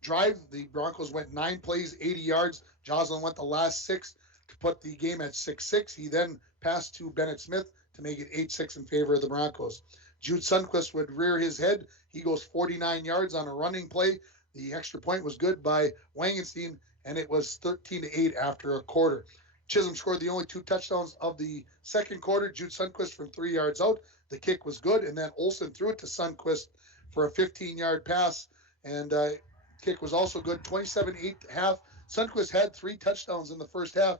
drive. The Broncos went 9 plays, 80 yards. Joslin went the last 6 to put the game at 6-6. He then passed to Bennett Smith to make it 8-6 in favor of the Broncos. Jude Sundquist would rear his head. He goes 49 yards on a running play. The extra point was good by Wangenstein, and it was 13-8 after a quarter. Chisholm scored the only 2 touchdowns of the second quarter. Jude Sundquist from 3 yards out. The kick was good, and then Olsen threw it to Sundquist for a 15-yard pass, and kick was also good. 27-8 half. Sundquist had 3 touchdowns in the first half.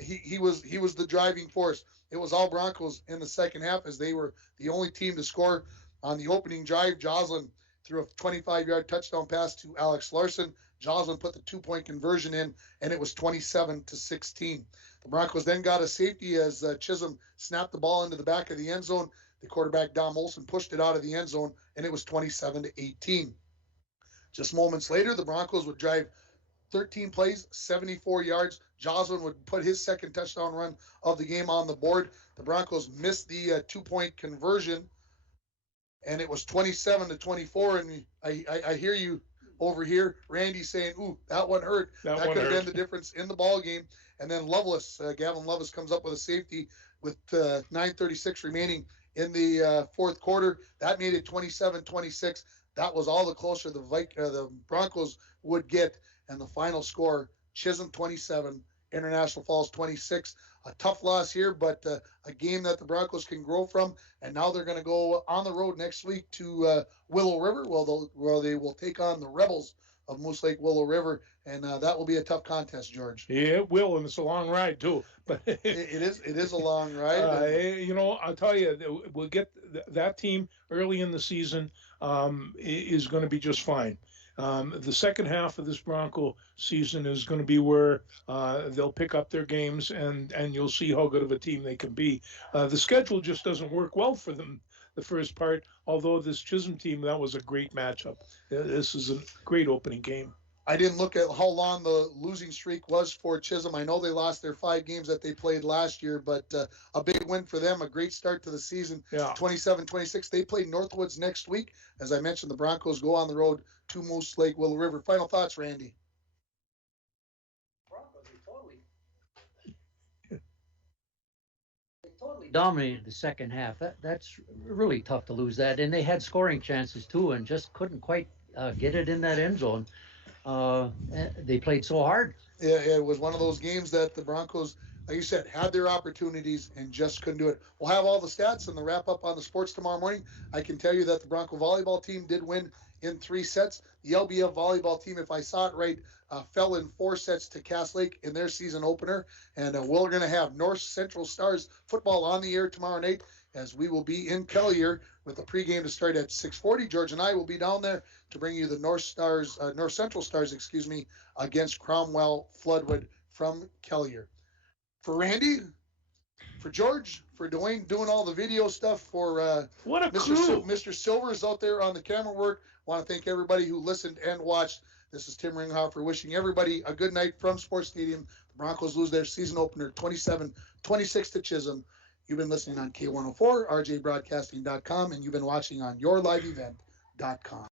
He was the driving force. It was all Broncos in the second half, as they were the only team to score on the opening drive. Joslin threw a 25-yard touchdown pass to Alex Larson. Joslin put the 2-point conversion in, and it was 27-16. The Broncos then got a safety as Chisholm snapped the ball into the back of the end zone. The quarterback, Dom Olsen, pushed it out of the end zone, and it was 27-18. Just moments later, the Broncos would drive 13 plays, 74 yards. Joslin would put his second touchdown run of the game on the board. The Broncos missed the 2-point conversion, and it was 27-24. And I hear you over here, Randy, saying, "Ooh, that one hurt." That could have been the difference in the ball game. And then Gavin Loveless comes up with a safety with 9:36 remaining in the fourth quarter. That made it 27-26. That was all the closer the Broncos would get. And the final score, Chisholm 27, International Falls 26. A tough loss here, but a game that the Broncos can grow from. And now they're going to go on the road next week to Willow River, where they will take on the Rebels of Moose Lake Willow River. And that will be a tough contest, George. Yeah, it will, and it's a long ride, too. But it is a long ride. You know, I'll tell you, we'll get that team early in the season is going to be just fine. The second half of this Bronco season is going to be where they'll pick up their games, and you'll see how good of a team they can be. The schedule just doesn't work well for them the first part, although this Chisholm team, that was a great matchup. This is a great opening game. I didn't look at how long the losing streak was for Chisholm. I know they lost their 5 games that they played last year, but a big win for them, a great start to the season. Yeah. 27-26. They play Northwoods next week. As I mentioned, the Broncos go on the road to Moose Lake, Willow River. Final thoughts, Randy? Totally dominated the second half. That's really tough to lose that. And they had scoring chances too, and just couldn't quite get it in that end zone. They played so hard. Yeah, it was one of those games that the Broncos, like you said, had their opportunities and just couldn't do it. We'll have all the stats and the wrap up on the sports tomorrow morning. I can tell you that the Bronco volleyball team did win in 3 sets. The LBF volleyball team, if I saw it right, fell in 4 sets to Cass Lake in their season opener. And we're going to have North Central Stars football on the air tomorrow night, as we will be in Kelliher with the pregame to start at 6:40. George and I will be down there to bring you the North Central Stars, against Cromwell Floodwood from Kelliher. For Randy, for George, for Dwayne doing all the video stuff, for what a crew. Mr. Silvers out there on the camera work. I want to thank everybody who listened and watched. This is Tim Ringhofer wishing everybody a good night from Sports Stadium. The Broncos lose their season opener 27-26 to Chisholm. You've been listening on K104, rjbroadcasting.com, and you've been watching on yourliveevent.com.